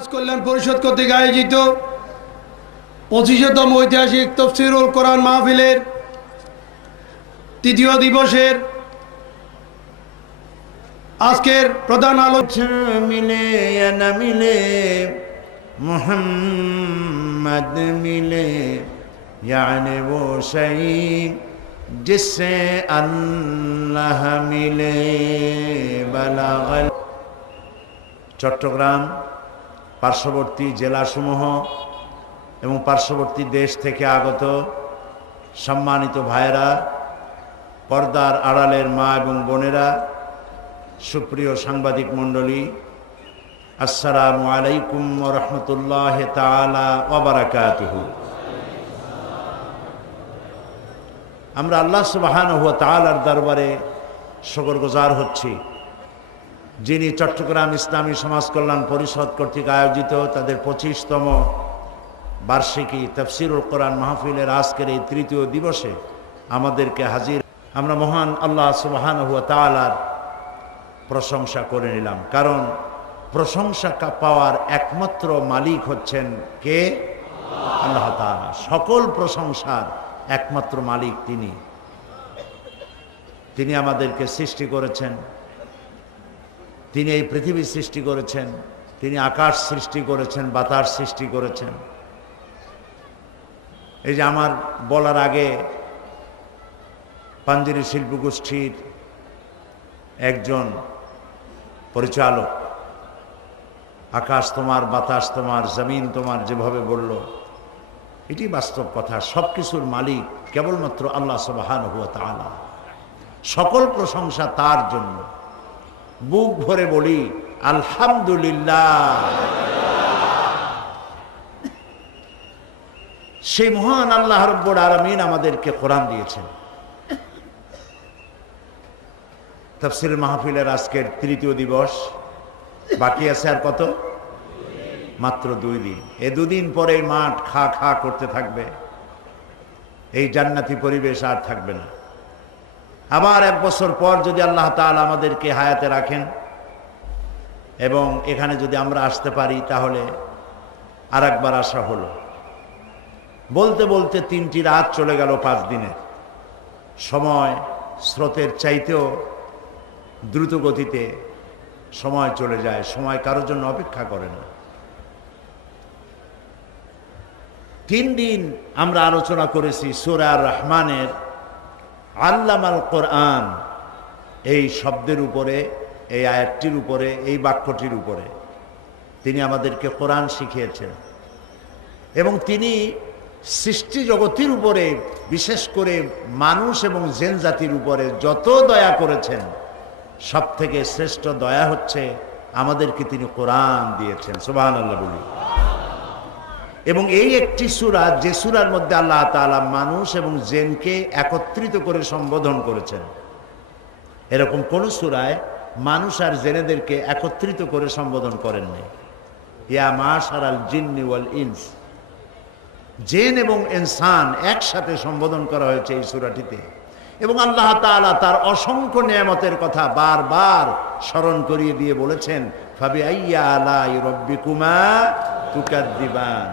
সমাজ কল্যাণ পরিষদ কর্তৃক আয়োজিত 25তম ঐতিহাসিক তাফসীরুল কোরআন মাহফিলের তৃতীয় দিবসের আজকের প্রধান আলোচনা मिले या न मिले मोहम्मद मिले यानी वो शई जिससे अल्लाह मिले बलागल। চট্টগ্রাম পার্শ্ববর্তী জেলাসমূহ এবং পার্শ্ববর্তী দেশ থেকে আগত সম্মানিত ভাইয়েরা, পর্দার আড়ালের মা এবং বোনেরা, সুপ্রিয় সাংবাদিক মণ্ডলী, আসসালামু আলাইকুম ওয়া রাহমাতুল্লাহি তাআলা ওয়া বারাকাতুহু। আমরা আল্লাহ সুবহানাহু ওয়া তাআলার দরবারে শুকরগুজার হচ্ছি, যিনি চট্টগ্রাম ইসলামী সমাজ কল্যাণ পরিষদ কর্তৃক আয়োজিত তাদের 25তম বার্ষিকী তাফসীরুল কোরআন মাহফিলের আজকের এই তৃতীয় দিবসে আমাদেরকে হাজির। আমরা মহান আল্লাহ সুবহানাহু ওয়া তাআলার প্রশংসা করে নিলাম, কারণ প্রশংসা পাওয়ার একমাত্র মালিক হচ্ছেন কে? আল্লাহ তাআলা। সকল প্রশংসার একমাত্র মালিক তিনি। তিনি আমাদেরকে সৃষ্টি করেছেন, তিনি এই পৃথিবী সৃষ্টি করেছেন, তিনি আকাশ সৃষ্টি করেছেন, বাতাস সৃষ্টি করেছেন। এই যে আমার বলার আগে পাঞ্জেরী শিল্পগোষ্ঠীর একজন পরিচালক, আকাশ তোমার, বাতাস তোমার, জমিন তোমার, যেভাবে বলল, এটি বাস্তব কথা। সব কিছুর মালিক কেবলমাত্র আল্লাহ সুবহানাহু ওয়া তাআলা। সকল প্রশংসা তার জন্য। বুক ভরে বলি আলহামদুলিল্লাহ। সেই মহান আল্লাহ রাব্বুল আলামিন আমাদেরকে কোরআন দিয়েছেন। তাফসীর মাহফিলের আজকের তৃতীয় দিবস, বাকি আছে আর কত? মাত্র 2 দিন। এই 2 দিন পরে মাঠ খা খা করতে থাকবে, এই জান্নাতি পরিবেশ আর থাকবে না। আবার 1 বছর পর যদি আল্লাহ তাআলা আমাদেরকে হায়াতে রাখেন এবং এখানে যদি আমরা আসতে পারি, তাহলে আর একবার আসা হলো। বলতে বলতে 3টি রাত চলে গেল 5 দিনের। সময় স্রোতের চাইতেও দ্রুত গতিতে সময় চলে যায়, সময় কারোর জন্য অপেক্ষা করে না। 3 দিন আমরা আলোচনা করেছি সূরা আর রহমানের আল্লামাল কোরআন এই শব্দের উপরে, এই আয়াতটির উপরে, এই বাক্যটির উপরে। তিনি আমাদেরকে কোরআন শিখিয়েছেন এবং তিনি সৃষ্টি জগতের উপরে, বিশেষ করে মানুষ এবং জিন জাতির উপরে যত দয়া করেছেন, সব থেকে শ্রেষ্ঠ দয়া হচ্ছে আমাদেরকে তিনি কোরআন দিয়েছেন। সুবহানাল্লাহ বলি। এবং এই একটি সূরা, যে সূরার মধ্যে আল্লাহ তাআলা মানুষ এবং জিনকে একত্রিত করে সম্বোধন করেছেন, এরকম কোন সূরায় মানুষ আর জিনেদেরকে একত্রিত করে সম্বোধন করেন নাই। ইয়া মাশারাল জিন্নি ওয়াল ইনস, জিন এবং ইনসান একসাথে সম্বোধন করা হয়েছে এই সূরাটিতে। এবং আল্লাহ তাআলা তার অসংখ্য নিয়ামতের কথা বারবার স্মরণ করিয়ে দিয়ে বলেছেন, ফাবিআইয়ি আলাই রাব্বিকুমা তুকাদ্দিবান।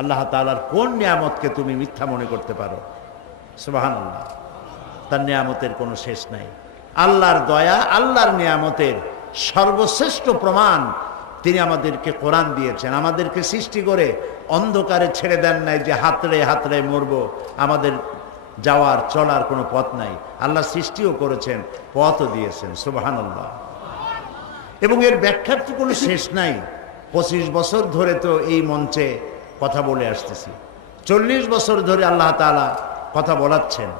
আল্লাহ তাআলার কোন নিয়ামতকে তুমি মিথ্যা মনে করতে পারো? সুবহানাল্লাহ। তার নিয়ামতের কোনো শেষ নাই। আল্লাহর দয়া, আল্লাহর নিয়ামতের সর্বশ্রেষ্ঠ প্রমাণ তিনি আমাদেরকে কোরআন দিয়েছেন। আমাদেরকে সৃষ্টি করে অন্ধকারে ছেড়ে দেন নাই যে হাতড়ে হাতড়ে মরবো, আমাদের যাওয়ার চলার কোনো পথ নাই। আল্লাহ সৃষ্টিও করেছেন, পথও দিয়েছেন। সুবহানাল্লাহ। এবং এর ব্যাখ্যার তো কোনো শেষ নাই। 25 বছর ধরে তো এই মঞ্চে কথা বলে আসতেছি, 40 বছর ধরে আল্লাহ তাআলা কথা বলাচ্ছেন।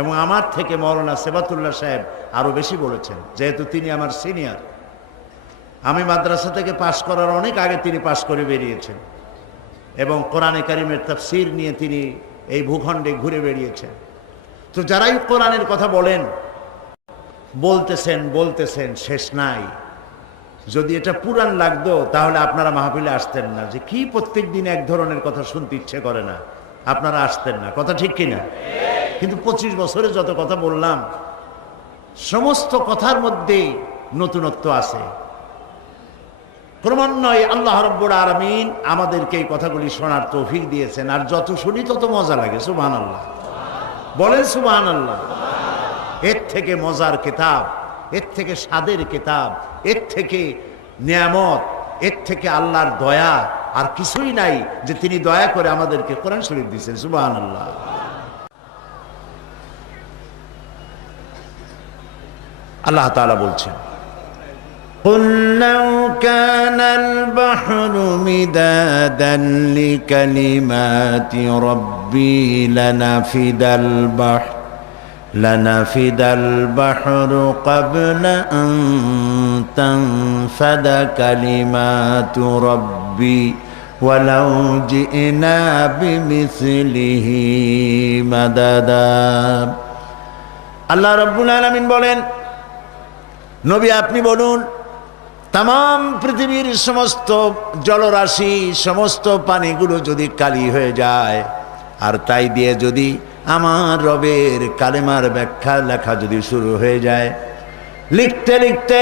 এবং আমার থেকে মাওলানা সেবাতুল্লাহ সাহেব আরও বেশি বলেছেন, যেহেতু তিনি আমার সিনিয়র। আমি মাদ্রাসা থেকে পাশ করার অনেক আগে তিনি পাশ করে বেরিয়েছেন এবং কোরআনে কারিমের তাফসীর নিয়ে তিনি এই ভূখণ্ডে ঘুরে বেরিয়েছেন। তো যারাই কোরআনের কথা বলেন, বলতেছেন, শেষ নাই। যদি এটা পুরাণ লাগতো তাহলে আপনারা মাহফিলে আসতেন না। যে কি প্রত্যেক দিন এক ধরনের কথা শুনতে ইচ্ছে করে না, আপনারা আসতেন না। কথা ঠিক কিনা? কিন্তু 25 বছরে যত কথা বললাম, সমস্ত কথার মধ্যে নতুনত্ব আছে। ক্রমান্বয়ে আল্লাহ রাব্বুল আলামিন আমাদেরকে এই কথাগুলি শোনার তৌফিক দিয়েছেন। আর যত শুনি তত মজা লাগে। সুবহানাল্লাহ বলেন, সুবহানাল্লাহ। এর থেকে মজার কিতাব, এর থেকে স্বাদের কিতাব, এর থেকে নিয়ামত, এর থেকে আল্লাহর দয়া আর কিছুই নাই, যে তিনি দয়া করে আমাদেরকে কোরআন শরীফ দিয়েছেন। সুবহানাল্লাহ। আল্লাহ তাআলা বলছেন, قل لو كان البحر مدادا لكلمات ربي لنفد البحر قبل أن تنفد كلمات ربي ولو جئنا بمثله مددا। আল্লাহ রাব্বুল আলামিন বলেন, নবী আপনি বলুন, তাম পৃথিবীর সমস্ত জলরাশি, সমস্ত পানিগুলো যদি কালি হয়ে যায়, আর তাই দিয়ে যদি আমার রবের কালেমার ব্যাখ্যা লেখা যদি শুরু হয়ে যায়, লিখতে লিখতে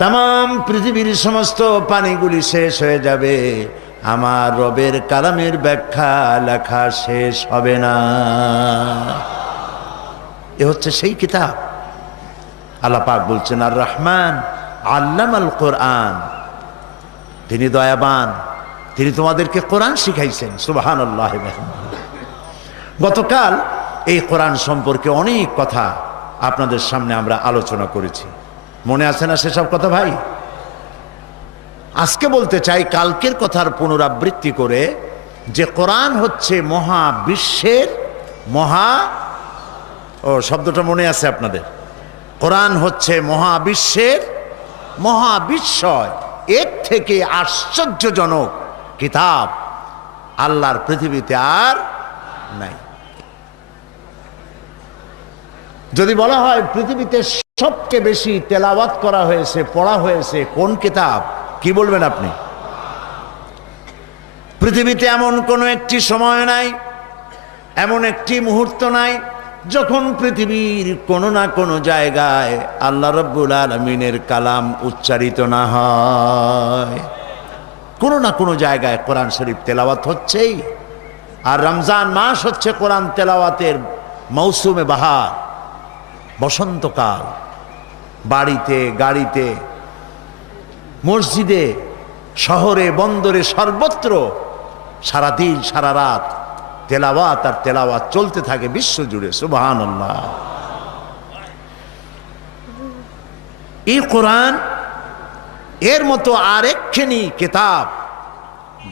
তাম পৃথিবীর সমস্ত পানিগুলি শেষ হয়ে যাবে, আমার রবের কালামের ব্যাখ্যা লেখা শেষ হবে না। এ হচ্ছে সেই কিতাব। আল্লাহ পাক বলছেন, আর রহমান আল্লামাল কোরআন, তিনি দয়াবান, তিনি তোমাদেরকে কোরআন শিখাইছেন। সুবহানাল্লাহ। গতকাল এই কোরআন সম্পর্কে অনেক কথা আপনাদের সামনে আমরা আলোচনা করেছি, মনে আছে না সেসব কথা ভাই? আজকে বলতে চাই কালকের কথার পুনরাবৃত্তি করে, যে কোরআন হচ্ছে মহাবিশ্বের শব্দটা মনে আছে আপনাদের? কোরআন হচ্ছে মহাবিশ্বের মহাবিস্ময়। এর থেকে আশ্চর্যজনক কিতাব আল্লাহর পৃথিবীতে আর নাই। যদি বলা হয় পৃথিবীতে সবচেয়ে বেশি তেলাওয়াত করা হয়েছে, পড়া হয়েছে কোন কিতাব, কি বলবেন আপনি? পৃথিবীতে এমন কোনো একটি সময় নাই, এমন একটি মুহূর্ত নাই যখন পৃথিবীর কোনো না কোনো জায়গায় আল্লাহ রাব্বুল আলামিনের কালাম উচ্চারিত না হয়। কোনো না কোনো জায়গায় কোরআন শরীফ তেলাওয়াত হচ্ছেই। আর রমজান মাস হচ্ছে কোরআন তেলাওয়াতের মৌসুমে বাহার, বসন্তকাল। বাড়িতে, গাড়িতে, মসজিদে, শহরে, বন্দরে, সর্বত্র সারাদিন সারা রাত তেলাওয়াত আর তেলাওয়াত চলতে থাকে বিশ্ব জুড়ে। সুবহানাল্লাহ। এই কোরআন এর মতো আরেকখানি কিতাব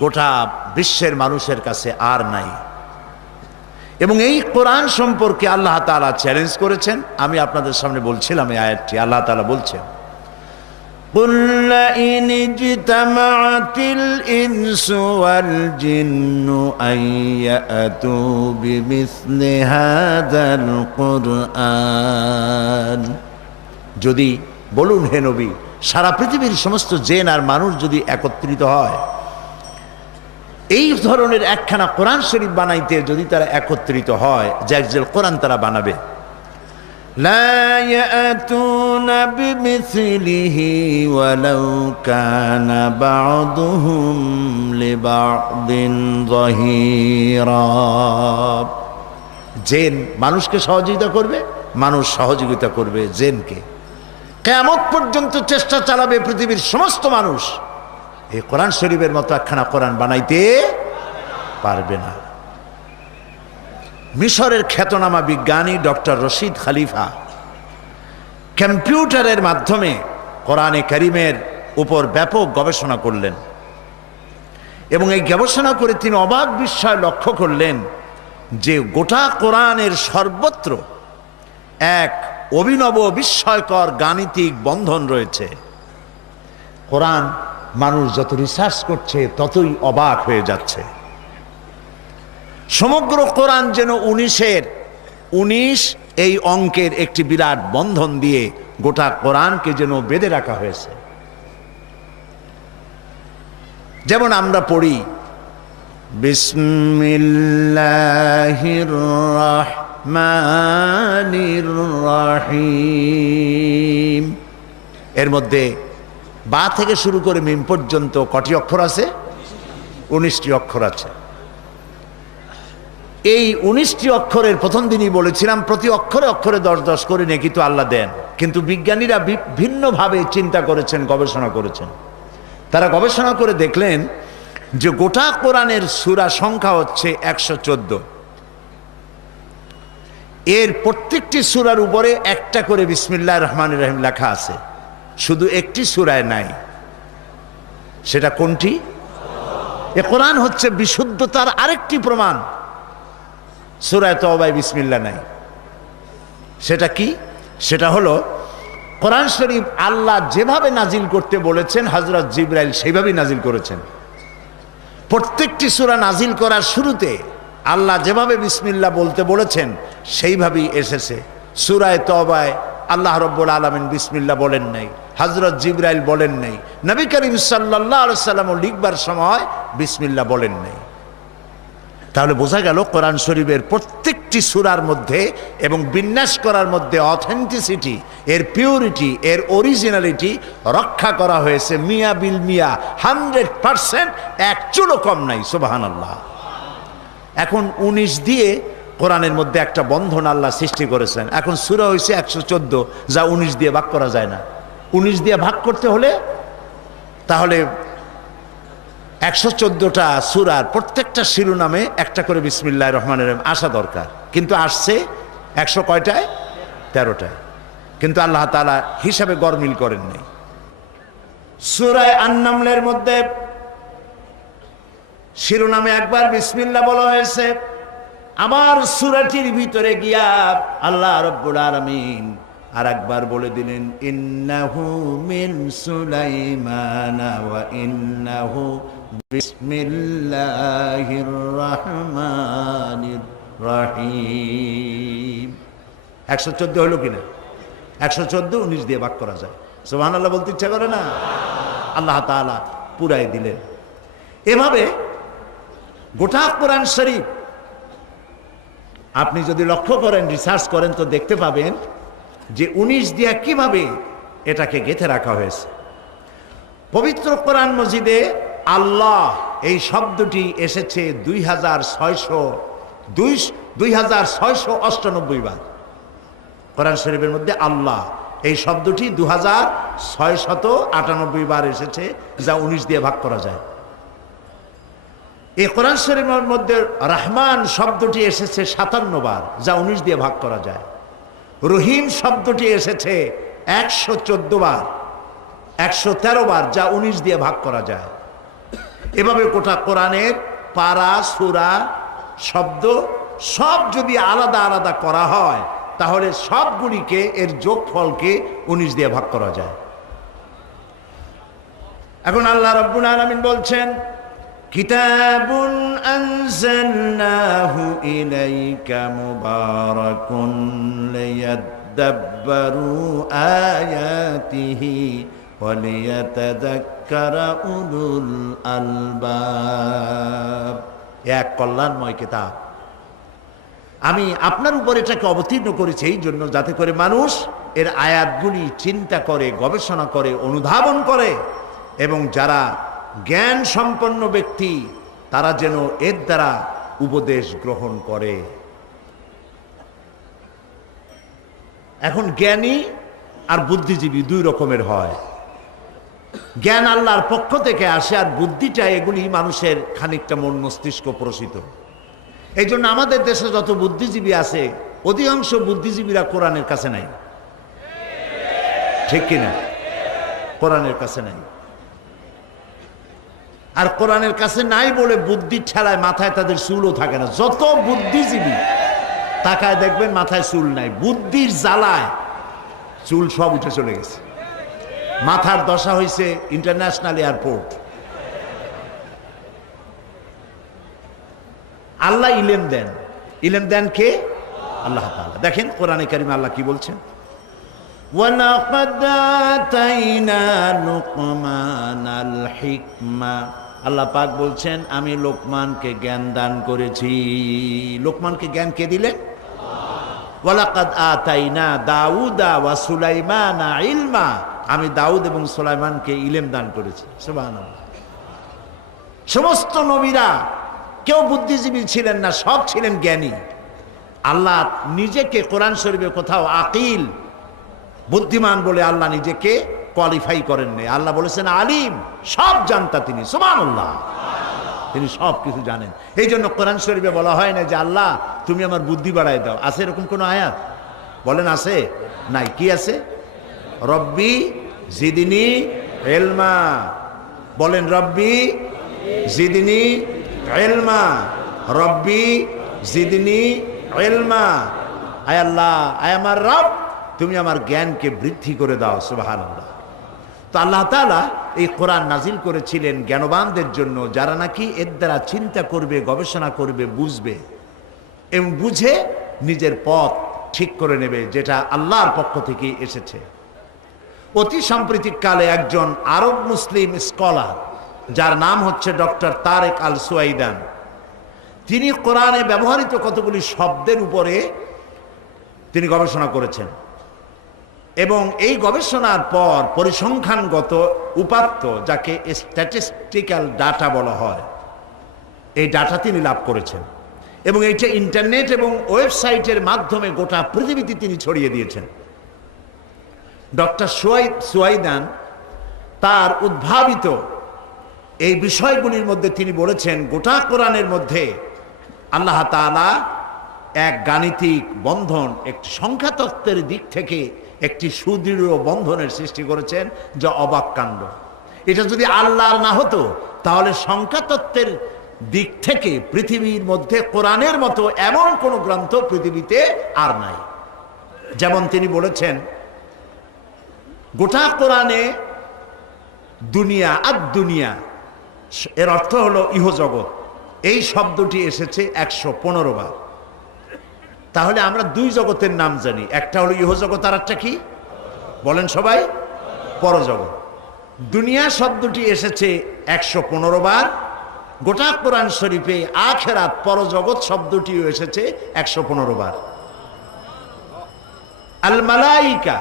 গোটা বিশ্বের মানুষের কাছে আর নাই। এবং এই কোরআন সম্পর্কে আল্লাহ তাআলা চ্যালেঞ্জ করেছেন। আমি আপনাদের সামনে বলছিলাম এই আয়াতটি। আল্লাহ তাআলা বলছেন, قُلْ لَئِنِ اجْتَمَعَتِ الْإِنسُ وَالْجِنُّ أَنْ يَأْتُوا بِمِثْلِ هَذَا الْقُرْآنِ। যদি বলুন হে নবী, সারা পৃথিবীর সমস্ত জিন আর মানুষ যদি একত্রিত হয়, এই ধরনের একখানা কোরআন শরীফ বানাইতে যদি তারা একত্রিত হয়, যে কোরআন তারা বানাবে, লা ইয়াতুনা বিমিসলিহি ওয়ালাউ কানা বা'দুহুম লিবা'দিন যাহিরা। জিন মানুষকে সহযোগিতা করবে, মানুষ সহযোগিতা করবে জিনকে। কিয়ামত পর্যন্ত চেষ্টা চালাবে পৃথিবীর সমস্ত মানুষ, এই কোরআন শরীফের মতো একখানা কোরআন বানাইতে পারবে না। মিশরের খ্যাতনামা বিজ্ঞানী ডক্টর রশিদ খলিফা কম্পিউটারের মাধ্যমে কোরআনে কারীমের উপর ব্যাপক গবেষণা করলেন, এবং এই গবেষণা করে তিনি অবাক বিস্ময় লক্ষ্য করলেন যে গোটা কোরআনের সর্বত্র এক অভিনব বিস্ময়কর গাণিতিক বন্ধন রয়েছে। কোরআন মানুষ যত রিসার্চ করছে ততই অবাক হয়ে যাচ্ছে। সমগ্র কোরআন যেন 19 এই অঙ্কের একটি বিরাট বন্ধন দিয়ে গোটা কোরআনকে যেন বেঁধে রাখা হয়েছে। যেমন আমরা পড়ি বিসমিল্লাহির রহমানির রহিম, এর মধ্যে বা থেকে শুরু করে মিম পর্যন্ত কটি অক্ষর আছে? 19টি অক্ষর আছে। এই 19টি অক্ষরের প্রথম দিনই বলেছিলাম প্রতি অক্ষরে অক্ষরে 10-10 করে নেকি তো আল্লাহ দেন। কিন্তু বিজ্ঞানীরা ভিন্নভাবে চিন্তা করেছেন, গবেষণা করেছেন। তারা গবেষণা করে দেখলেন যে গোটা কোরআনের সূরা সংখ্যা হচ্ছে 114। এর প্রত্যেকটি সূরার উপরে একটা করে বিসমিল্লাহির রহমানির রহিম লেখা আছে, শুধু একটি সূরায় নাই। সেটা কোনটি? এ কোরআন হচ্ছে বিশুদ্ধতার আরেকটি প্রমাণ। সূরায়ে তওবায় বিসমিল্লাহ নাই। সেটা কি? সেটা হলো কোরআন শরীফ আল্লাহ যেভাবে নাজিল করতে বলেছেন হযরত জিবরাইল সেইভাবেই নাজিল করেছেন। প্রত্যেকটি সূরা নাজিল করার শুরুতে আল্লাহ যেভাবে বিসমিল্লাহ বলতে বলেছেন সেইভাবেই এসেছে। সূরায়ে তওবায় আল্লাহ রাব্বুল আলামিন বিসমিল্লাহ বলেন নাই, হযরত জিবরাইল বলেন নাই, নবী করিম সাল্লাল্লাহু আলাইহি ওয়াসাল্লাম লিখবার সময় বিসমিল্লাহ বলেন নাই। তাহলে বোঝা গেল কোরআন শরীফের প্রত্যেকটি সূরার মধ্যে এবং বিন্যাস করার মধ্যে অথেন্টিসিটি, এর পিউরিটি, এর অরিজিনালিটি রক্ষা করা হয়েছে মিয়া বিল মিয়া, 100%, এক চুলও কম নাই। সুবহানাল্লাহ। এখন 19 দিয়ে কোরআনের মধ্যে একটা বন্ধন আল্লাহ সৃষ্টি করেছেন। এখন সূরা হয়েছে 114, যা 19 দিয়ে ভাগ করা যায় না। 19 দিয়ে ভাগ করতে হলে তাহলে 114টা সূরার প্রত্যেকটা শিরোনামে একটা করে বিসমিল্লাহির রহমানির রহিম আসা দরকার। কিন্তু আসছে 100 কয়টায়? 13টায়। কিন্তু আল্লাহ তাআলা হিসাবে গরমিল করেন নাই। সূরা আন-নামলের মধ্যে শিরোনামে একবার বিসমিল্লাহ বলা হয়েছে। আবার সূরাটির ভিতরে গিয়া আল্লাহ রাব্বুল আলামিন আর একবার বলে দিলেন ইন্নাহু মিন সুলাইমান ওয়া ইন্নাহু বিসমিল্লাহির রহমানির রহিম। 114 হলো কিনা? 114 19 দিয়ে ভাগ করা যায়। সুবহানাল্লাহ বলতে ইচ্ছা করে না? আল্লাহ তাআলা পুরাই দিলেন। এভাবে গোটা কোরআন শরীফ আপনি যদি লক্ষ্য করেন, রিসার্চ করেন, তো দেখতে পাবেন যে 19 দিয়া কিভাবে এটাকে গেঁথে রাখা হয়েছে। পবিত্র কোরআন মজিদে আল্লাহ এই শব্দটি এসেছে 2698 বার। কোরআন শরীফের মধ্যে আল্লাহ এই শব্দটি 2698 বার এসেছে, যা 19 দিয়ে ভাগ করা যায়। এই কোরআন শরীফের মধ্যে রহমান শব্দটি এসেছে 57 বার, যা 19 দিয়ে ভাগ করা যায়। রহিম শব্দটি এসেছে 114 বার, 113 বার, যা 19 দিয়ে ভাগ করা যায়। এভাবে গোটা কোরআনের পারা, সূরা, শব্দ সব যদি আলাদা আলাদা করা হয় তাহলে সবগুলিকে, এর যোগফলকে 19 দিয়ে ভাগ করা যায়। এখন আল্লাহ রাব্বুল আলামিন বলছেন কিতাবুন আনজালনাহু ইলাইকা মুবারাকুন লিয়াদাব্বারু আয়াতিহি ওয়া লিয়াতাযাক্কারা উলুল আলবাব। এক কল্যাণময় কিতাব আমি আপনার উপর এটাকে অবতীর্ণ করেছি এই জন্য, যাতে করে মানুষ এর আয়াতগুলি চিন্তা করে, গবেষণা করে, অনুধাবন করে, এবং যারা জ্ঞান সম্পন্ন ব্যক্তি তারা যেন এর দ্বারা উপদেশ গ্রহণ করে। এখন জ্ঞানী আর বুদ্ধিজীবী দুই রকমের হয়। জ্ঞান আল্লাহর পক্ষ থেকে আসে, আর বুদ্ধিটা এগুলি মানুষের খানিকটা মন মস্তিষ্ক প্রসিত। এই জন্য আমাদের দেশে যত বুদ্ধিজীবী আছে অধিকাংশ বুদ্ধিজীবীরা কোরআনের কাছে নাই। ঠিক কিনা? কোরআনের কাছে নাই। আর কোরআনের কাছে নাই বলে বুদ্ধির ঠেলায় মাথায় তাদের চুলও থাকে না। যত বুদ্ধিজীবী তাকায় দেখবেন মাথায় চুল নাই, বুদ্ধির জ্বালায় চুল সব উঠে চলে গেছে। মাথার দশা হয়েছে ইন্টারন্যাশনাল এয়ারপোর্ট। আল্লাহ ইলেম দেন। ইলেম দেন কে? আল্লাহ তাআলা। দেখেন কোরআনে কারিমে আল্লাহ কি বলছেন, ওয়ালাকাদ আতাইনা লুকমানাল হিকমা। আল্লাহ পাক বলছেন আমি লোকমানকে জ্ঞান দান করেছি। লোকমানকে জ্ঞান কে দিলেন? ওয়ালাকাদ আতাইনা দাউদা ওয়া সুলাইমানা ইলমা। আমি দাউদ এবং সুলাইমানকে ইলম দান করেছি। সুবহানাল্লাহ। সমস্ত নবীরা কেউ বুদ্ধিজীবী ছিলেন না, সব ছিলেন জ্ঞানী। আল্লাহ নিজেকে কোরআন শরীফে কোথাও আকিল, বুদ্ধিমান বলে আল্লাহ নিজেকে কোয়ালিফাই করেন নাই। আল্লাহ বলেছেন আলিম, সব জানতা তিনি। সুবহানাল্লাহ। তিনি সব কিছু জানেন। এই জন্য কোরআন শরীফে বলা হয় না যে আল্লাহ তুমি আমার বুদ্ধি বাড়ায় দাও। আছে এরকম কোন আয়াত? বলেন আছে? নাই। কি আছে? রব্বি জিদনি ইলমা। বলেন রব্বি জিদনি ইলমা, রব্বি জিদনি ইলমা। আয় আল্লাহ, আয় আমার রব, তুমি আমার জ্ঞানকে বৃদ্ধি করে দাও। সুবহানাল্লাহ। তো আল্লাহ তাআলা এই কোরআন নাজিল করেছিলেন জ্ঞানবানদের জন্য, যারা নাকি এর দ্বারা চিন্তা করবে, গবেষণা করবে, বুঝবে এবং বুঝে নিজের পথ ঠিক করে নেবে, যেটা আল্লাহর পক্ষ থেকে এসেছে। অতি সাম্প্রতিক কালে একজন আরব মুসলিম স্কলার, যার নাম হচ্ছে ডক্টর তারেক আল সুয়াইদান, তিনি কোরআনে ব্যবহৃত কতগুলি শব্দের উপরে তিনি গবেষণা করেছেন এবং এই গবেষণার পর পরিসংখ্যানগত উপাত্ত, যাকে স্ট্যাটিস্টিক্যাল ডাটা বলা হয়, এই ডাটা তিনি লাভ করেছেন এবং এইটা ইন্টারনেট এবং ওয়েবসাইটের মাধ্যমে গোটা পৃথিবীতে তিনি ছড়িয়ে দিয়েছেন। ডক্টর সুয়াইদান তার উদ্ভাবিত এই বিষয়গুলির মধ্যে তিনি বলেছেন, গোটা কোরআনের মধ্যে আল্লাহ তাআলা এক গাণিতিক বন্ধন, একটি সংখ্যাতত্ত্বের দিক থেকে একটি সুদৃঢ় বন্ধনের সৃষ্টি করেছেন, যা অবাক কাণ্ড। এটা যদি আল্লাহর না হতো তাহলে সংখ্যাতত্ত্বের দিক থেকে পৃথিবীর মধ্যে কোরআনের মতো এমন কোন গ্রন্থ পৃথিবীতে আর নাই। যেমন তিনি বলেছেন, গোটা কোরআনে দুনিয়া আর দুনিয়া, এর অর্থ হলো ইহজগৎ, এই শব্দটি এসেছে 115 বার। তাহলে আমরা দুই জগতের নাম জানি, একটা হলো ইহজগৎ আর একটা কি বলেন সবাই? পরজগৎ। দুনিয়া শব্দটি এসেছে 115 বার। গোটা কোরআন শরীফে আখিরাত, পরজগৎ শব্দটিও এসেছে 115 বার। আল মালাইকা,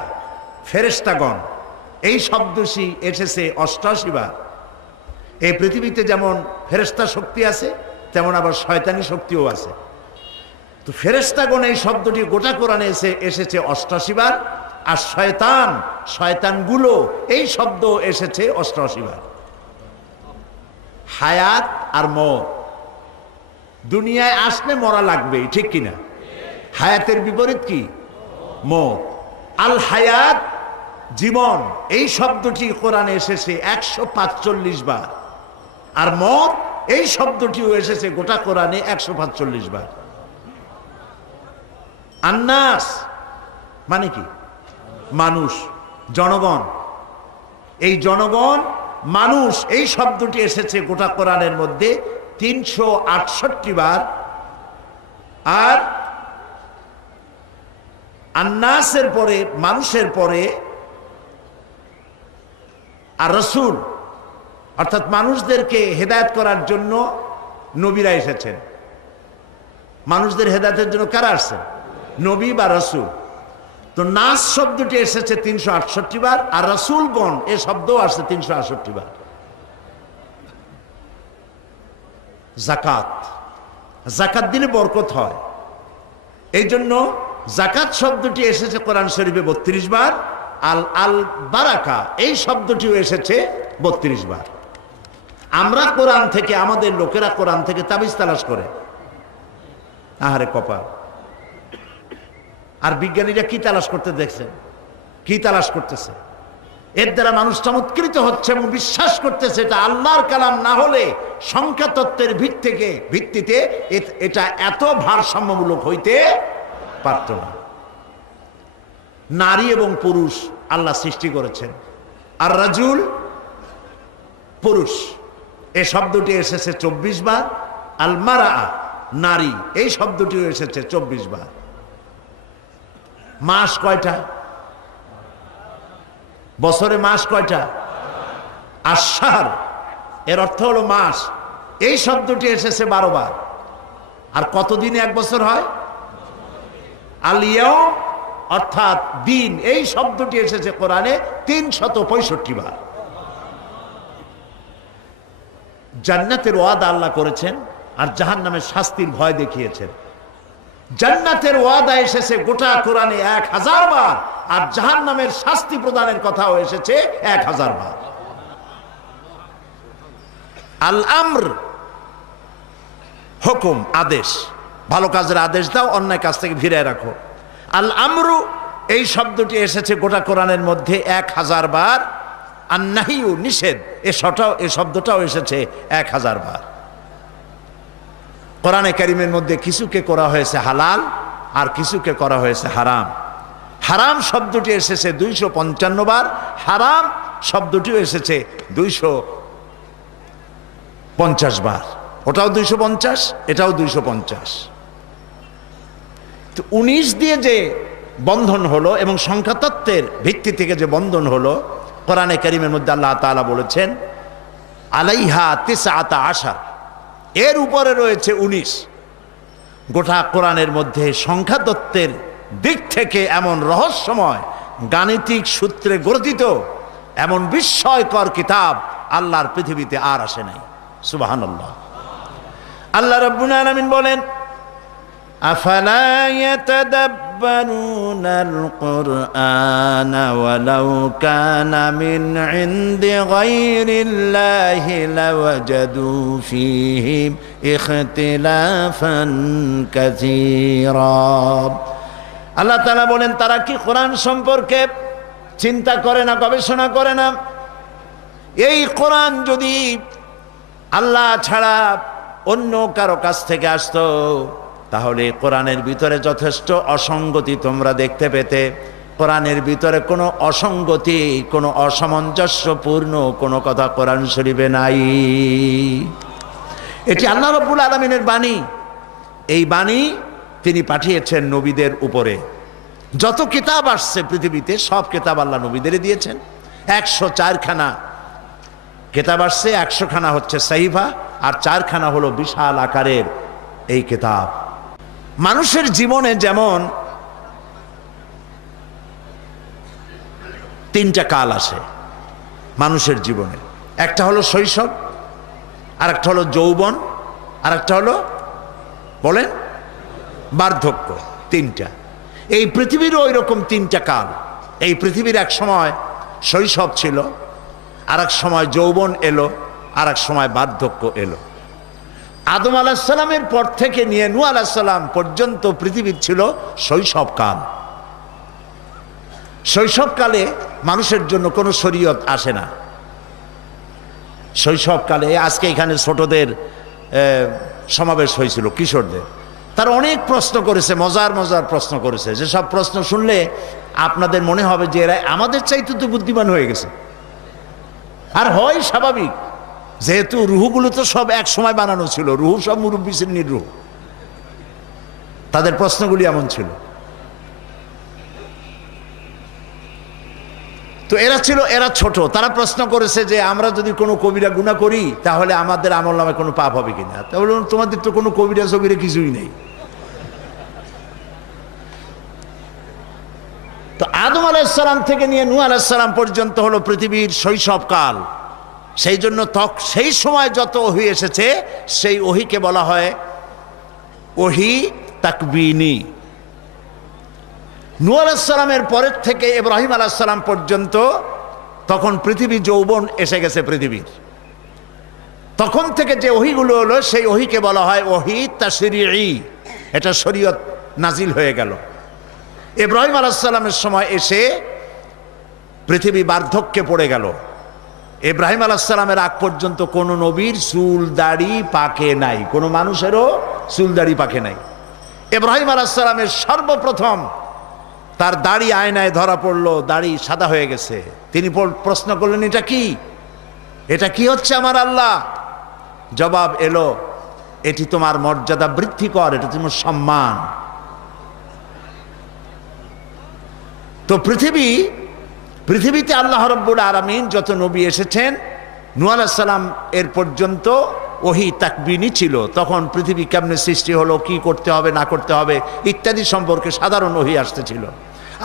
ফেরেশতাগণ, এই শব্দটি এসেছে 88 বার। এই পৃথিবীতে যেমন ফেরেশতা শক্তি আছে, তেমন আবার শয়তানি শক্তিও আছে। তো ফেরেশতাগণ এই শব্দটি গোটা কোরআনে এসেছে 88 বার, আর শয়তানগুলো এই শব্দ এসেছে 88 বার। হায়াত আর মর, দুনিয়ায় আসলে মরা লাগবেই, ঠিক কিনা? হায়াতের বিপরীত কি? মর। আল হায়াত, জীবন, এই শব্দটি কোরআনে এসেছে 145 বার, আর মর এই শব্দটিও এসেছে গোটা কোরআনে 145 বার। আন্নাস মানে কি? মানুষ, জনগণ। এই জনগণ, মানুষ, এই শব্দটি এসেছে গোটা কোরআনের মধ্যে 368 বার। আর আন্নাসের পরে, মানুষের পরে আর রসুল, অর্থাৎ মানুষদেরকে হেদায়েত করার জন্য নবীরা এসেছেন। মানুষদের হেদায়েতের জন্য কারা আসছেন? নবী বা রসুল। তো নাস শব্দটি এসেছে 368 বার, আর রসুলগণ এ শব্দও আসছে 368 বার। জাকাত, জাকাত দিলে বরকত হয়, এই জন্য জাকাত শব্দটি এসেছে কোরআন শরীফে 32 বার। আল বারাকা, এই শব্দটিও এসেছে 32 বার। আমরা কোরআন থেকে, আমাদের লোকেরা কোরআন থেকে তাবিজ তালাশ করে, আহারে কপাল। আর বিজ্ঞানীরা কি তালাশ করতে দেখছেন? কি তালাশ করতেছে? এর দ্বারা মানুষ চমৎকৃত হচ্ছে এবং বিশ্বাস করতেছে এটা আল্লাহর কালাম না হলে সংখ্যা তত্ত্বের ভিত্তিতে এটা এত ভারসাম্যমূলক হইতে পারত না। নারী এবং পুরুষ আল্লাহ সৃষ্টি করেছেন। আর রাজুল, পুরুষ, এই শব্দটি এসেছে 24 বার। আল মারা, নারী, এই শব্দটিও এসেছে 24 বার। মাস কয়টা? বছরে মাস কয়টা? আশার, এর অর্থ হলো মাস, এই শব্দটি এসেছে 12 বার। আর কতদিনে এক বছর হয়? আল ইয়াউম অর্থাৎ দিন, এই শব্দটি এসেছে কোরআনে 365 বার। জান্নাতের ওয়াদা আল্লাহ করেছেন আর জাহান্নামের শাস্তির ভয় দেখিয়েছেন। জান্নাতের ওয়াদা এসেছে গোটা কোরআনে 1000 বার, আর জাহান্নামের শাস্তি প্রদানের কথাও এসেছে 1000 বার। আল আমর, হুকুম, আদেশ, ভালো কাজের আদেশ দাও, অন্যায় কাজ থেকে ফিরে রাখো। আল আমরু, এই শব্দটি এসেছে গোটা কোরআনের মধ্যে 1000 বার। আর নাহিউ, নিষেধ, এই শব্দটাও এসেছে 1000 বার। কোরআনে কারিমের মধ্যে কিছুকে করা হয়েছে হালাল আর কিছুকে করা হয়েছে হারাম। হারাম শব্দটি এসেছে 255 বার, হারাম শব্দটিও এসেছে 250 বার। ওটাও 250, এটাও 250। তো 19 দিয়ে যে বন্ধন হলো এবং সংখ্যাতত্ত্বের ভিত্তি থেকে যে বন্ধন হলো, কোরআনে কারিমের মধ্যে আল্লাহ তাআলা বলেছেন আলাইহা 19, এর উপরে রয়েছে 19। গোটা কোরআনের মধ্যে সংখ্যাতত্ত্বের দিক থেকে এমন রহস্যময় গাণিতিক সূত্রে গঠিত এমন বিস্ময়কর কিতাব আল্লাহর পৃথিবীতে আর আসে নাই। সুবহানাল্লাহ। আল্লাহ রাব্বুল আলামিন বলেন আফালা ইয়াতাদাব্বারুনাল কুরআনা ওয়ালাউ কানা মিন ইনদি গায়রিল্লাহি লাওয়াজাদু ফীহি ইখতিলাফান কাসীরা। আল্লাহ তাআলা বলেন তারা কি কোরআন সম্পর্কে চিন্তা করে না, গবেষণা করে না? এই কোরআন যদি আল্লাহ ছাড়া অন্য কারো কাছ থেকে আসতো তাহলে কোরআনের ভিতরে যথেষ্ট অসঙ্গতি তোমরা দেখতে পেতে। কোরআনের ভিতরে কোনো অসঙ্গতি, কোনো অসামঞ্জস্যপূর্ণ কোনো কথা কোরআন শরীফে নাই। এটি আল্লাহ রাব্বুল আলামিনের বাণী। এই বাণী তিনি পাঠিয়েছেন নবীদের উপরে। যত কিতাব আসছে পৃথিবীতে সব কিতাব আল্লাহ নবীদেরই দিয়েছেন। 104 খানা কিতাব আসছে, 100 খানা হচ্ছে সাহিফা, আর 4 খানা হলো বিশাল আকারের এই কিতাব। মানুষের জীবনে যেমন 3টা কাল আসে মানুষের জীবনে, একটা হলো শৈশব, আর একটা হলো যৌবন, আর একটা হলো বলেন বার্ধক্য। 3টা। এই পৃথিবীরও ওই রকম 3টা কাল। এই পৃথিবীর এক সময় শৈশব ছিল, আর এক সময় যৌবন এলো, আর এক সময় বার্ধক্য এলো। আদম আলাইহিস সালামের পর থেকে নিয়ে নূহ আলাইহিস সালাম পর্যন্ত পৃথিবীর ছিল শৈশবকাল। শৈশবকালে মানুষের জন্য কোনো শরীয়ত আসে না। শৈশবকালে আজকে এখানে ছোটদের সমাবেশ হয়েছিল, কিশোরদের। তারা অনেক প্রশ্ন করেছে, মজার মজার প্রশ্ন করেছে, যেসব প্রশ্ন শুনলে আপনাদের মনে হবে যে এরা আমাদের চাইতে তো বুদ্ধিমান হয়ে গেছে। আর হয় স্বাভাবিক, যেহেতু রুহুগুলো তো সব এক সময় বানানো ছিল, রুহু সব মুরব্বী শ্রেণীর রুহু। তাদের প্রশ্নগুলি এমন ছিল। তো এরা ছোট। তারা প্রশ্ন করেছে যে আমরা যদি কোনো কবিরা গুনাহ করি তাহলে আমাদের আমলনামে কোনো পাপ হবে কিনা। তাহলে তোমাদের তো কোনো কবিরা সবিরা কিছুই নেই। তো আদম আলাইহিস সালাম থেকে নিয়ে নূহ আলাইহিস সালাম পর্যন্ত হলো পৃথিবীর শৈশবকাল। সেই জন্য সেই সময় যত ওহী এসেছে সেই ওহীকে বলা হয় ওহী তাকবীনী। নূহ আলাইহিস সালামের পরের থেকে ইব্রাহিম আলাইহিস সালাম পর্যন্ত তখন পৃথিবী যৌবন এসে গেছে পৃথিবীর। তখন থেকে যে ওহীগুলো হলো সেই ওহীকে বলা হয় ওহী তাশরীঈ। এটা শরীয়ত নাজিল হয়ে গেল। ইব্রাহিম আলাইহিস সালামের সময় এসে পৃথিবী বার্ধক্যে পড়ে গেল। ইব্রাহিম আলাইহিস সালামের আগ পর্যন্ত কোনো নবীর চুল দাড়ি পাকে নাই, কোনো মানুষেরও চুল দাড়ি পাকে নাই। ইব্রাহিম আলাইহিস সালামের সর্বপ্রথম তার দাড়ি আয়নায় ধরা পড়লো, দাড়ি সাদা হয়ে গেছে। তিনি প্রশ্ন করলেন এটা কি, এটা কি হচ্ছে আমার আল্লাহ? জবাব এলো এটি তোমার মর্যাদা বৃদ্ধি কর, এটা তোমার সম্মান। তো পৃথিবীতে আল্লাহ রাব্বুল আলামিন যত নবী এসেছেন, নূহ আলাইহিস সালাম এর পর্যন্ত ওহী তাকবীনী ছিল। তখন পৃথিবী কেমনে সৃষ্টি হলো, কি করতে হবে না করতে হবে ইত্যাদি সম্পর্কে সাধারণ ওহী আসতেছিল।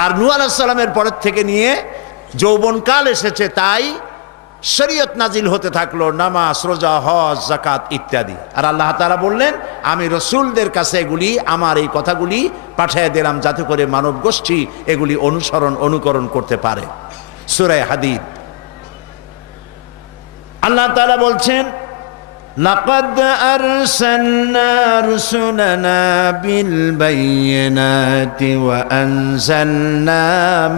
আর নূহ আলাইহিস সালামের পরের থেকে নিয়ে যৌবনকাল এসেছে, তাই শরীয়ত নাজিল হতে থাকলো, নামাজ, রোজা, হজ, যাকাত ইত্যাদি। আর আল্লাহ তাআলা বললেন, আমি রসুলদের কাছে এগুলি, আমার এই কথাগুলি পাঠিয়ে দিলাম যাতে করে মানব গোষ্ঠী এগুলি অনুকরণ করতে পারে। সূরা হাদীদ আল্লাহ তাআলা বলছেন, লাকাদ আরসালনা রুসুলানা বিল বায়িনাতি ওয়া আনজালনা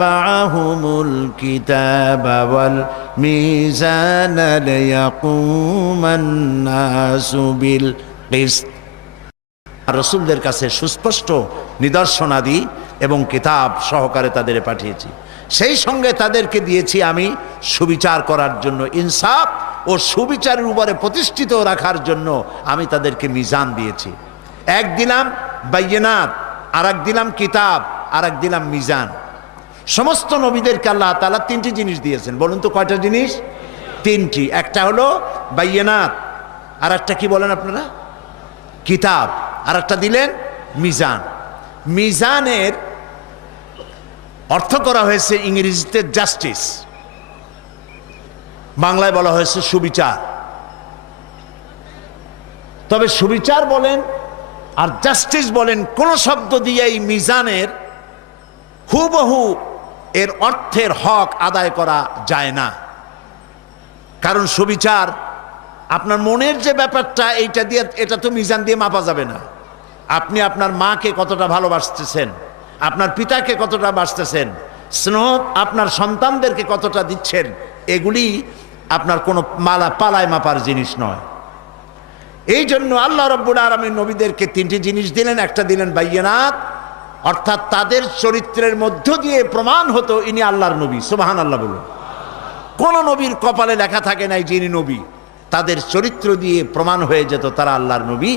মাআহুমুল কিতাবা ওয়াল মিজানা লিয়াকুমান নাসু বিল কিসত। রাসূলদের কাছে সুস্পষ্ট নিদর্শনাদি এবং কিতাব সহকারে তাদের পাঠিয়েছি, সেই সঙ্গে তাদেরকে দিয়েছি আমি সুবিচার করার জন্য, ইনসাফ ও সুবিচারের উপরে প্রতিষ্ঠিত রাখার জন্য আমি তাদেরকে মিজান দিয়েছি। এক দিলাম বাইয়িনাত, আর এক দিলাম কিতাব, আর এক দিলাম মিজান। সমস্ত নবীদেরকে আল্লাহ তাআলা তিনটি জিনিস দিয়েছেন। বলুন তো কয়টা জিনিস? তিনটি। একটা হলো বাইয়িনাত, আর একটা কি বলেন আপনারা? কিতাব, আর একটা দিলেন মিজান। মিজানের অর্থ করা হয়েছে ইংরেজিতে জাস্টিস, বাংলায় বলা হয়েছে সুবিচার। তবে সুবিচার বলেন আর জাস্টিস বলেন, কোন শব্দ দিয়ে এই মিজানের হুবহু এর অর্থের হক আদায় করা যায় না। কারণ সুবিচার আপনার মনের যে ব্যাপারটা, এইটা দিয়ে, এটা তো মিজান দিয়ে মাপা যাবে না। আপনি আপনার মাকে কতটা ভালোবাসতেছেন, আপনার পিতাকে কতটা বাসতেছেন, স্নেহ আপনার সন্তানদেরকে কতটা দিচ্ছেন, এগুলি আপনার কোনো পালায় মাপার জিনিস নয়। এই জন্য আল্লাহ রাব্বুল আলামিন নবীদেরকে তিনটি জিনিস দিলেন। একটা দিলেন বাইয়িনাত, অর্থাৎ তাদের চরিত্রের মধ্য দিয়ে প্রমাণ হতো ইনি আল্লাহর নবী। সুবহানাল্লাহ বলুন। কোন নবীর কপালে লেখা থাকে নাই যিনি নবী, তাদের চরিত্র দিয়ে প্রমাণ হয়ে যেত তারা আল্লাহর নবী।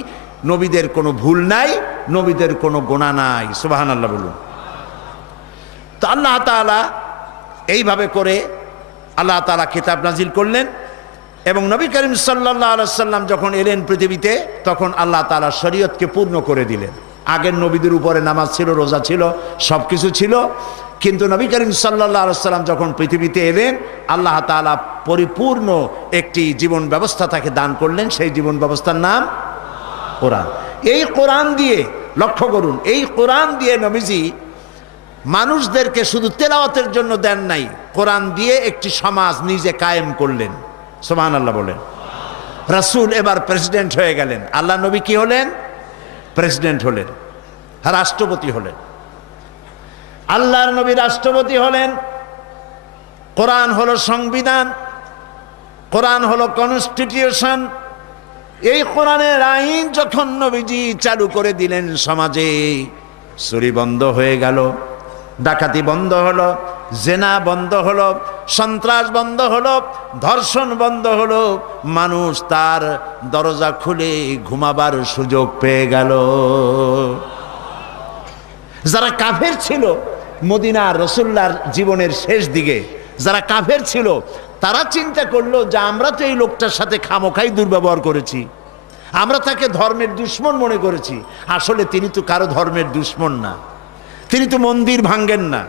নবীদের কোনো ভুল নাই, নবীদের কোনো গুনাহ নাই। সুবহানাল্লাহ বলুন। তো আল্লাহ তাআলা এইভাবে করে আল্লাহ তাআলা কিতাব নাজিল করলেন, এবং নবী করিম সাল্লাল্লাহু আলাইহি সাল্লাম যখন এলেন পৃথিবীতে, তখন আল্লাহ তাআলা শরীয়তকে পূর্ণ করে দিলেন। আগের নবীদের উপরে নামাজ ছিল, রোজা ছিল, সব কিছু ছিল, কিন্তু নবী করিম সাল্লাল্লাহু আলাইহি সাল্লাম যখন পৃথিবীতে এলেন, আল্লাহ তাআলা পরিপূর্ণ একটি জীবন ব্যবস্থা তাকে দান করলেন। সেই জীবন ব্যবস্থার নাম কোরআন। এই কোরআন দিয়ে, লক্ষ্য করুন, এই কোরআন দিয়ে নবীজি মানুষদেরকে শুধু তেলাওয়াতের জন্য দেন নাই, কোরআন দিয়ে একটি সমাজ নিজে কায়েম করলেন। সুবহানাল্লাহ বলেন। রাসূল এবার প্রেসিডেন্ট হয়ে গেলেন, আল্লাহ নবী কি হলেন? প্রেসিডেন্ট হলেন, রাষ্ট্রপতি হলেন। আল্লাহর নবী রাষ্ট্রপতি হলেন। কোরআন হলো সংবিধান, কোরআন হলো কনস্টিটিউশন। এই কোরআনের আইন যখন নবীজি চালু করে দিলেন, সমাজে চুরি বন্ধ হয়ে গেল, ডাকাতি বন্ধ হলো, জেনা বন্ধ হলো, সন্ত্রাস বন্ধ হলো, ধর্ষণ বন্ধ হলো, মানুষ তার দরজা খুলে ঘুমাবার সুযোগ পেয়ে গেল। যারা কাফের ছিল মদিনার রাসূলুল্লাহর জীবনের শেষ দিকে, যারা কাফের ছিল, তারা চিন্তা করলো যে আমরা তো এই লোকটার সাথে খামোখাই দুর্ব্যবহার করেছি, আমরা তাকে ধর্মের দুশমন মনে করেছি। আসলে তিনি তো কারো ধর্মের দুশমন না, তিনি তো মন্দির ভাঙ্গেন না,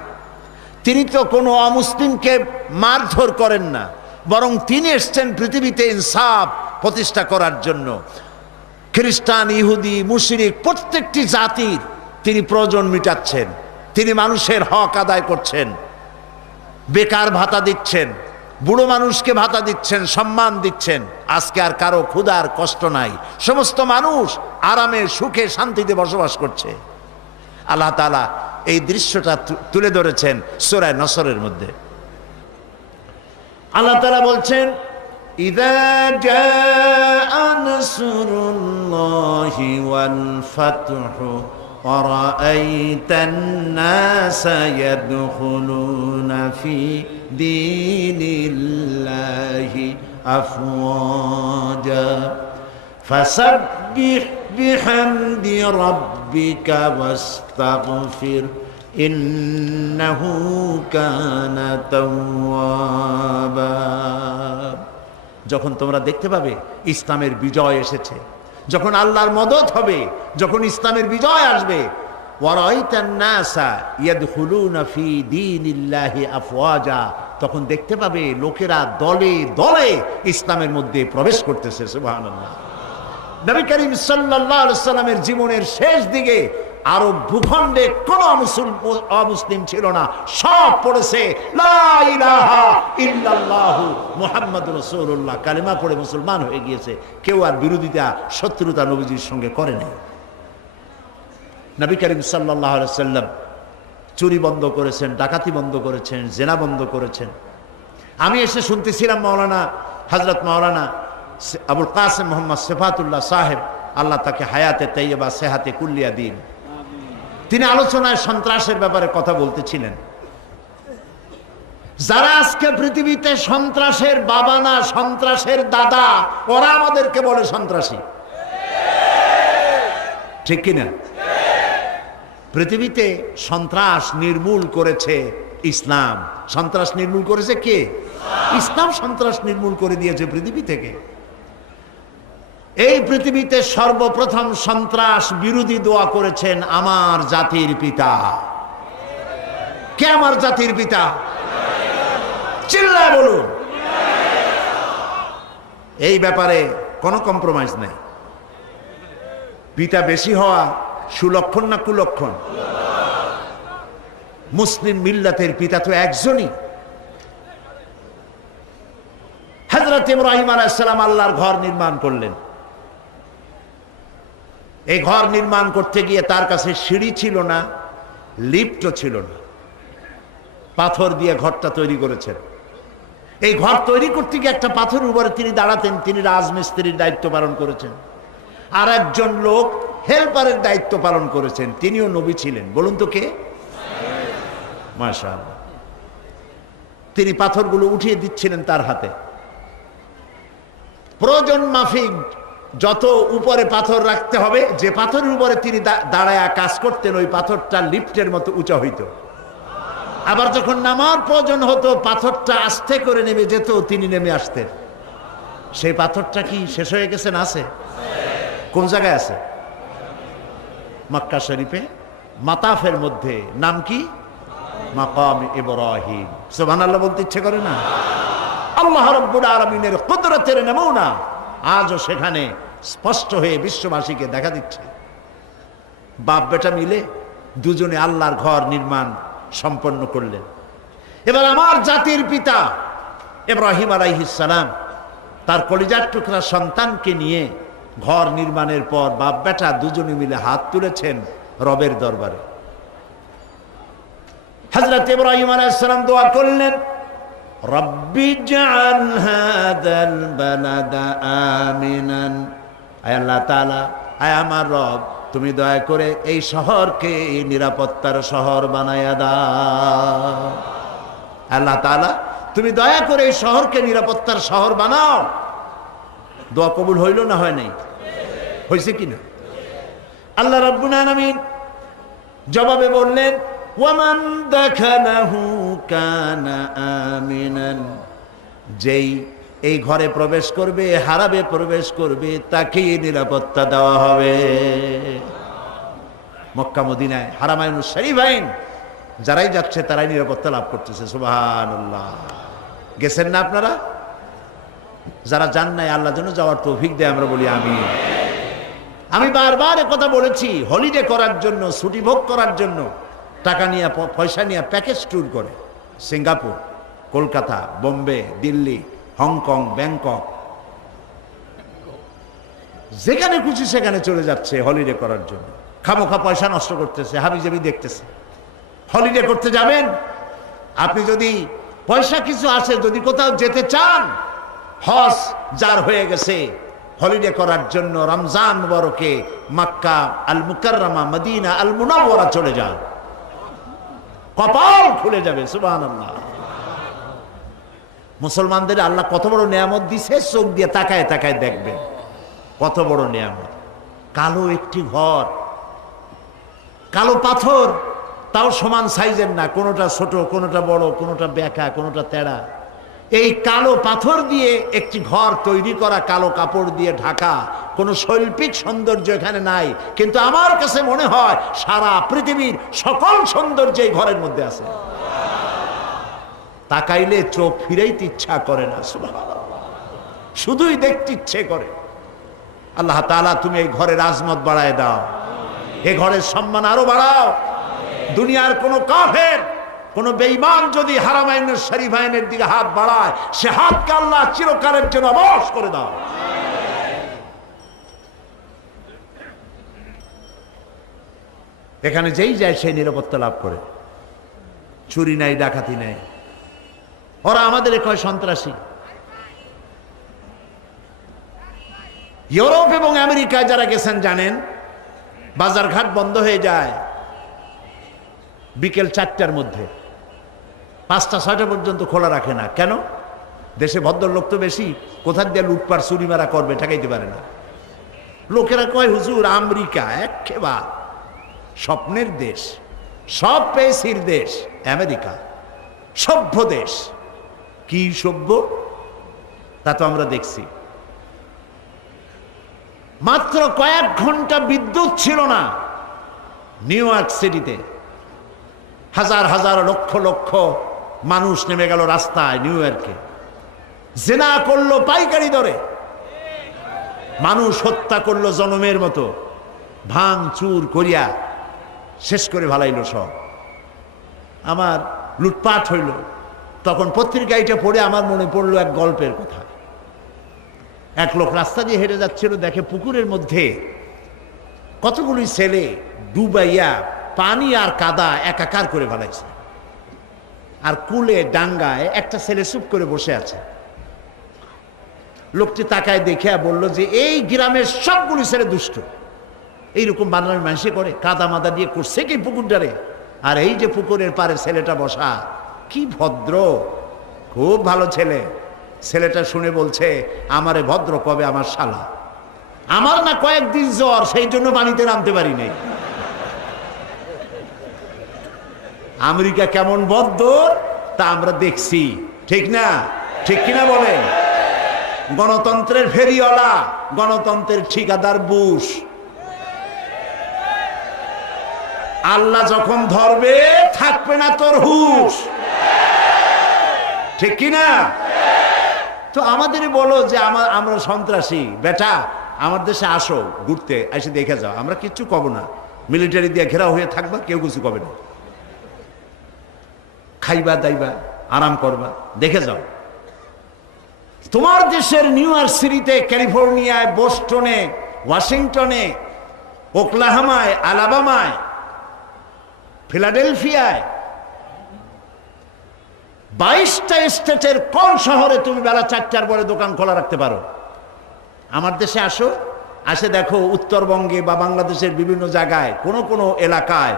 তিনি তো কোনো অমুসলিমকে মারধর করেন না, বরং তিনি এসছেন পৃথিবীতে ইনসাফ প্রতিষ্ঠা করার জন্য। খ্রিস্টান, ইহুদি, মুশরিক প্রত্যেকটি জাতির তিনি প্রয়োজন মিটাচ্ছেন, তিনি মানুষের হক আদায় করছেন, বেকার ভাতা দিচ্ছেন, বুড়ো মানুষকে ভাতা দিচ্ছেন, সম্মান দিচ্ছেন। আজকে আর কারো ক্ষুধার কষ্ট নাই, সমস্ত মানুষ আরামে, সুখে, শান্তিতে বসবাস করছে। আল্লাহ তাআলা এই দৃশ্যটা তুলে ধরেছেন সূরা নসরের মধ্যে। আল্লাহ তাআলা বলছেন, ইযা জাআ নাসরুল্লাহি ওয়াল ফাতহু ওয়া রাআইতান নাসা ইয়াদখুলুনা ফি দীনিল্লাহি আফওয়াজা ফাসাব্বিহ বিহামদি রাব্বিকা ওয়াস্তাগফির ইন্নাহু কানা তাওয়াবা। যখন তোমরা দেখতে পাবে ইসলামের বিজয় এসেছে, যখন আল্লাহর মদদ হবে, যখন ইসলামের বিজয় আসবে, ওয়ারাইতান নাসা ইয়াদখুলুনা ফি দীনিল্লাহি আফওয়াজা, তখন দেখতে পাবে লোকেরা দলে দলে ইসলামের মধ্যে প্রবেশ করতেছে। সুবহানাল্লাহ। নবী করিম সাল্লাল্লাহু আলাইহি সাল্লামের জীবনের শেষ দিকে আরব ভূখণ্ডে কোন অমুসলিম ছিল না, সব পড়েছে লা ইলাহা ইল্লাল্লাহু মুহাম্মাদুর রাসূলুল্লাহ, কালিমা পড়ে মুসলমান হয়ে গিয়েছে। কেউ আর বিরোধিতা শত্রুতা নবীজির সঙ্গে করে নাই। নবী করিম সাল্লাল্লাহু আলাইহি সাল্লাম চুরি বন্ধ করেছেন, ডাকাতি বন্ধ করেছেন, জেনা বন্ধ করেছেন। আমি এসে শুনতেছিলাম মাওলানা হযরত মাওলানা আবুল কাসেম মোহাম্মদ সিফাতুল্লাহ সাহেব, আল্লাহ তাকে হায়াতে তাইয়্যিবা সেহাতে কুল্লিয়া দিন, তিনি আলোচনায় সন্ত্রাসের ব্যাপারে কথা বলতেছিলেন। যারা আজকে পৃথিবীতে সন্ত্রাসের বাবা না, সন্ত্রাসের দাদা, ওরা আমাদেরকে বলে সন্ত্রাসী, ঠিক কিনা? পৃথিবীতে সন্ত্রাস নির্মূল করেছে ইসলাম। সন্ত্রাস নির্মূল করেছে কে? ইসলাম সন্ত্রাস নির্মূল করে দিয়েছে পৃথিবী থেকে। এই পৃথিবীতে সর্বপ্রথম সন্ত্রাস বিরোধী দোয়া করেছেন আমার জাতির পিতা। কে আমার জাতির পিতা? চিল্লায় বলুন। এই ব্যাপারে কোনো কম্প্রোমাইজ নাই। পিতা বেশি হওয়া সুলক্ষণ না কুলক্ষণ? মুসলিম মিল্লাতের পিতা তো একজনই। হযরত ইব্রাহিম আলাইহিস সালাম আল্লাহর ঘর নির্মাণ করলেন। এই ঘর নির্মাণ করতে গিয়ে তার কাছে সিঁড়ি ছিল না, লিফটও ছিল না, পাথর দিয়ে ঘরটা তৈরি করেছেন। এই ঘর তৈরি করতে গিয়ে একটা পাথরের উপরে তিনি দাঁড়াতেন, তিনি রাজমিস্ত্রির দায়িত্ব পালন করেছেন। আর একজন লোক হেল্পারের দায়িত্ব পালন করেছেন, তিনিও নবী ছিলেন। বলুন তো কে? মাশাআল্লাহ। তিনি পাথরগুলো উঠিয়ে দিচ্ছিলেন তার হাতে। প্রয়োজন মাফিক যত উপরে পাথর রাখতে হবে, যে পাথরের উপরে তিনি দাঁড়ায় কাজ করতেন, ওই পাথরটা লিফটের মতো উঁচা হইত। আবার যখন নামার প্রয়োজন হতো, পাথরটা আস্তে করে নেমে যেত, তিনি নেমে আসতেন। সেই পাথরটা কি শেষ হয়ে গেছে? না আছে? কোন জায়গায় আছে? মক্কা শরীফে মাতাফের মধ্যে। নাম কি? মাকাম ইব্রাহিম। সুবহানাল্লাহ বলতে ইচ্ছে করে না? আল্লাহ রাব্বুল আলামিনের কুদরতের নমুনা আজও সেখানে স্পষ্ট হয়ে বিশ্ববাসীকে দেখা দিচ্ছে। বাপ বেটা মিলে দুজনে আল্লাহর ঘর নির্মাণ সম্পন্ন করলেন। এবার আমার জাতির পিতা ইব্রাহিম আলাইহিস সালাম তার কলিজার টুকরা সন্তানকে নিয়ে ঘর নির্মাণের পর বাপ বেটা দুজনে মিলে হাত তুলেছেন রবের দরবারে। হযরত ইব্রাহিম আলাইহিস সালাম দোয়া করলেন, রব্বি জাআল হাযাল বালাদা আমিনান। আয় আল্লাহ তাআলা, আয় আমার রব, তুমি দয়া করে এই শহরকে নিরাপত্তার শহর বানায়া দাও। আল্লাহ তাআলা, তুমি দয়া করে এই শহরকে নিরাপত্তার শহর বানাও। দোয়া কবুল হইল না হয় নাই? হয়েছে কিনা? আল্লাহ রাব্বুল আলামিন জবাবে বললেন, ওয়ামান দাখালাহু কানা আমিনান। যেই এই ঘরে প্রবেশ করবে, হারাবে প্রবেশ করবে, তাকেই নিরাপত্তা দেওয়া হবে। মক্কা মদিনায় হারামাইনুল শরীফাইন যারাই যাচ্ছে তারাই নিরাপত্তা লাভ করতেছে। সুবহানাল্লাহ। গেছেন না আপনারা? যারা যান নাই, আল্লাহ যেন যাওয়ার তৌফিক দেয়, আমরা বলি আমিন। আমি বারবার কথা বলেছি, হলিডে করার জন্য, ছুটি ভোগ করার জন্য টাকা নিয়ে পয়সা নিয়ে প্যাকেজ ট্যুর করে Singapore, Kolkata, Bombay, Delhi, Hong Kong, Bangkok, যেখানে খুশি সেখানে চলে যাচ্ছে হলিডে করার জন্য। খামোখা পয়সা নষ্ট করতেছে, হাবিজাবি দেখতেছে। হলিডে করতে যাবেন, আপনি যদি পয়সা কিছু আসে, যদি কোথাও যেতে চান, হজ যার হয়ে গেছে হলিডে করার জন্য রমজান মুবারকে মক্কা আল মুকাররমা, মদিনা আল মুনাওয়ারা চলে যান, কপাল খুলে যাবে। সুবহানাল্লাহ। মুসলমানদের আল্লাহ কত বড় নিয়ামত দিছে, চোখ দিয়ে তাকায় তাকায় দেখবেন কত বড় নিয়ামত। কালো একটি ঘর, কালো পাথর, তাও সমান সাইজের না, কোনোটা ছোট, কোনোটা বড়, কোনোটা বেঁকা, কোনোটা তেড়া। এই কালো পাথর দিয়ে একটি ঘর তৈরি করা, কালো কাপড় দিয়ে ঢাকা, কোনো শৈল্পিক সৌন্দর্য এখানে নাই, কিন্তু আমার কাছে মনে হয় সারা পৃথিবীর সকল সৌন্দর্য এই ঘরের মধ্যে আছে। তাকাইলে চোখ ফিরাইতে ইচ্ছা করে না, সুবহানাল্লাহ, শুধুই দেখতে ইচ্ছে করে। আল্লাহ তাআলা তুমি এই ঘরের আজমত বাড়ায় দাও, এই ঘরের সম্মান আরো বাড়াও। দুনিয়ার কোন কাফের, কোন বেঈমান যদি হারামাইনের শরীফাইনের দিকে হাত বাড়ায়, সে হাতকে আল্লাহ চিরকালের জন্য অবশ করে দাও। এখানে যেই যায় সেই নিরাপত্তা লাভ করে, চুরি নাই, ডাকাতি নাই। ওরা আমাদের কয় সন্ত্রাসী। ইউরোপ এবং আমেরিকায় যারা গেছেন জানেন, বাজারঘাট বন্ধ হয়ে যায় বিকেল 4টার মধ্যে, 5টা 6টা পর্যন্ত খোলা রাখে না। কেন? দেশে ভদ্রলোক তো বেশি, কোথার দিয়ে লুটপাট চুরি মারা করবে, ঠেকাইতে পারে না। লোকেরা কয় হুজুর আমেরিকা একেবারে স্বপ্নের দেশ, সব পেশির দেশ আমেরিকা, সভ্য দেশ। কি সভ্য তা তো আমরা দেখছি। মাত্র কয়েক ঘন্টা বিদ্যুৎ ছিল না নিউ ইয়র্ক সিটিতে, হাজার হাজার লক্ষ লক্ষ মানুষ নেমে গেল রাস্তায় নিউ ইয়র্কে। জেনা করলো পাইকারি দরে, মানুষ হত্যা করলো জনমের মতো, ভাঙ চুর করিয়া শেষ করে ভালাইল সব। আমার লুটপাট হইল। তখন পত্রিকাটা পড়ে আমার মনে পড়লো এক গল্পের কথা। এক লোক রাস্তা দিয়ে হেঁটে যাচ্ছিল, দেখে পুকুরের মধ্যে কতগুলি ছেলে ডুবাইয়া পানি আর কাদা একাকার করে ফেলাইছে, আর কুলে ডাঙ্গায় একটা ছেলে চুপ করে বসে আছে। লোকটি তাকায় দেখে বলল যে এই গ্রামের সবগুলি ছেলে দুষ্ট, এইরকম বানানোর মানুষে করে, কাদা মাদা দিয়ে করছে কি পুকুরটারে। আর এই যে পুকুরের পারে ছেলেটা বসা, কি ভদ্র, খুব ভালো ছেলে। ছেলেটা শুনে বলছে, আমারে ভদ্র কবে আমার শালা, আমার না কয়েকদিন জ্বর, সেই জন্য পানিতে নামতে পারি নাই। আমেরিকা কেমন বদ্দর তা আমরা দেখছি, ঠিক না? ঠিক কিনা বলেন? গণতন্ত্রের ফেরিওয়ালা, গণতন্ত্রের ঠিকাদার বুশ। আল্লাহ যখন ধরবে থাকবে না তোর হুশ, ঠিক কিনা? তো আমাদের বলো যে আমরা সন্ত্রাসী, বেটা আমার দেশে আসো ঘুরতে, এসে দেখে যাও, আমরা কিচ্ছু কব না, মিলিটারি দিয়ে ঘেরাও হয়ে থাকবা, কেউ কিছু কবে না, খাইবা দাইবা আরাম করবা, দেখে যাও। তোমার দেশের নিউ ইয়র্ক সিটিতে, ক্যালিফোর্নিয়ায়, বোস্টনে, ওয়াশিংটনে, ওকলাহামায়, আলাবামায়, ফিলাডেলফিয়ায়, 22টা স্টেটের কোন শহরে তুমি বেলা 4টার পরে দোকান খোলা রাখতে পারো? আমার দেশে আসো, আসে দেখো উত্তরবঙ্গে বা বাংলাদেশের বিভিন্ন জায়গায় কোনো কোনো এলাকায়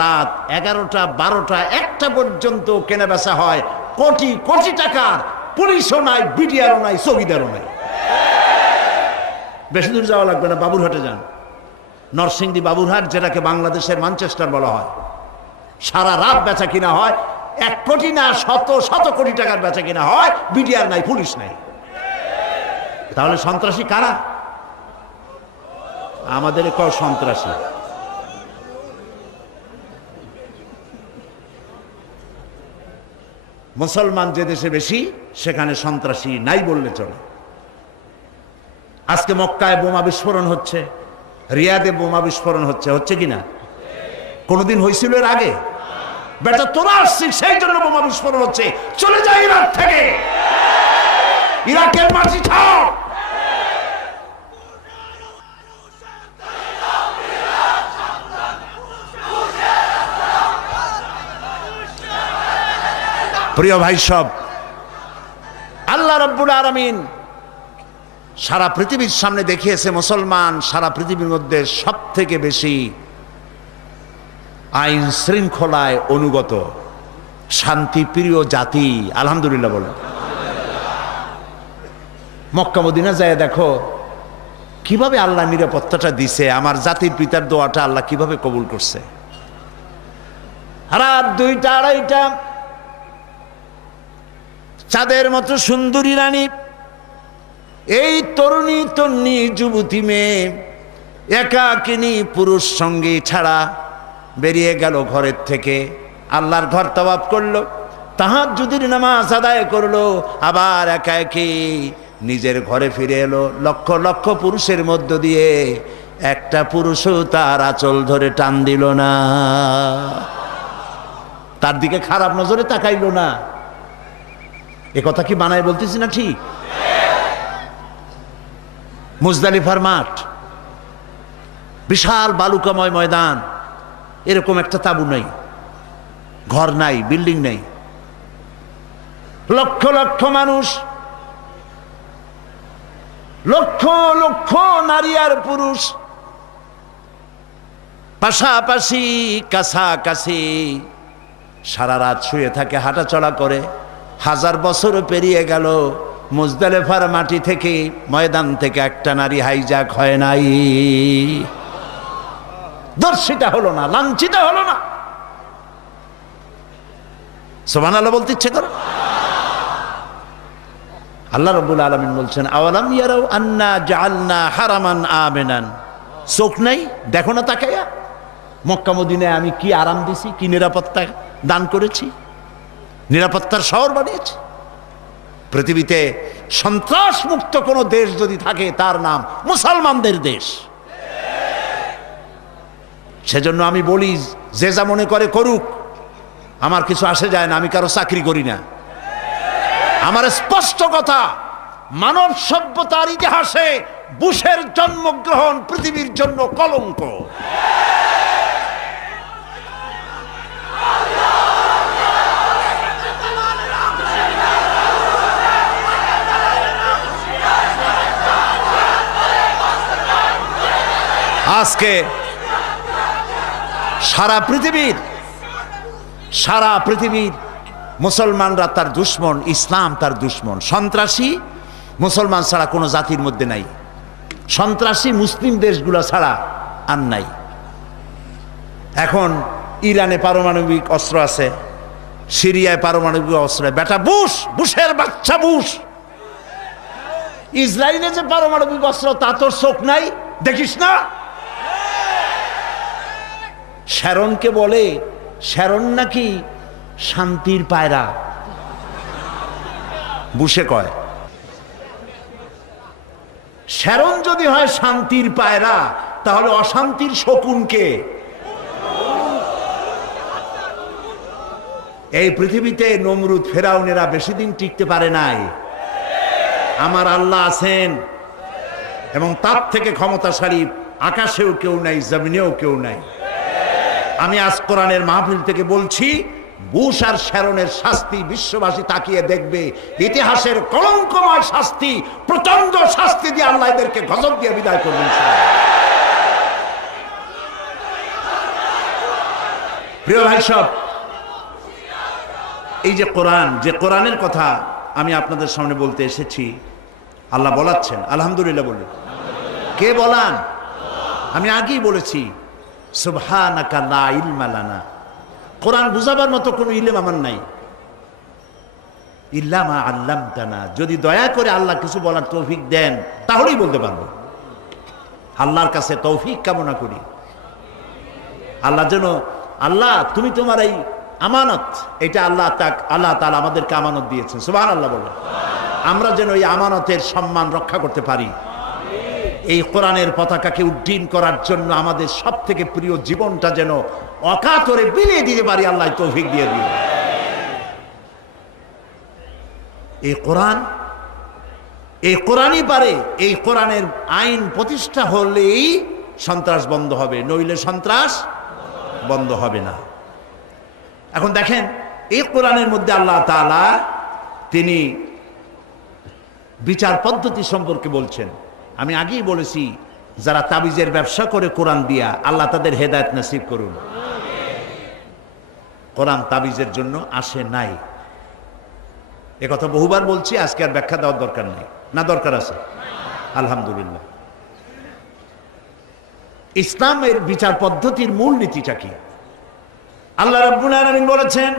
রাত 11টা 12টা 1টা পর্যন্ত কেনা বেচা হয় কোটি কোটি টাকার। পুলিশও নাই, বিডিআরও নাই, চৌকিদারও নাই। বেশি দূর যাওয়া লাগবে না, বাবুরহাটে যান। নরসিংদী বাবুরহাট, যেটাকে বাংলাদেশের ম্যানচেস্টার বলা হয়, সারা রাত বেচা কিনা হয়, 1 কোটি না শত শত কোটি টাকার বেচা কিনা হয়, বিডিআর নাই, পুলিশ নাই। তাহলে সন্ত্রাসী কারা? আমাদের কয় সন্ত্রাসী। মুসলমান যে দেশে বেশি, সেখানে সন্ত্রাসী নাই বললে চলে। আজকে মক্কায় বোমা বিস্ফোরণ হচ্ছে, রিয়াদে বোমা বিস্ফোরণ হচ্ছে, হচ্ছে কিনা? কোনদিন হয়েছিল এর আগে? বেটা তোরা আসছিস সেই জন্য বোমা বিস্ফোরণ হচ্ছে। চলে যায় ইরাক থেকে, ইরাকের মাটি ছাড়। প্রিয় ভাই সব, আল্লাহ রাব্বুল আলামিন সারা পৃথিবীর সামনে দেখিয়েছে মুসলমান সারা পৃথিবীর মধ্যে সব থেকে বেশি আইন শৃঙ্খলায় অনুগত, শান্তিপ্রিয় জাতি। আলহামদুলিল্লাহ বলো। মক্কা মদিনা যায় দেখো কিভাবে আল্লাহ নিরাপত্তাটা দিছে, আমার জাতির পিতার দোয়াটা আল্লাহ কিভাবে কবুল করছে। রাত 2টা 2:30 চাঁদের মতো সুন্দরী রানী, এই তরুণী তন্নি যুবতী মেয়ে একাকিনী পুরুষ সঙ্গী ছাড়া বেরিয়ে গেল ঘরের থেকে। আল্লাহর ঘর তওয়াফ করলো, তাহাজ্জুদের নামাজ আদায় করলো, আবার একা একই নিজের ঘরে ফিরে এলো। লক্ষ লক্ষ পুরুষের মধ্য দিয়ে একটা পুরুষও তার আঁচল ধরে টান দিল না, তার দিকে খারাপ নজরে তাকাইল না। এ কথা কি বানায় বলতেছি না? ঠিক। মুজদালিফার মাঠ, বিশাল বালুকাময় ময়দান, এরকম একটা তাঁবু নাই, ঘর নাই, বিল্ডিং নেই, লক্ষ লক্ষ মানুষ, লক্ষ লক্ষ নারী আর পুরুষ পাশাপাশি কাছাকাছি সারা রাত শুয়ে থাকে, হাঁটাচলা করে। 1000 বছরও পেরিয়ে গেল, মুজদালিফার মাটি থেকে, ময়দান থেকে একটা নারী হাইজ্যাক হয় নাই, দর্শিতা হলো না, লাঞ্ছিত হলো না। সুবহানাল্লাহ বলতে ইচ্ছে করে। আল্লাহ রাব্বুল আলামিন বলছেন, আওয়ালাম ইয়ারাউ আন্না জাআলনা হারামান আমিনান। চোখ নাই, দেখো না তাকাইয়া মক্কা মদিনায় আমি কি আরাম দিছি, কি নিরাপত্তা দান করেছি, নিরাপত্তার শহর বানিয়েছি। পৃথিবীতে সন্ত্রাস মুক্ত কোনো দেশ যদি থাকে তার নাম মুসলমানদের দেশ। সেজন্য আমি বলি, যে যা মনে করে করুক, আমার কিছু আসে যায় না, আমি কারো চাকরি করি না। আমার স্পষ্ট কথা, মানব সভ্যতার ইতিহাসে বুশের জন্মগ্রহণ পৃথিবীর জন্য কলঙ্ক। আজকে সারা পৃথিবীর মুসলমানরা তার দুশ্মন, ইসলাম তার দুশ্মন। সন্ত্রাসী মুসলমান ছাড়া কোনো জাতির মধ্যে নাই, সন্ত্রাসী মুসলিম দেশগুলো ছাড়া আর নাই। এখন ইরানে পারমাণবিক অস্ত্র আছে, সিরিয়ায় পারমাণবিক অস্ত্র। বেটা বুশের বাচ্চা বুশ, ইসরায়েলে যে পারমাণবিক অস্ত্র তা তোর চোখ নাই, দেখিস না? শ্যারনকে বলে, শ্যারন নাকি শান্তির পায়রা, বুশে কয়। শ্যারন যদি হয় শান্তির পায়রা, তাহলে অশান্তির শকুনকে? এই পৃথিবীতে নমরুদ ফেরাউনেরা বেশি দিন টিকতে পারে নাই। আমার আল্লাহ আছেন, এবং তার থেকে ক্ষমতাশালী আকাশেও কেউ নাই, জমিনেও কেউ নাই। আমি আজ কোরআনের মাহফিল থেকে বলছি, বুশ আর শ্যারনের শাস্তি বিশ্ববাসী তাকিয়ে দেখবে, ইতিহাসের কলঙ্কময় শাস্তি, প্রচন্ড শাস্তি দিয়ে আল্লাহ এদেরকে গজব দিয়ে বিদায় করবেন। প্রিয় ভাই সব, এই যে কোরআন, যে কোরআনের কথা আমি আপনাদের সামনে বলতে এসেছি, আল্লাহ বলাচ্ছেন, আলহামদুলিল্লাহ বলি। কে বলান? আমি আগেই বলেছি, সুবহানাকা লা ইলমা লানা। কোরআন বুঝাবার মতো কোনো ইলম আমার নাই, ইল্লা মা আল্লামতানা। যদি দয়া করে আল্লাহ কিছু বলার তৌফিক দেন, তাহলেই বলতে পারবো। আল্লাহর কাছে তৌফিক কামনা করি, আল্লাহ যেন, আল্লাহ তুমি তোমার এই আমানত, এটা আল্লাহ তাআলা আমাদেরকে আমানত দিয়েছেন, সুবহানাল্লাহ বলেন। আমরা যেন এই আমানতের সম্মান রক্ষা করতে পারি। এই কোরআনের পতাকাকে উড্ডীন করার জন্য আমাদের সব থেকে প্রিয় জীবনটা যেন অকাতরে বিলিয়ে দিতে পারি, আল্লাহ তৌফিক দিয়ে দিন। এই কোরআনই পারে। এই কোরআনের আইন প্রতিষ্ঠা হলেই সন্ত্রাস বন্ধ হবে, নইলে সন্ত্রাস বন্ধ হবে না। এখন দেখেন, এই কোরআনের মধ্যে আল্লাহ তাআলা তিনি বিচার পদ্ধতি সম্পর্কে বলছেন। আমি আগেই বলেছি, যারা তাবিজের ব্যবসা করে কোরআন দিয়া, আল্লাহ তাদের হেদায়েত নসিব করুন। কোরআন তাবিজের জন্য আসে নাই, একথা বহুবার বলছি, আজকে আর ব্যাখ্যা দেওয়ার দরকার নেই। না দরকার আছে? আলহামদুলিল্লাহ। ইসলামের বিচার পদ্ধতির মূল নীতিটা কি? আল্লাহ রাব্বুল আলামিন বলেছেন,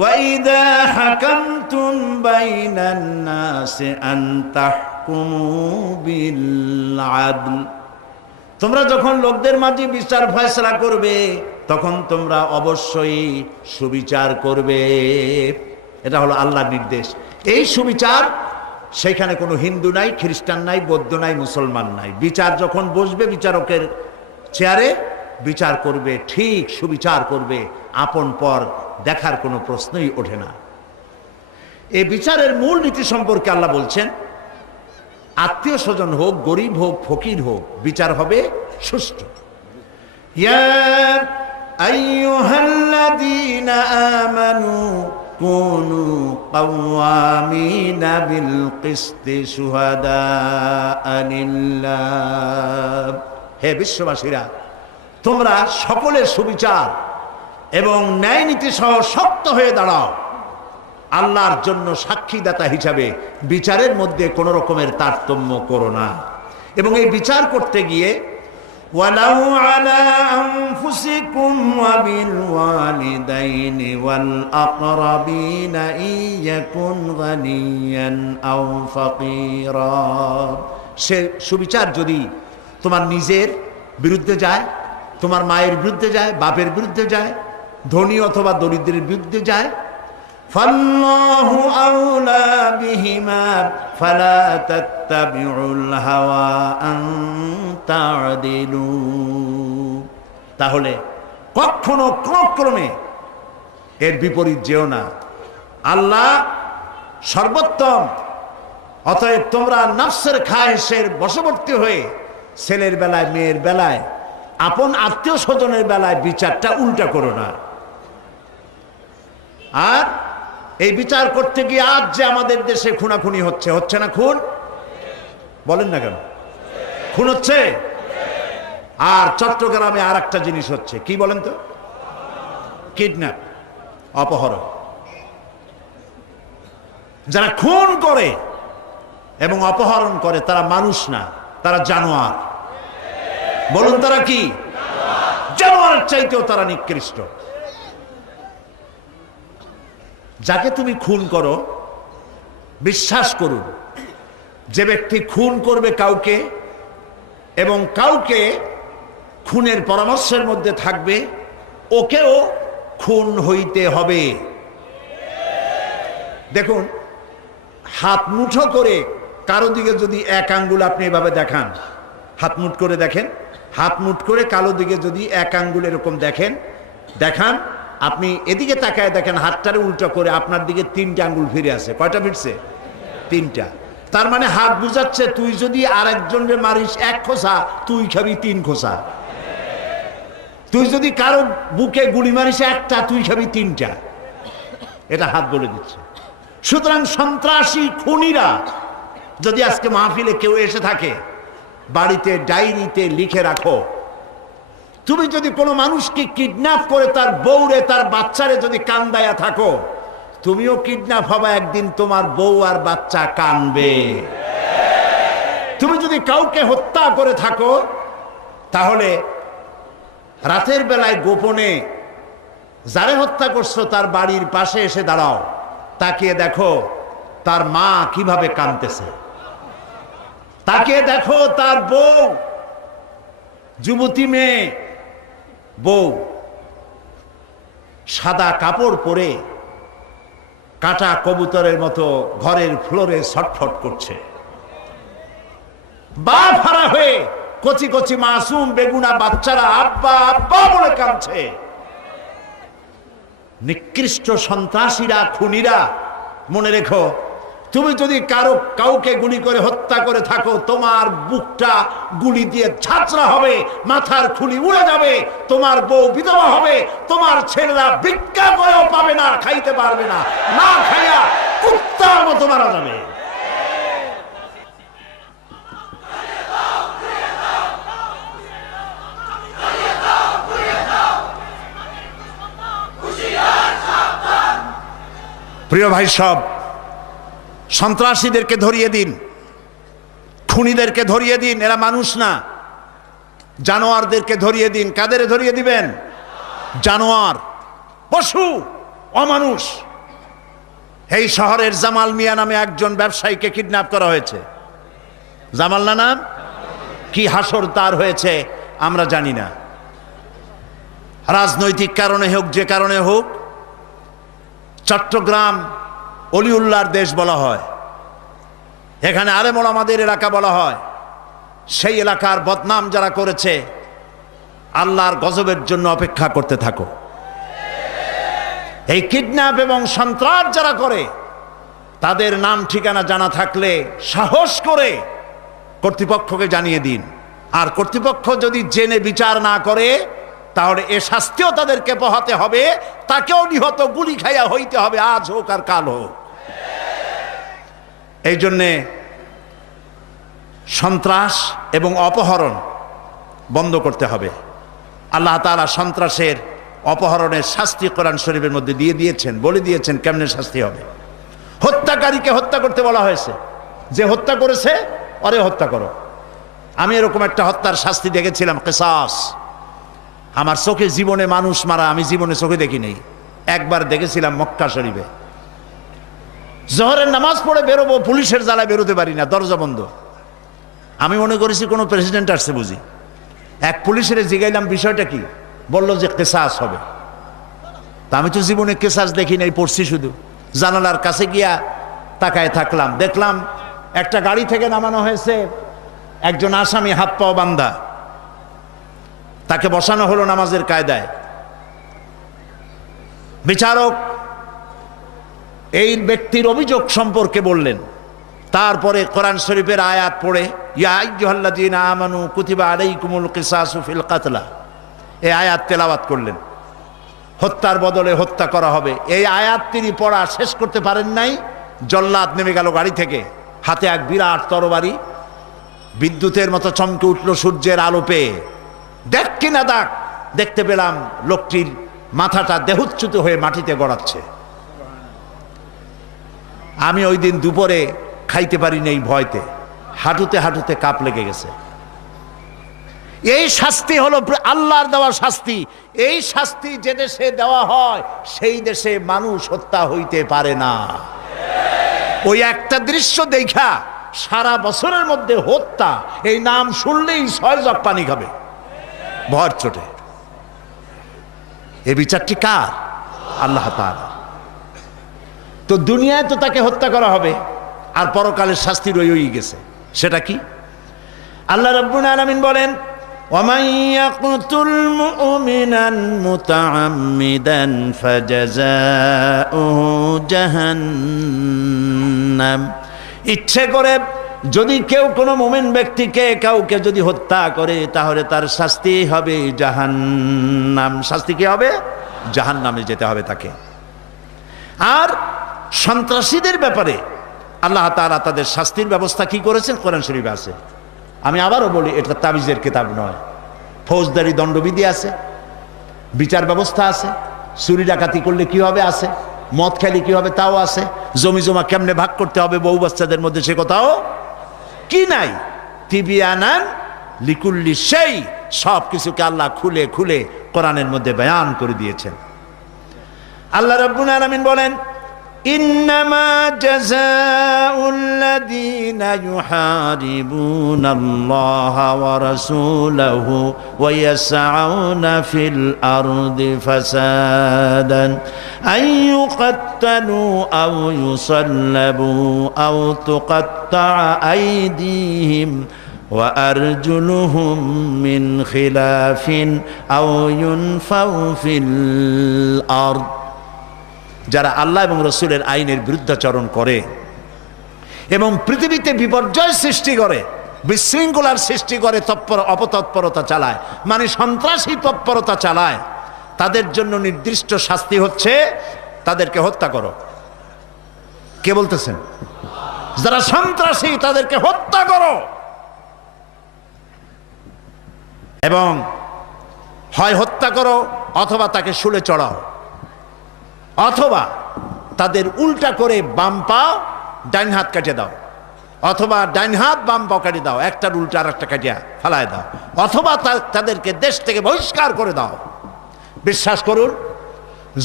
وَإِذَا حَكَمْتُمْ بَيْنَ النَّاسِ أَن تَحْكُمُوا بِالْعَدْلِ তোমরা যখন লোকদের মাঝে বিচার ফয়সালা করবে তখন তোমরা অবশ্যই সুবিচার করবে। এটা হলো আল্লাহর নির্দেশ। এই সুবিচার, সেখানে কোনো হিন্দু নাই, খ্রিস্টান নাই, বৌদ্ধ নাই, মুসলমান নাই। বিচার যখন বসবে বিচারকের চেয়ারে, বিচার করবে, ঠিক সুবিচার করবে, আপন পর দেখার কোনো প্রশ্নই ওঠে না। এই বিচারের মূল নীতি সম্পর্কে আল্লাহ বলছেন, আত্মীয় স্বজন হোক, গরিব হোক, ফকির হোক, বিচার হবে সুষ্ঠু। ইয়া আইয়ুহাল্লাযীনা আমানু কুনু কাওয়ামিনা বিল কিসতি শুহাদাআ লিল্লাহ। হে বিশ্ববাসীরা, তোমরা সকলের সুবিচার এবং ন্যায় নীতি সহ শক্ত হয়ে দাঁড়াও। আল্লাহর জন্য সাক্ষীদাতা হিসাবে বিচারের মধ্যে কোনো রকমের তারতম্য করো না। এবং এই বিচার করতে গিয়ে ওয়ালাউ আলা আনফুসিকুম ওয়া বিল ওয়ালিদাইনি ওয়াল আকরাবিনা ইয়াকুন গানিয়ান আও ফাকিরা। সে সুবিচার যদি তোমার নিজের বিরুদ্ধে যায়, তোমার মায়ের বিরুদ্ধে যায়, বাপের বিরুদ্ধে যায়, ধনী অথবা দরিদ্রের বিরুদ্ধে যায়, ফাল্লাহু আউলা বিহিমা ফালা তাত্তাবিউল হাওয়া আন তা'দিলু। তাহলে কখনো ক্রমে এর বিপরীত যেও না। আল্লাহ সর্বোত্তম, অতএব তোমরা নফসের খায়েশের বশবর্তী হয়ে ছেলের বেলায়, মেয়ের বেলায়, আপন আত্মীয় স্বজনের বেলায় বিচারটা উল্টা করো না। আর এই বিচার করতে গিয়ে আজ যে আমাদের দেশে খুনাখুনি হচ্ছে, হচ্ছে না খুন? বলেন না কেন? খুন হচ্ছে। আর চট্টগ্রামে আর একটা জিনিস হচ্ছে, কি বলেন তো? কিডন্যাপ, অপহরণ। যারা খুন করে এবং অপহরণ করে তারা মানুষ না, তারা জানোয়ার। বলুন তারা কি? জানোয়ারের চাইতেও তারা নিকৃষ্ট। যাকে তুমি খুন করো, বিশ্বাস করুন, যে ব্যক্তি খুন করবে কাউকে এবং কাউকে খুনের পরামর্শের মধ্যে থাকবে, ওকেও খুন হইতে হবে। দেখুন, হাত মুঠো করে কারো দিকে যদি এক আঙ্গুল আপনি এভাবে দেখান, হাত মুঠ করে দেখেন, হাত মুঠ করে কালো দিকে যদি এক আঙ্গুল এরকম দেখান, আপনি এদিকে তাকায় দেখেন, হাতটারে উল্টো করে আপনার দিকে 3টে আঙ্গুল ফিরে আছে। কয়টা ফিরছে? 3টা। তার মানে হাত বুঝাচ্ছে, তুই যদি আরেকজনকে মারিস 1 খোসা, তুই খাবি 3 খোসা। তুই যদি কারো বুকে গুলি মারিস 1টা, তুই খাবি 3টা। এটা হাত বলে দিচ্ছে। সুতরাং সন্ত্রাসী খুনিরা যদি আজকে মাহফিলে কেউ এসে থাকে, বাড়িতে ডায়েরিতে লিখে রাখো, তুমি যদি কোনো মানুষকে কিডন্যাপ করে তার বউরে, তার বাচ্চারে যদি কান্দায়া থাকো, তুমিও কিডন্যাপ হবা একদিন, তোমার বউ আর বাচ্চা কানবে। তুমি যদি কাউকে হত্যা করে থাকো, তাহলে রাতের বেলায় গোপনে যারে হত্যা করছো তার বাড়ির পাশে এসে দাঁড়াও, তাকিয়ে দেখো তার মা কিভাবে কাঁদতেছে, তাকিয়ে দেখো তার বউ, যুবতী মেয়ে বউ সাদা কাপড় পরে কাটা কবুতরের মতো ঘরের ফ্লোরে ছটফট করছে, বাপ হারা হয়ে কচি কচি মাসুম বেগুনা বাচ্চারা আব্বা আব্বা বলে কাঁদছে। নিকৃষ্ট সন্ত্রাসীরা, খুনিরা, মনে রেখো, তুমি যদি কাউকে গুলি করে হত্যা করে থাকো, তোমার বুকটা গুলি দিয়ে ছাঁচড়া হবে, মাথার খুলি উড়ে যাবে, তোমার বউ বিধবা হবে, তোমার ছেলেরা ভিক্ষা করেও পাবে না, খাইতে পারবে না, না খাইয়া কুত্তার মতো মারা যাবে। প্রিয় ভাই সব, সন্ত্রাসীদেরকে ধরিয়ে দিন, খুনিদেরকে ধরিয়ে দিন, এরা মানুষ না, জানোয়ারদেরকে ধরিয়ে দিন। কাদের ধরিয়ে দিবেন? জানোয়ার, পশু, অমানুষ। এই শহরের জামাল মিয়া নামে একজন ব্যবসায়ীকে কিডন্যাপ করা হয়েছে। জামাল না নাম? কি হাসর তার হয়েছে আমরা জানি না। রাজনৈতিক কারণে হোক, যে কারণে হোক, চট্টগ্রাম অলিউল্লাহর দেশ বলা হয়, এখানে আলেম ওলামাদের এলাকা বলা হয়। সেই এলাকার বদনাম যারা করেছে, আল্লাহর গজবের জন্য অপেক্ষা করতে থাকো। এই কিডন্যাপ এবং সন্ত্রাস যারা করে, তাদের নাম ঠিকানা জানা থাকলে সাহস করে কর্তৃপক্ষকে জানিয়ে দিন। আর কর্তৃপক্ষ যদি জেনে বিচার না করে, তাহলে এ শাস্তিও তাদেরকে পোহাতে হবে, তাকেও নিহত গুলি খাইয়া হইতে হবে, আজ হোক আর কাল হোক। এই জন্যে সন্ত্রাস এবং অপহরণ বন্ধ করতে হবে। আল্লাহ তাআলা সন্ত্রাসের, অপহরণের শাস্তি কোরআন শরীফের মধ্যে দিয়ে দিয়েছেন, বলে দিয়েছেন কেমনে শাস্তি হবে। হত্যাকারীকে হত্যা করতে বলা হয়েছে, যে হত্যা করেছে ওরে হত্যা করো। আমি এরকম একটা হত্যার শাস্তি দেখেছিলাম, কিসাস। আমার চোখে জীবনে মানুষ মারা আমি জীবনে চোখে দেখি নেই, একবার দেখেছিলাম মক্কা শরীফে। জোহরের নামাজ পড়ে বেরোবো, পুলিশের জ্বালায় বেরোতে পারি না, দরজা বন্ধ। আমি মনে করেছি কোনো প্রেসিডেন্ট আসছে বুঝি। এক পুলিশের জিগাইলাম বিষয়টা কি, বলল যে কেসাস হবে। তা আমি তো জীবনে কেসাস দেখি নাই, পড়ছি শুধু। জানালার কাছে গিয়া তাকায় থাকলাম, দেখলাম একটা গাড়ি থেকে নামানো হয়েছে একজন আসামি, হাত পাও বান্ধা, তাকে বসানো হলো নামাজের কায়দায়। বিচারক এই ব্যক্তির অভিযোগ সম্পর্কে বললেন, তারপরে কোরআন শরীফের আয়াত পড়ে, ইয়া আইয়ুহাল্লাযীনা আমানু কুতিবা আলাইকুমুল কিসাসু ফিল কাতলা, এই আয়াত তেলাওয়াত করলেন। হত্যার বদলে হত্যা করা হবে। এই আয়াত তিনি পড়া শেষ করতে পারেন নাই, জল্লাদ নেমে গেল গাড়ি থেকে, হাতে এক বিরাট তরবারি, বিদ্যুতের মতো চমকে উঠল সূর্যের আলো পেয়ে। দেখ কিনা দেখ, দেখতে পেলাম লোকটির মাথাটা দেহচ্যুত হয়ে মাটিতে গড়াচ্ছে। আমি ওই দিন দুপুরে খাইতে পারি নাই ভয়তে, হাঁটুতে হাঁটুতে কাপ লেগে গেছে। এই শাস্তি হলো আল্লাহর দেওয়া শাস্তি। এই শাস্তি যে দেশে দেওয়া হয়, সেই দেশে মানুষ হত্যা হইতে পারে না। ওই একটা দৃশ্য দেখা সারা বছরের মধ্যে হত্যা, এই নাম শুনলেই 6 জগ পানি খাবে ভর চোটে। এই বিচারটি কার? আল্লাহ তাআলা। তো দুনিয়ায় তো তাকে হত্যা করা হবে, আর পরকালের শাস্তি রয়েই গেছে। সেটা কি? আল্লাহ রাব্বুল আলামিন বলেন, ومن يقتل مؤمنا متعمدا فجزاؤه جهنم। ইচ্ছে করে যদি কেউ কোনো মুমিন ব্যক্তিকে, কাউকে যদি হত্যা করে, তাহলে তার শাস্তি হবে জাহান্নাম। শাস্তি কি হবে? জাহান্নামে যেতে হবে তাকে। আর সন্ত্রাসীদের ব্যাপারে আল্লাহ তাআলা তাদের শাস্তির ব্যবস্থা কি করেছেন কোরআন শরীফে আছে। আমি আবারও বলি, এটা তাবিজের কিতাব নয়। ফৌজদারি দণ্ডবিধি আছে, বিচার ব্যবস্থা আছে, চুরি ডাকাতি করলে কি হবে আছে, মদ খেলে কি হবে তাও আছে, জমি জমা কেমনে ভাগ করতে হবে বউ বাচ্চাদের মধ্যে সে কথাও কি নাই। তিবিয়ানান লিকুল্লি সেই, সব কিছুকে আল্লাহ খুলে খুলে কোরআনের মধ্যে বয়ান করে দিয়েছেন। আল্লাহ রাব্বুল আলামিন বলেন, إنما جزاء الذين يحاربون الله ورسوله ويسعون في الأرض فسادا أن يقتلوا أو يصلبوا أو تقطع أيديهم وأرجلهم من خلاف أو ينفوا في الأرض। যারা আল্লাহ এবং রসুলের আইনের বিরুদ্ধাচরণ করে এবং পৃথিবীতে বিপর্যয় সৃষ্টি করে, বিশৃঙ্খলার সৃষ্টি করে, অপতৎপরতা চালায়, মানে সন্ত্রাসী তৎপরতা চালায়, তাদের জন্য নির্দিষ্ট শাস্তি হচ্ছে তাদেরকে হত্যা করো। কে বলতেছেন? যারা সন্ত্রাসী তাদেরকে হত্যা করো। এবং হয় হত্যা করো অথবা তাকে শুলে চড়াও, অথবা তাদের উল্টা করে বাম পা ডাইন হাত কেটে দাও, অথবা ডাইন হাত বাম পা কেটে দাও, একটার উল্টা আর একটা কাটিয়া ফালায় দাও, অথবা তাদেরকে দেশ থেকে বহিষ্কার করে দাও। বিশ্বাস করুন,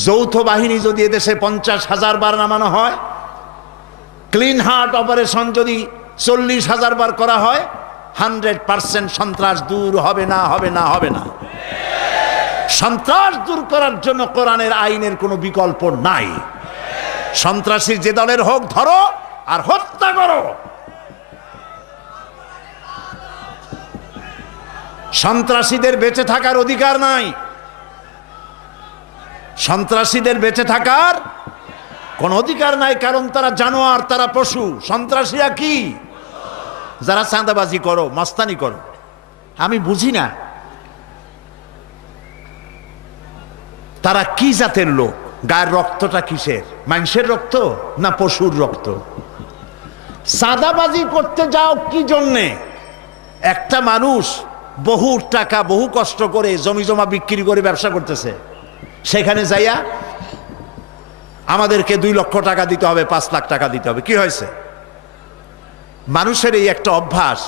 যৌথ বাহিনী যদি এদেশে 50,000 বার নামানো হয়, ক্লিন হার্ট অপারেশন যদি 40,000 বার করা হয়, 100% সন্ত্রাস দূর হবে না, হবে না, হবে না। সন্ত্রাস দূর করার জন্য কোরআনের আইনের কোনো বিকল্প নাই। সন্ত্রাসী যে দলের হোক ধরো আর হত্যা করো। সন্ত্রাসীদের বেঁচে থাকার অধিকার নাই। সন্ত্রাসীদের বেঁচে থাকার কোন অধিকার নাই, কারণ তারা জানোয়ার, তারা পশু। সন্ত্রাসীরা কি? যারা চাঁদাবাজি করো, মাস্তানি করো। আমি বুঝি না তারা কি জাতের লোক, গায়ের রক্তটা কিসের, মানুষের রক্ত না পশুর রক্ত? চাঁদাবাজি করতে যাও কি জন্যে? একটা মানুষ বহু টাকা বহু কষ্ট করে জমি জমা বিক্রি করে ব্যবসা করতেছে, সেখানে যাইয়া আমাদেরকে 2 লক্ষ টাকা দিতে হবে, 5 লাখ টাকা দিতে হবে। কি হয়েছে? মানুষের এই একটা অভ্যাস,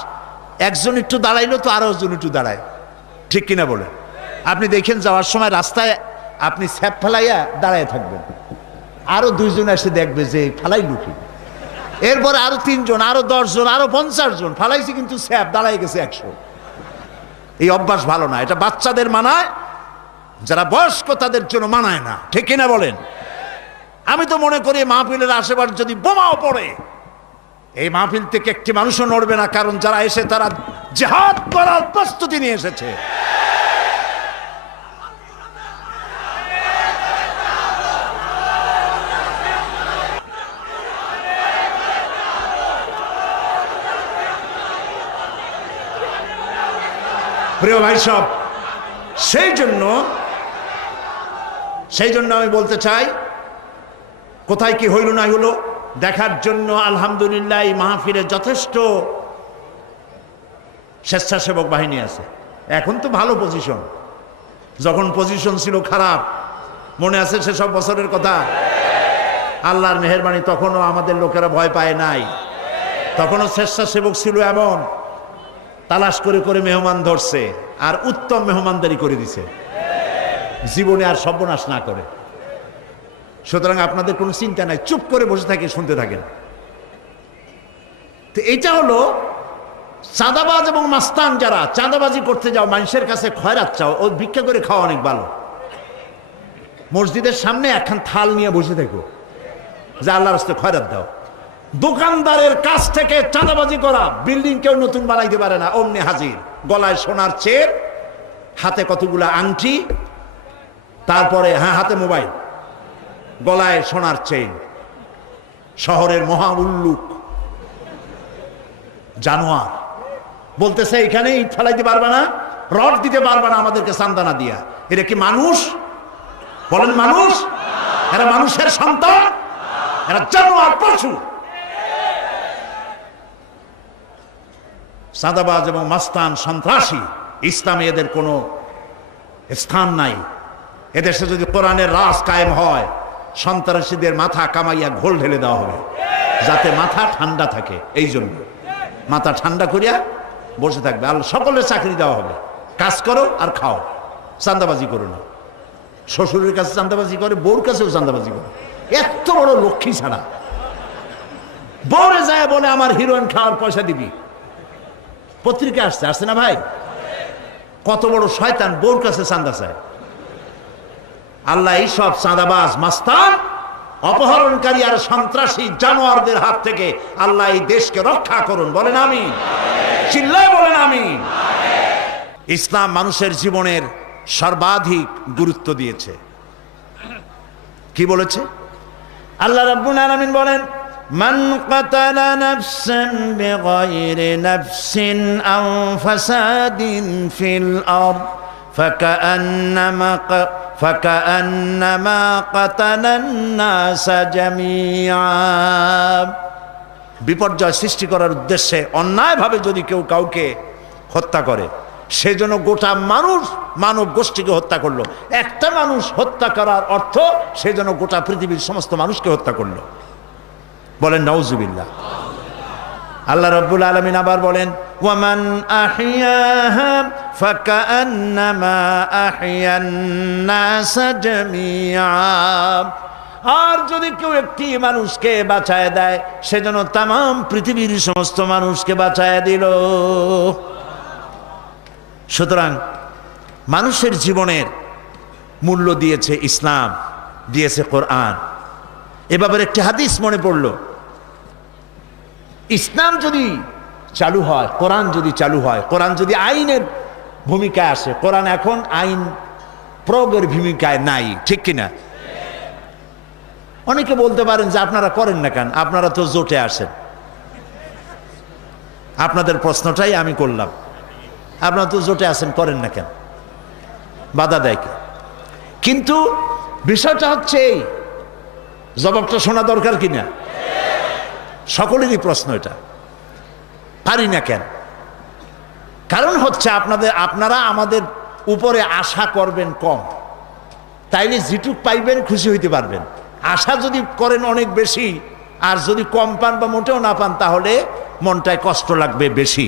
একজন একটু দাঁড়াইলো তো আরো একজন একটু দাঁড়ায়, ঠিক কিনা বলে? আপনি দেখেন যাওয়ার সময় রাস্তায় আপনি স্যাপ ফেলাইয়া দাঁড়ায় থাকবেন, আরো 2 জন এসে দেখবে যে ফালাই লুকি, এরপরে আরো 3 জন, আরো 10 জন, আরো 50 জন ফালাইছে, কিন্তু স্যাপ দাঁড়ায় গেছে 100। এই অভ্যাস ভালো না। এটা বাচ্চাদের মানায়, যারা বয়স্ক তাদের জন্য মানায় না, ঠিক কিনা বলেন? আমি তো মনে করি মাহফিলের আশেপাশে যদি বোমাও পড়ে, এই মাহফিল থেকে একটি মানুষও নড়বে না, কারণ যারা এসে তারা জিহাদ করার প্রস্তুতি নিয়ে এসেছে। প্রিয় ভাই সব, সেই জন্য আমি বলতে চাই, কোথায় কি হইল না হইল দেখার জন্য আলহামদুলিল্লাহ এই মাহফিলে যথেষ্ট স্বেচ্ছাসেবক বাহিনী আছে। এখন তো ভালো পজিশন, যখন পজিশন ছিল খারাপ, মনে আছে সেসব বছরের কথা? আল্লাহর মেহেরবানি, তখনও আমাদের লোকেরা ভয় পায় নাই। তখনও স্বেচ্ছাসেবক ছিল এমন, তালাশ করে করে মেহমান ধরছে আর উত্তম মেহমানদারি করে দিছে, জীবনে আর সর্বনাশ না করে। সুতরাং আপনাদের কোনো চিন্তা নাই, চুপ করে বসে থাকে, শুনতে থাকেন। তো এইটা হলো চাঁদাবাজ এবং মাস্তান। যারা চাঁদাবাজি করতে যাও, মানুষের কাছে খয়রাত চাও, ও ভিক্ষা করে খাওয়া অনেক ভালো। মসজিদের সামনে একখান থাল নিয়ে বসে থাকো, যে আল্লাহর রাস্তায় খয়রাত দাও। দোকানদারের কাছ থেকে চাঁদাবাজি করা, বিল্ডিং কেউ নতুন বানাইতে পারে না, অমনি হাজির। গলায় সোনার চেন, হাতে কতগুলা আংটি, তারপরে হাতে মোবাইল, গলায় সোনার চেইন। শহরের মহা উল্লুক জানোয়ার বলতেছে এখানে ইট ফেলাইতে পারবে না, রড দিতে পারবে না আমাদেরকে চান্দানা দিয়া। এরা কি মানুষ? বলেন মানুষ? এরা মানুষের সন্তান? এরা জানোয়ার, পশু। চাঁদাবাজ এবং মাস্তান, সন্ত্রাসী, ইসলামে এদের কোনো স্থান নাই। এদেশে যদি কোরআনের রাজ কায়েম হয়, সন্ত্রাসীদের মাথা কামাইয়া ঘোল ঢেলে দেওয়া হবে, যাতে মাথা ঠান্ডা থাকে। এই জন্য মাথা ঠান্ডা করিয়া বসে থাকবে। আর সকলের চাকরি দেওয়া হবে, কাজ করো আর খাও, চাঁদাবাজি করো না। শ্বশুরের কাছে চাঁদাবাজি করে, বউর কাছেও চাঁদাবাজি করে। এত বড় লক্ষ্মী ছাড়া বউরে যায় বলে আমার হিরোইন খাওয়ার পয়সা দিবি। পত্রিকা আসছে না ভাই? কত বড় শয়তান, বউর কাছে চাঁদা চায়। আল্লাহ এই সব চাঁদাবাজ, মাস্তান, অপহরণকারী আর সন্ত্রাসী জানোয়ারদের হাত থেকে আল্লাহ এই দেশকে রক্ষা করুন। বলেন আমিন। চিল্লায় বলেন আমিন। ইসলাম মানুষের জীবনের সর্বাধিক গুরুত্ব দিয়েছে। কি বলেছে আল্লাহ রাব্বুল আলামিন? বলেন, মান কাতালা নাফসান বিগাইরি নাফসিন আও ফাসাদিন ফিল আরদ ফাকান্নামা কাতালান নাসা জামিআ। বিপর্যয় সৃষ্টি করার উদ্দেশ্যে অন্যায়ভাবে যদি কেউ কাউকে হত্যা করে, সেজন্য গোটা মানব গোষ্ঠীকে হত্যা করলো। একটা মানুষ হত্যা করার অর্থ সেজন্য গোটা পৃথিবীর সমস্ত মানুষকে হত্যা করলো। বলেন নাউজুবিল্লাহ। আল্লাহ রাব্বুল আলামিন আবার বলেন, ওয়ামান আহইয়াহা ফাকান্নামা আহইয়ান নাস জামিআ। আর যদি কেউ একটি মানুষকে বাঁচায় দেয়, সেজন্য তামাম পৃথিবীর সমস্ত মানুষকে বাঁচায় দিল। সুতরাং মানুষের জীবনের মূল্য দিয়েছে ইসলাম, দিয়েছে কোরআন। এভাবে একটি হাদিস মনে পড়ল, ইসলাম যদি চালু হয়, কোরআন যদি চালু হয়, কোরআন যদি আইনের ভূমিকায় আসে, কোরআন এখন আইন প্রয়োগের ভূমিকায় নাই, ঠিক কিনা? অনেকে বলতে পারেন যে আপনারা করেন না কেন, আপনারা তো জোটে আসেন। আপনাদের প্রশ্নটাই আমি করলাম, আপনারা তো জোটে আসেন, করেন না কেন, বাধা দেয় কে? কিন্তু বিষয়টা হচ্ছে এই, জবাবটা শোনা দরকার কিনা? সকলেরই প্রশ্ন এটা, পারি না কেন? কারণ হচ্ছে আপনারা আমাদের উপরে আশা করবেন কম, তাইলে যেটুক পাইবেন খুশি হইতে পারবেন। আশা যদি করেন অনেক বেশি, আর যদি কম পান বা মোটেও না পান, তাহলে মনটায় কষ্ট লাগবে বেশি।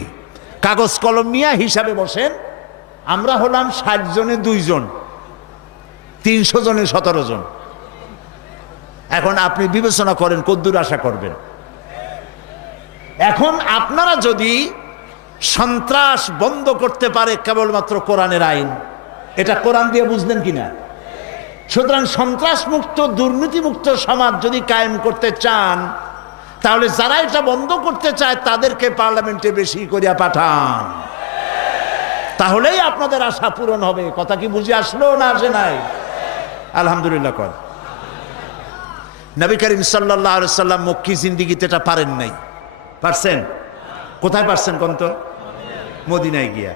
কাগজ কলম নিয়ে হিসাবে বসেন, আমরা হলাম 60 জনে 2 জন, 300 জনে 17 জন। এখন আপনি বিবেচনা করেন কদ্দুর আশা করবেন। এখন আপনারা যদি সন্ত্রাস বন্ধ করতে পারে কেবলমাত্র কোরআনের আইন, এটা কোরআন দিয়ে বুঝলেন কিনা? সুতরাং সন্ত্রাস মুক্ত, দুর্নীতি মুক্ত সমাজ যদি কায়েম করতে চান, তাহলে যারা এটা বন্ধ করতে চায় তাদেরকে পার্লামেন্টে বেশি করিয়া পাঠান, তাহলেই আপনাদের আশা পূরণ হবে। কথা কি বুঝে আসলো না আসে নাই? আলহামদুলিল্লাহ কর। নবী করিম সাল্লাল্লাহু আলাইহি সাল্লাম মক্কি জিন্দেগিতে এটা পারেন নাই। পারছেন? কোথায় পারছেন কোন তো? মদিনায় গিয়া।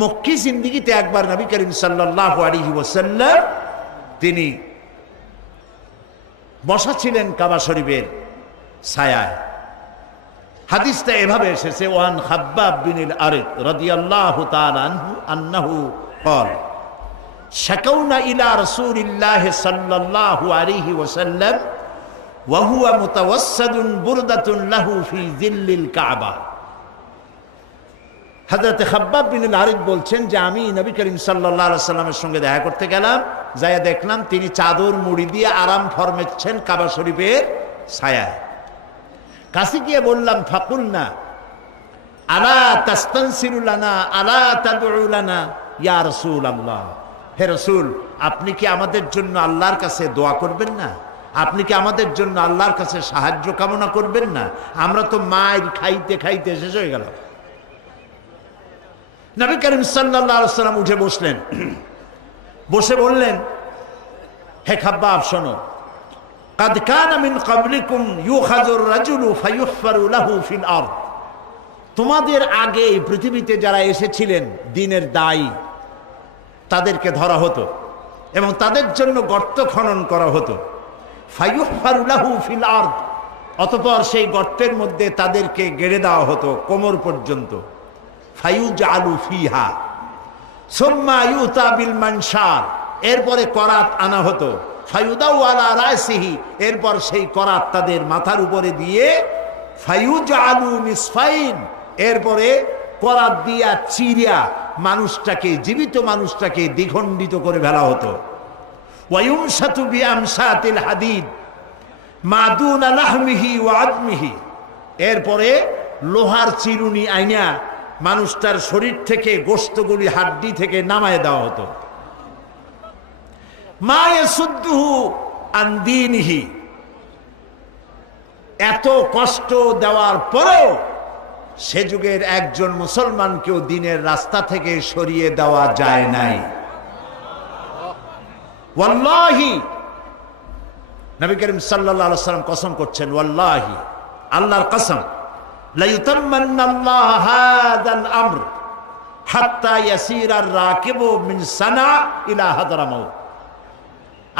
মক্কি জিন্দেগিতে একবার নবী করিম সাল্লাল্লাহু আলাইহি ওয়াসাল্লাম তিনি বসা ছিলেন কাবা শরীফের ছায়ায়। হাদিসটা এভাবে এসেছে, ওয়ান খাব্বাব বিন আরিদ রাদিয়াল্লাহু তাআলা আনহু আন্নাহু ক্বাল শাকাউনা ইলা রাসূলিল্লাহি সাল্লাল্লাহু আলাইহি ওয়াসাল্লাম ওয়া হুয়া মুতাওয়াসসাদুন বুরদাতুন লাহু ফি যিল্লিল কাবা। হযরত খাব্বাব বিন আরিদ বলছেন যে আমি নবী করিম সাল্লাল্লাহু আলাইহি সাল্লামের সঙ্গে দেখা করতে গেলাম, যাইয়া দেখলাম তিনি চাদর মুড়ি দিয়ে আরাম ফরমেচ্ছেন কাবা শরীফের ছায়ায়। কাছে গিয়ে বললাম, ফাকুলনা আলা তাস্তানসিরু লানা আলা তাদউ লানা ইয়া রাসূলুল্লাহ, হে রাসূল, আপনি কি আমাদের জন্য আল্লাহর কাছে দোয়া করবেন না? আপনি কি আমাদের জন্য আল্লাহর কাছে সাহায্য কামনা করবেন না? আমরা তো মায়ের খাইতে খাইতে শেষ হয়ে গেল। নবী করিম সাল্লাল্লাহু আলাইহি সাল্লাম উঠে বসলেন, বসে বললেন, হে খাব্বাব শোনো, কাদ কানা মিন ক্বাবলিকুম ইউখাযুর রাজুলু ফায়ুহফারু লাহু ফিল আরদ। তোমাদের আগে এই পৃথিবীতে যারা এসেছিলেন দ্বীনের দায়ী, তাদেরকে ধরা হতো এবং তাদের জন্য গর্ত খনন করা হতো। ফায়ুহফারু লাহু ফিল আরদ, অতঃপর সেই গর্তের মধ্যে তাদেরকে গেড়ে দেওয়া হতো কোমর পর্যন্ত। ফায়ুজআলু ফিহা সুম্মা ইউতা বিল মানশার, এরপরে করাত আনা হতো। ফায়ুদাউ আলা রাসিহি, এরপর সেই করাত তাদের মাথার উপরে দিয়ে ফায়ুজআলু নিসফাইন, এরপরে করাত দিয়া চিরিয়া মানুষটাকে, জীবিত মানুষটাকে দ্বিখণ্ডিত করে ফেলা হতো। ওয়ায়ুমসাতু বিআমসাতিল হাদিদ মা দুনা লাহমিহি ওয়া আদমিহি, এরপরে লোহার চিরুনি আইনা মানুষটার শরীর থেকে গোশতগুলি হাড্ডি থেকে নামায় দেওয়া হতো। মা ইয়াসুদ্দুহু আন দীনিহি, এত কষ্ট দেওয়ার পরেও সে যুগের একজন মুসলমানকেও দ্বীনের রাস্তা থেকে সরিয়ে দেওয়া যায় নাই। ওয়াল্লাহি, নবী করিম সাল্লাল্লাহু আলাইহি ওয়াসাল্লাম কসম করছেন, ওয়াল্লাহি, আল্লাহর কসম, লা ইউতাম্মান্নাল্লাহু হাযাল আমর হাত্তা ইয়াসিরার রাকিবু মিন সানা ইলা হাদরামাউত।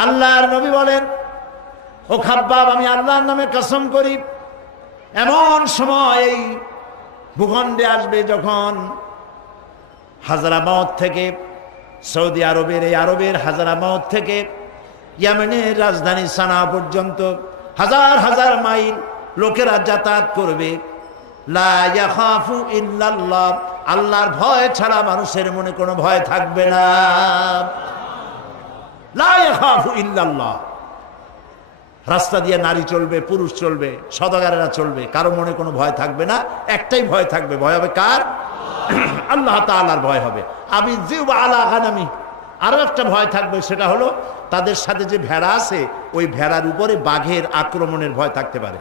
আল্লাহর নবী বলেন, ও খাব্বাব, আমি আল্লাহর নামে কসম করি, এমন সময় এই ভূখণ্ডে আসবে যখন হাজরামাউত থেকে, সৌদি আরবের এই আরবের হাজরামাউত থেকে ইয়েমেনের রাজধানী সানা পর্যন্ত হাজার হাজার মাইল লোকেরা যাতায়াত করবে। লা ইয়াখাফু ইল্লাল্লাহ, আল্লাহর ভয় ছাড়া মানুষের মনে কোনো ভয় থাকবে না। লা ইয়াখাফু ইল্লাল্লাহ, রাস্তা দিয়ে নারী চলবে, পুরুষ চলবে, সদাগরেরা চলবে, কারো মনে কোনো ভয় থাকবে না। একটাই ভয় থাকবে, ভয় হবে কার? আল্লাহ তাআলার ভয় হবে। আমি জিব আলা গানামি, আরো একটা ভয় থাকবে, সেটা হলো তাদের সাথে যে ভেড়া আছে ওই ভেড়ার উপরে বাঘের আক্রমণের ভয় থাকতে পারে।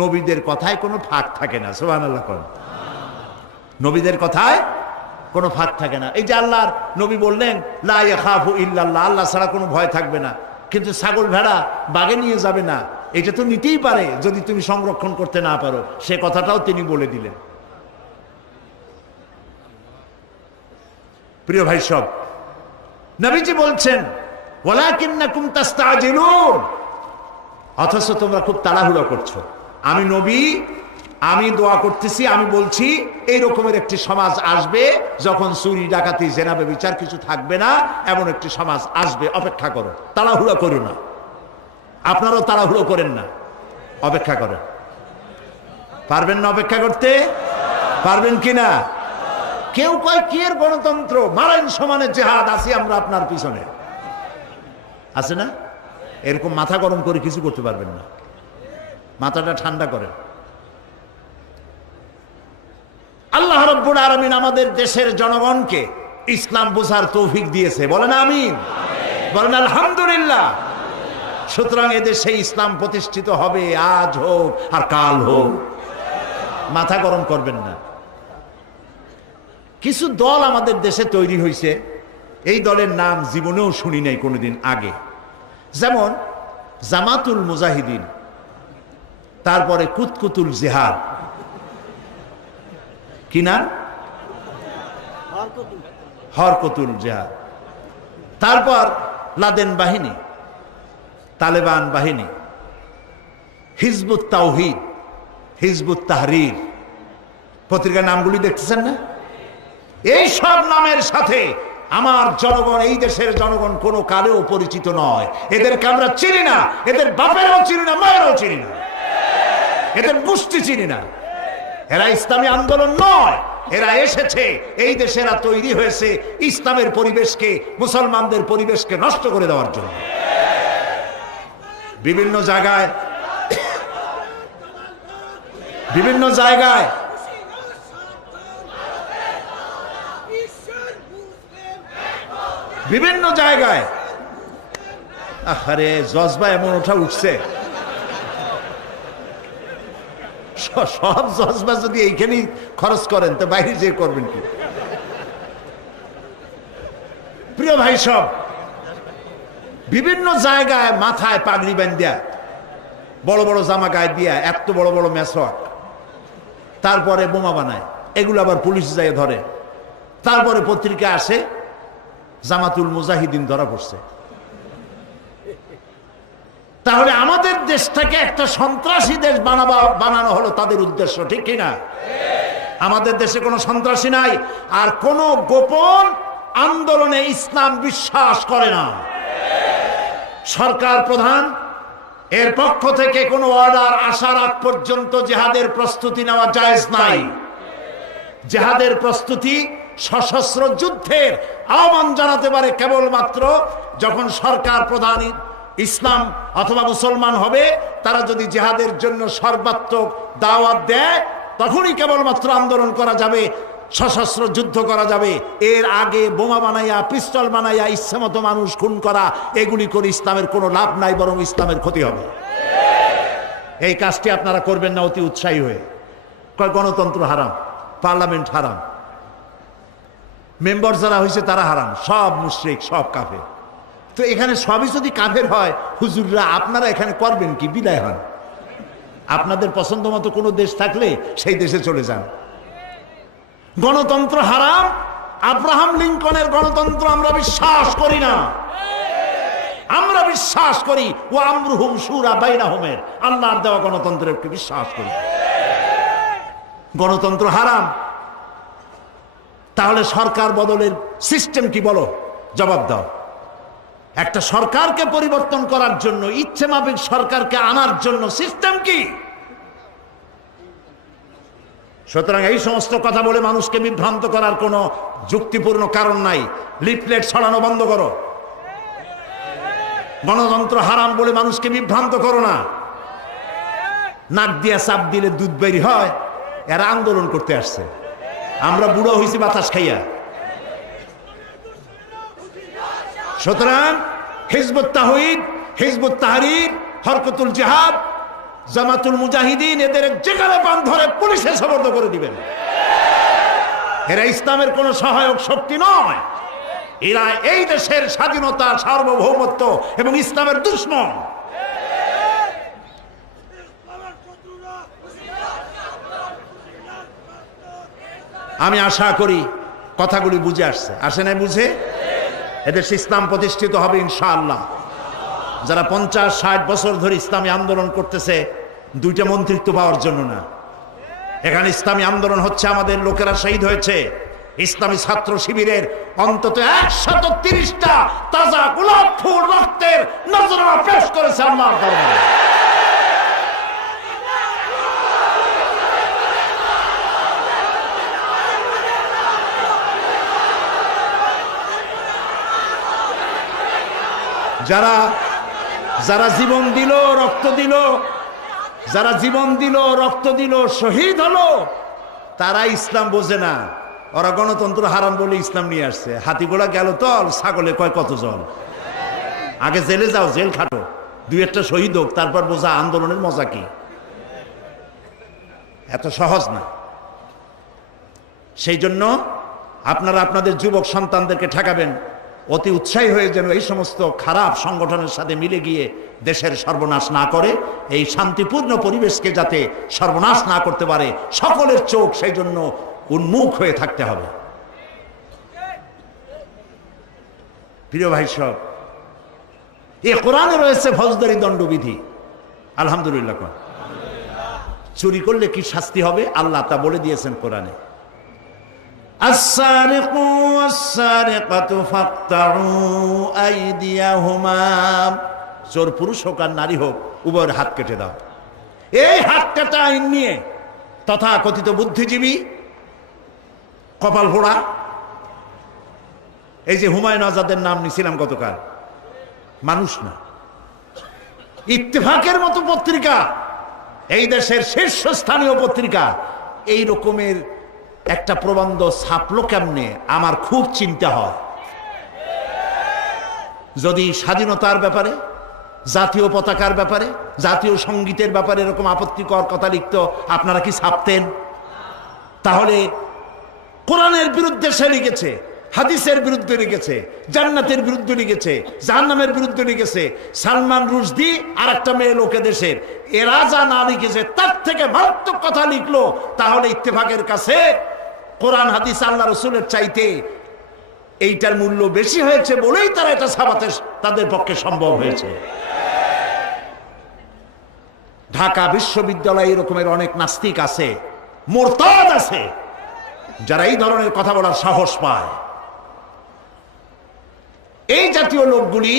নবীদের কথায় কোনো ফাঁক থাকে না, সুবহানাল্লাহ করেন। নবীদের কথায় কোনো ফাঁক থাকে না। এই যে আল্লাহর নবী বললেন লা ইয়াখাফু ইল্লাল্লাহ, আল্লাহ ছাড়া কোনো ভয় থাকবে না, কিন্তু ছাগল ভেড়া বাগে নিয়ে যাবে না, এটা তো নিতেই পারে যদি তুমি সংরক্ষণ করতে না পারো, সে কথাটাও তিনি বলে দিলেন। প্রিয় ভাই সব, নবীজি বলছেন ওয়ালাকিন্নাকুম তাস্তাজিলুন, অথচ তোমরা খুব তাড়াহুড়ো করছো। আমি নবী, আমি দোয়া করতেছি, আমি বলছি এই রকমের একটি সমাজ আসবে যখন চুরি ডাকাতি জেনা ব্যভিচার কিছু থাকবে না, এমন একটি সমাজ আসবে, অপেক্ষা করো, তাড়াহুড়ো করো না। আপনারাও তাড়াহুড়ো করেন না, অপেক্ষা করেন। পারবেন না অপেক্ষা করতে? পারবেন কিনা? কেউ কয় কি এর গণতন্ত্র, মারাইন সমানে জেহাদ, আছি আমরা আপনার পিছনে, আছে না? এরকম মাথা গরম করে কিছু করতে পারবেন না, মাথাটা ঠান্ডা করেন। আল্লাহ রাব্বুল আলামিন আমাদের দেশের জনগণকে ইসলাম বোঝার তৌফিক দিয়েছে, বলেন আমিন, বলেন আলহামদুলিল্লাহ। সুতরাং এদেশে ইসলাম প্রতিষ্ঠিত হবে, আজ হোক আর কাল হোক, মাথা গরম করবেন না। কিছু দল আমাদের দেশে তৈরি হয়েছে, এই দলের নাম জীবনেও শুনি নাই কোনোদিন আগে, যেমন জামাতুল মুজাহিদিন, তারপরে কুতকুতুল জিহাদ, কি নাম? হরকতুল জিহাদ, তারপর লাদেন বাহিনী, তালেবান বাহিনী, হিজবুত তাওহীদ, হিজবুত তাহরীর, পত্রিকার নামগুলি দেখতেছেন না? এই সব নামের সাথে আমার জনগণ, এই দেশের জনগণ কোনো কালেও পরিচিত নয়। এদেরকে আমরা চিনি না, এদের বাপেরও চিনি না, মায়েরও চিনি না, এদের গোষ্ঠী চিনি না। এরা ইসলামী আন্দোলন নয়, এরা এসেছে এই দেশে, এরা তৈরি হয়েছে ইসলামের পরিবেশকে, মুসলমানদের পরিবেশকে নষ্ট করে দেওয়ার জন্য। বিভিন্ন জায়গায় বিভিন্ন জায়গায় বিভিন্ন জায়গায় আরে জজবা এমন ওঠা উঠছে, সব জজবা যদি এইখানেই খরচ করেন তো বাইরে যে করবেন কি? প্রিয় ভাই সব, বিভিন্ন জায়গায় মাথায় পাগড়ি বান্ধিয়া, বড় বড় জামা গায়ে দিয়া, এত বড় বড় মেসওয়াক, তারপরে বোমা বানায়, এগুলো আবার পুলিশ যায় ধরে, তারপরে পত্রিকা আসে জামাতুল মুজাহিদিন ধরা পড়ছে। তাহলে আমাদের দেশটাকে একটা সন্ত্রাসী দেশ বানানো হলো তাদের উদ্দেশ্য, ঠিক কিনা? আমাদের দেশে কোনো সন্ত্রাসী নাই, আর কোনো গোপন আন্দোলনে ইসলাম বিশ্বাস করে না। সরকার প্রধান এর পক্ষ থেকে কোনো অর্ডার আসার আগ পর্যন্ত জিহাদের প্রস্তুতি নেওয়া জায়েজ নাই। জিহাদের প্রস্তুতি, সশস্ত্র যুদ্ধের আহ্বান জানাতে পারে কেবলমাত্র যখন সরকার প্রধান ইসলাম অথবা মুসলমান হবে, তারা যদি জিহাদের জন্য সর্বাত্মক দাওয়াত দেয়, তখনই কেবলমাত্র আন্দোলন করা যাবে, সশস্ত্র যুদ্ধ করা যাবে। এর আগে বোমা বানাইয়া, পিস্তল বানাইয়া ইচ্ছামতো মানুষ খুন করা, এগুলি করে ইসলামের কোনো লাভ নাই, বরং ইসলামের ক্ষতি হবে। এই কাজটি আপনারা করবেন না অতি উৎসাহী হয়ে। কয় গণতন্ত্র হারাম, পার্লামেন্ট হারাম, মেম্বার যারা হয়েছে তারা হারাম, সব মুশরিক, সব কাফের। তো এখানে সবই যদি কাফের হয়, হুজুররা আপনারা এখানে করবেন কি? বিদায় হন। আপনাদের পছন্দ মতো কোনো দেশ থাকলে সেই দেশে চলে যান। গণতন্ত্র হারাম, আব্রাহাম লিঙ্কনের গণতন্ত্র আমরা বিশ্বাস করি না। আমরা বিশ্বাস করি ও আমরুহুম শুরা বাইনাহুমের, আল্লাহর দেওয়া গণতন্ত্রের বিশ্বাস করি। গণতন্ত্র হারাম, তাহলে সরকার বদলের সিস্টেম কি বলো? জবাব দাও। একটা সরকারকে পরিবর্তন করার জন্য, ইচ্ছে মাফিক সরকারকে আনার জন্য সিস্টেম কি? সুতরাং এই সমস্ত কথা বলে মানুষকে বিভ্রান্ত করার কোনো যুক্তিপূর্ণ কারণ নাই। লিফলেট ছড়ানো বন্ধ করো। গণতন্ত্র হারাম বলে মানুষকে বিভ্রান্ত করো না। নাক দিয়া চাপ দিলে দুধ বেরি হয়, এরা আন্দোলন করতে আসছে। আমরা বুড়ো হয়েছি বাতাস খাইয়া। সুতরাং হিজবুত তাওহীদ, হিজবুত তাহরীর, হরকতুল জিহাদ, জামাতুল মুজাহিদিন এদের যেখানে পান ধরে পুলিশে সোপর্দ করে দিবেন। এরা ইসলামের কোন সহায়ক শক্তি নয়। এরা এই দেশের স্বাধীনতা, সার্বভৌমত্ব এবং ইসলামের দুশমন। আমি আশা করি কথাগুলি বুঝে আসে না বুঝে? এদেশে ইসলাম প্রতিষ্ঠিত হবে ইনশাআল্লাহ। যারা 50-60 বছর ধরে ইসলামী আন্দোলন করতেছে, দুইটা মন্ত্রিত্ব পাওয়ার জন্য না। এখানে ইসলামী আন্দোলন হচ্ছে, আমাদের লোকেরা শহীদ হয়েছে। ইসলামী ছাত্র শিবিরের অন্তত 130টা তাজা গোলাপ ফুল রক্তের নজরানা পেশ করেছে আল্লাহর দরবারে। যারা জীবন দিল, রক্ত দিল, যারা জীবন দিল, রক্ত দিল, শহীদ হলো, তারা ইসলাম বোঝে না। ওরা গণতন্ত্র হারাম বলে ইসলাম নিয়ে আসছে। হাতিগোড়া গেল তল, ছাগলে কয় কত জল। আগে জেলে যাও, জেল খাটো, দুই একটা শহীদ হোক, তারপর বোঝা আন্দোলনের মজা কি। এত সহজ না। সেই জন্য আপনারা আপনাদের যুবক সন্তানদেরকে ঠেকাবেন, অতি উৎসাহী হয়ে যেন এই সমস্ত খারাপ সংগঠনের সাথে মিলে গিয়ে দেশের সর্বনাশ না করে, এই শান্তিপূর্ণ পরিবেশকে যাতে সর্বনাশ না করতে পারে, সকলের চোখ সেই জন্য উন্মুখ হয়ে থাকতে হবে। প্রিয় ভাই সব, এ কোরআনে রয়েছে ফৌজদারি দণ্ডবিধি। আলহামদুলিল্লাহ। চুরি করলে কি শাস্তি হবে আল্লাহ তা বলে দিয়েছেন কোরআনে। আস-সারিকু ওয়াস-সারিকাতু ফাকতাউ আইদিয়াহুমা, চোর পুরুষ হোক আর নারী হোক, উভয়ের হাত কেটে দাও। এই হাত কাটা আইন নিয়ে তথাকথিত বুদ্ধিজীবী, কপাল পোড়া, এই যে হুমায়ুন আজাদের নাম নিছিলাম গতকাল, মানুষ না। ইত্তেফাকের মতো পত্রিকা, এই দেশের শীর্ষস্থানীয় পত্রিকা, এই রকমের একটা প্রবন্ধ ছাপলো কেমনে আমার খুব চিন্তা হয়। যদি স্বাধীনতার ব্যাপারে, জাতীয় পতাকার ব্যাপারে, জাতীয় সঙ্গীতের ব্যাপারে এরকম আপত্তিকর কথা লিখত, আপনারা কি ছাপতেন? তাহলে কোরআনের বিরুদ্ধে সে লিখেছে, হাদিসের বিরুদ্ধে লিখেছে, জান্নাতের বিরুদ্ধে লিখেছে, জাহান্নামের বিরুদ্ধে লিখেছে। সালমান রুশদি আর একটা মেয়ে লোকে দেশের, এরা যা না লিখেছে তার থেকে মারাত্মক কথা লিখলো। তাহলে ইত্তেফাকের কাছে কোরআন হাদিস আল্লাহ রসুলের চাইতে এইটার মূল্য বেশি হয়েছে বলেই তারা এটা ছাপাতে তাদের পক্ষে সম্ভব হয়েছে। ঢাকা বিশ্ববিদ্যালয়ে এরকমের অনেক নাস্তিক আছে, মোরতাদ আছে, যারা এই ধরনের কথা বলার সাহস পায়। এই জাতীয় লোকগুলি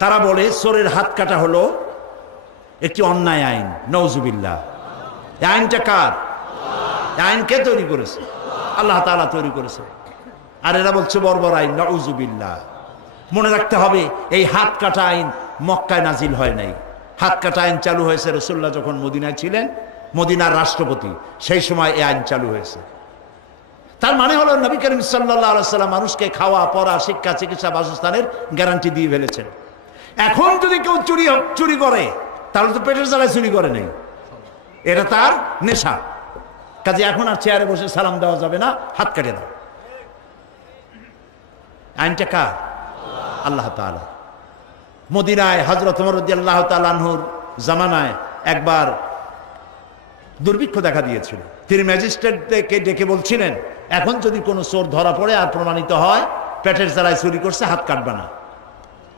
তারা বলে চোরের হাত কাটা হলো একটি অন্যায় আইন। নওজুবিল্লাহ। এই আইনটা কার? আইন কে তৈরি করেছে? আল্লাহ তাআলা তৈরি করেছে। আর এরা বলছে বর্বর আইন। নওজুবিল্লাহ। মনে রাখতে হবে, এই হাত কাটা আইন মক্কায় নাজিল হয় নাই। হাত কাটা আইন চালু হয়েছে রাসূলুল্লাহ যখন মদিনায় ছিলেন, মদিনার রাষ্ট্রপতি, সেই সময় এই আইন চালু হয়েছে। তার মানে হলো নবী করিম সাল্লাল্লাহু আলাইহি ওয়াসাল্লাম মানুষকে খাওয়া, পড়া, শিক্ষা, চিকিৎসা, বাসস্থানের গ্যারান্টি দিয়ে ফেলেছেন। এখন যদি কেউ চুরি করে, তাহলে তো পেটের জ্বালায় চুরি করে নেই, এটা তার নেশা। কাজে এখন আর চেয়ারে বসে সালাম দেওয়া যাবে না, হাত কেটে দাও। আইনটা কার? আল্লাহ তাআলা। মদিনায় হযরত ওমর রাদিয়াল্লাহু তাআলা আনহুর জামানায় একবার দুর্ভিক্ষ দেখা দিয়েছিল। তিনি ম্যাজিস্ট্রেটকে ডেকে বলছিলেন, এখন যদি কোনো চোর ধরা পড়ে আর প্রমাণিত হয় পেটের জ্বালায় চুরি করছে, হাত কাটবে না।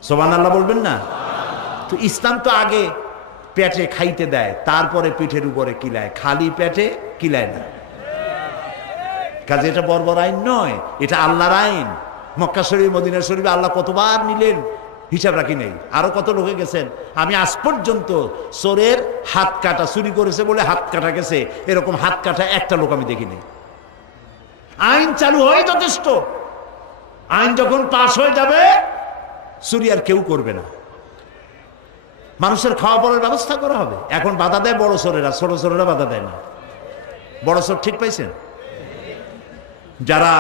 সুবহানাল্লাহ বলবেন না? তো ইসলাম তো আগে পেটে খাইতে দেয়, তারপরে পিঠের উপরে কিলায়, খালি পেটে কিলায় না। কাজে এটা বর্বর আইন নয়, এটা আল্লাহর আইন। মক্কা শরীফ, মদিনা শরীফে আল্লাহ কতবার নিলেন হিসাব রাখি নেই। আরো কত লোকে গেছেন, আমি আজ পর্যন্ত চোরের হাত কাটা, চুরি করেছে বলে হাত কাটা গেছে, এরকম হাত কাটা একটা লোক আমি দেখিনি। আইন চালু হয়ে যথেষ্ট। আইন যখন পাশ হয়ে যাবে, চুরি আর কেউ করবে না, মানুষের খাওয়া পড়ার ব্যবস্থা করা হবে। এখন বাধা দেয় বড় চোরেরা, ছোট চোরেরা বাধা দেয় না। বড় চোর ঠিক পাইছেন? যারা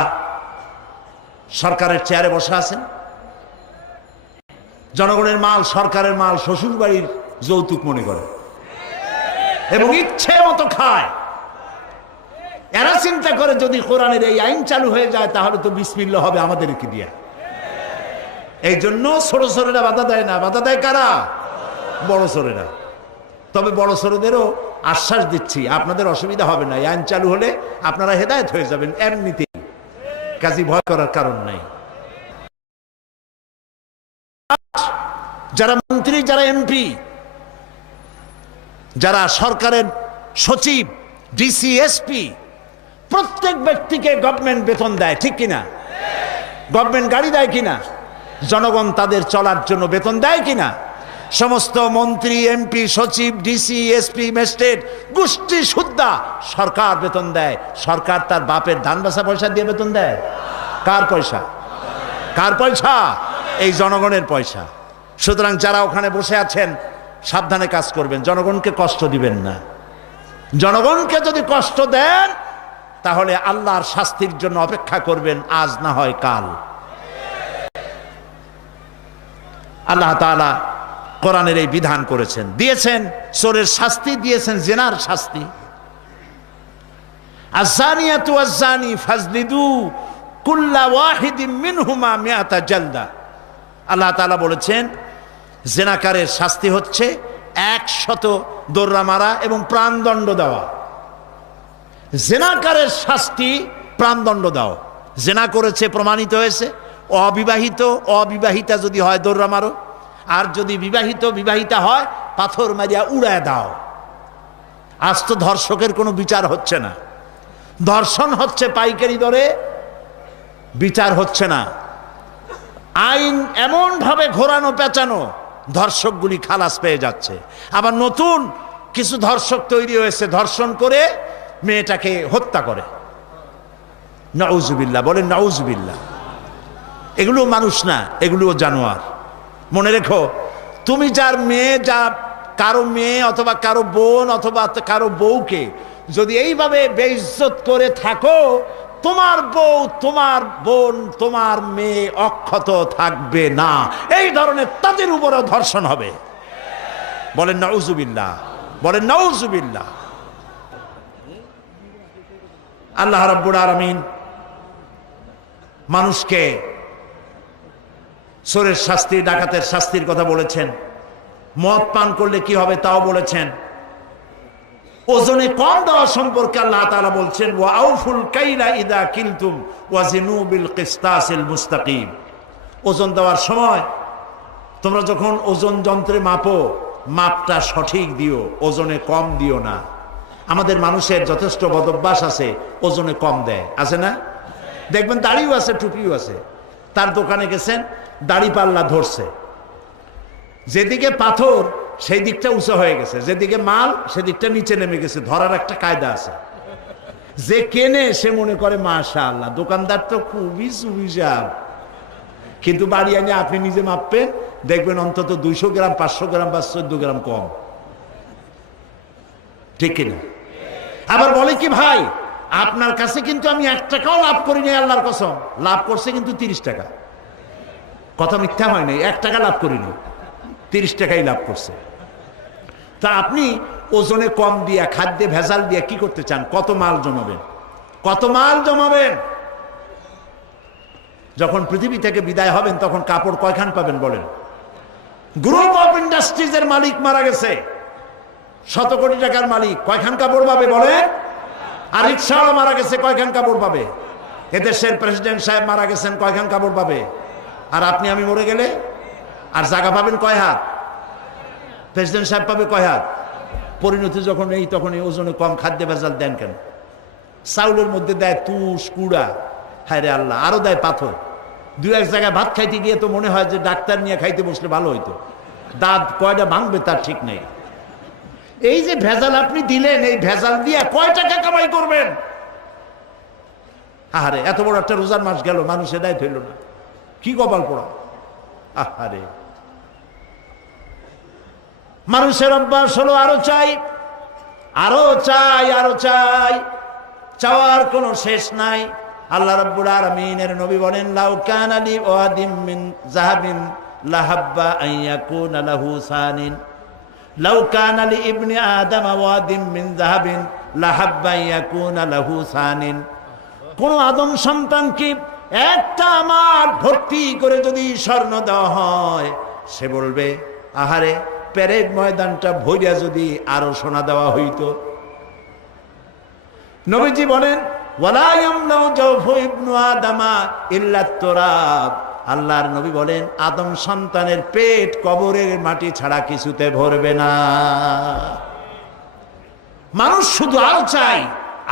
সরকারের চেয়ারে বসে আছেন, জনগণের মাল, সরকারের মাল শ্বশুর বাড়ির যৌতুক মনে করে এবং ইচ্ছে মতো খায়। এরা চিন্তা করে যদি কোরআনের এই আইন চালু হয়ে যায় তাহলে তো বিসমিল্লাহ হবে আমাদেরকে দিয়া। এই জন্য ছোট ছোটরা বাধা দেয় না। বাধা দেয় কারা? বড় ছোটরা। তবে বড় ছোটদেরও আশ্বাস দিচ্ছি, আপনাদের অসুবিধা হবে না। এই আইন চালু হলে আপনারা হেদায়েত হয়ে যাবেন এমনিতেই, কাজে ভয় করার কারণ নাই। যারা মন্ত্রী, যারা এমপি, যারা সরকারের সচিব, ডিসি, এসপি, প্রত্যেক ব্যক্তিকে গভর্নমেন্ট বেতন দেয়, ঠিক কিনা? গভর্নমেন্ট গাড়ি দেয় কিনা? জনগণ তাদের চলার জন্য বেতন দেয় কিনা? সমস্ত মন্ত্রী, এমপি, সচিব, ডিসি, এসপি, ম্যাজিস্ট্রেট গোষ্ঠী সুদ্ধা সরকার বেতন দেয়। সরকার তার বাপের ধান বেচা পয়সা দিয়ে বেতন দেয়। কার পয়সা? কার পয়সা? এই জনগণের পয়সা। সুতরাং যারা ওখানে বসে আছেন সাবধানে কাজ করবেন, জনগণকে কষ্ট দিবেন না। জনগণকে যদি কষ্ট দেন তাহলে আল্লাহর শাস্তির জন্য অপেক্ষা করবেন, আজ না হয় কাল। আল্লাহ তাআলা কোরআনের এই বিধান করেছেন, দিয়েছেন চোরের শাস্তি, দিয়েছেন জেনার শাস্তি। আয-যানিয়াতু ওয়াজ-যানি ফাজলিদু কুল্লা ওয়াহিদিম মিনহুমা মিআতা জালদা। আল্লাহ তাআলা বলেছেন জেনাকারের শাস্তি হচ্ছে 100 দোররা মারা এবং প্রাণদণ্ড দেওয়া। জেনাকারের শাস্তি প্রাণদণ্ড দাও। জেনা করেছে প্রমাণিত হয়েছে, অবিবাহিত, অবিবাহিতা যদি হয় দোররা মারো, আর যদি বিবাহিত, বিবাহিতা হয় পাথর মারিয়া উড়ায় দাও। আজ তো ধর্ষকের কোনো বিচার হচ্ছে না, ধর্ষণ হচ্ছে পাইকারি দরে, বিচার হচ্ছে না। আইন এমন ভাবে ঘোরানো পেঁচানো, ধর্ষকগুলি খালাস পেয়ে যাচ্ছে। আবার নতুন কিছু ধর্ষক তৈরি হয়েছে, ধর্ষণ করে মেয়েটাকে হত্যা করে। নাউজুবিল্লাহ, বলেন নাউজুবিল্লাহ। এগুলো মানুষ না, এগুলো জানোয়ার। মনে রেখো, তুমি যার মেয়ে, যা কারো মেয়ে অথবা কারো বোন অথবা কারো বউকে যদি এইভাবে বেইজ্জত করে থাকো, তোমার বউ, তোমার বোন, তোমার মেয়ে অক্ষত থাকবে না। এই ধরনের তাদের উপরেও ধর্ষণ হবে। বলেন নাউজুবিল্লাহ, বলেন নাউজুবিল্লাহ। আল্লাহ রাব্বুল আলামিন মানুষকে চোরের শাস্তি, ডাকাতের শাস্তির কথা বলেছেন। মদ পান করলে কি হবে তাও বলেছেন। ওজনে কম দেওয়া সম্পর্কে আল্লাহ তাআলা বলছেন ওয়া আউফুল কাইলা ইদা কিলতুম ওয়াজিনু বিল কিসতাসিল মুস্তাকিম। ওজন দেওয়ার সময় তোমরা যখন ওজন যন্ত্রে মাপো, মাপটা সঠিক দিও, ওজনে কম দিও না। আমাদের মানুষের যথেষ্ট বদভ্যাস আছে, ওজনে কম দেয়, আছে না? দেখবেন দাড়িও আছে, টুপিও আছে। তার দোকানে গেছেন, দাড়ি পাল্লা ধরছে, যেদিকে পাথর সেই দিকটা উঁচু হয়ে গেছে, যেদিকে মাল সেদিকটা নিচে নেমে গেছে। ধরার একটা কায়দা আছে। যে কেনে সে মনে করে মাশাআল্লাহ, দোকানদার তো খুবই সুবিচার। কিন্তু বাড়ি এনে আপনি নিজে মাপবেন, দেখবেন অন্তত 200 গ্রাম, 500 গ্রাম বা 14 গ্রাম কম। ঠিক কিনা? আবার বলে কি, ভাই আপনার কাছে কিন্তু আমি 1 টাকাও লাভ করিনি, আল্লাহর কসম। লাভ করছে কিন্তু 30 টাকা। কথা মিথ্যা হয় নাই, 1 টাকা লাভ করিনি, 30 টাকাই লাভ করছে। তা আপনি ওজনে কম দিয়া, খাদ্যে ভেজাল দিয়া কি করতে চান? কত মাল জমাবেন? কত মাল জমাবেন? যখন পৃথিবী থেকে বিদায় হবেন তখন কাপড় কয়খান পাবেন বলেন? গ্রুপ অফ ইন্ডাস্ট্রিজের মালিক মারা গেছে, 100 কোটি টাকার মালিক, কয়খান কাপড় পাবে বলেন? আর রিক্সাওয়ালা মারা গেছে, কয়খান কাপড় পাবে? এদেশের প্রেসিডেন্ট সাহেব মারা গেছেন, কয়খান কাপড় পাবে? আর আপনি আমি মরে গেলে আর জায়গা পাবেন কয় হাত? প্রেসিডেন্ট সাহেব পাবে কয় হাত? পরিণতি যখন এই তখন এই ওজনে কম, খাদ্যে ভেজাল দেন কেন? চাউলের মধ্যে দেয় তুষ, কুড়া, হায় রে আল্লাহ, আরো দেয় পাথর। দু এক জায়গায় ভাত খাইতে গিয়ে তো মনে হয় যে ডাক্তার নিয়ে খাইতে বসলে ভালো হইতো, দাঁত কয়টা ভাঙবে তার ঠিক নেই। এই যে ভেজাল আপনি দিলেন, এই ভেজাল দিয়ে কয় টাকা কামাই করবেন? আহারে, এত বড় একটা রোজার মাস গেল, মানুষ এটাই ফেলল না, কি কপাল পোড়া। আহারে, মানুষের অভ্যাস হলো আরো চাই, আরো চাই, আরো চাই, চাওয়ার কোনো শেষ নাই। আল্লাহ রাব্বুল আলামিনের নবী বলেন, লাউ কানা লি ওয়াদিম মিন যাহাবিন লাহাব্বা আন ইয়াকুনা লাহু সানিন, লাউ কানা লি ইবনি আদম ওয়াদিম মিন যাহাবিন লাহাব্বা আন ইয়াকুনা লাহু সানিন। কোন আদম সন্তানকে একটা আমার ভর্তি করে যদি স্বর্ণ দেওয়া হয়, সে বলবে আহারে, প্যারেড ময়দানটা ভরিয়া যদি আরো সোনা দেওয়া হইতো। নবীজি বলেন, ওয়ালা ইয়ামলাউ জাওফু ইবনু আদামা ইল্লা তুরাব। আল্লাহর নবী বলেন, আদম সন্তানের পেট কবরের মাটি ছাড়া কিছুতে ভরবে না। মানুষ শুধু আরো চাই,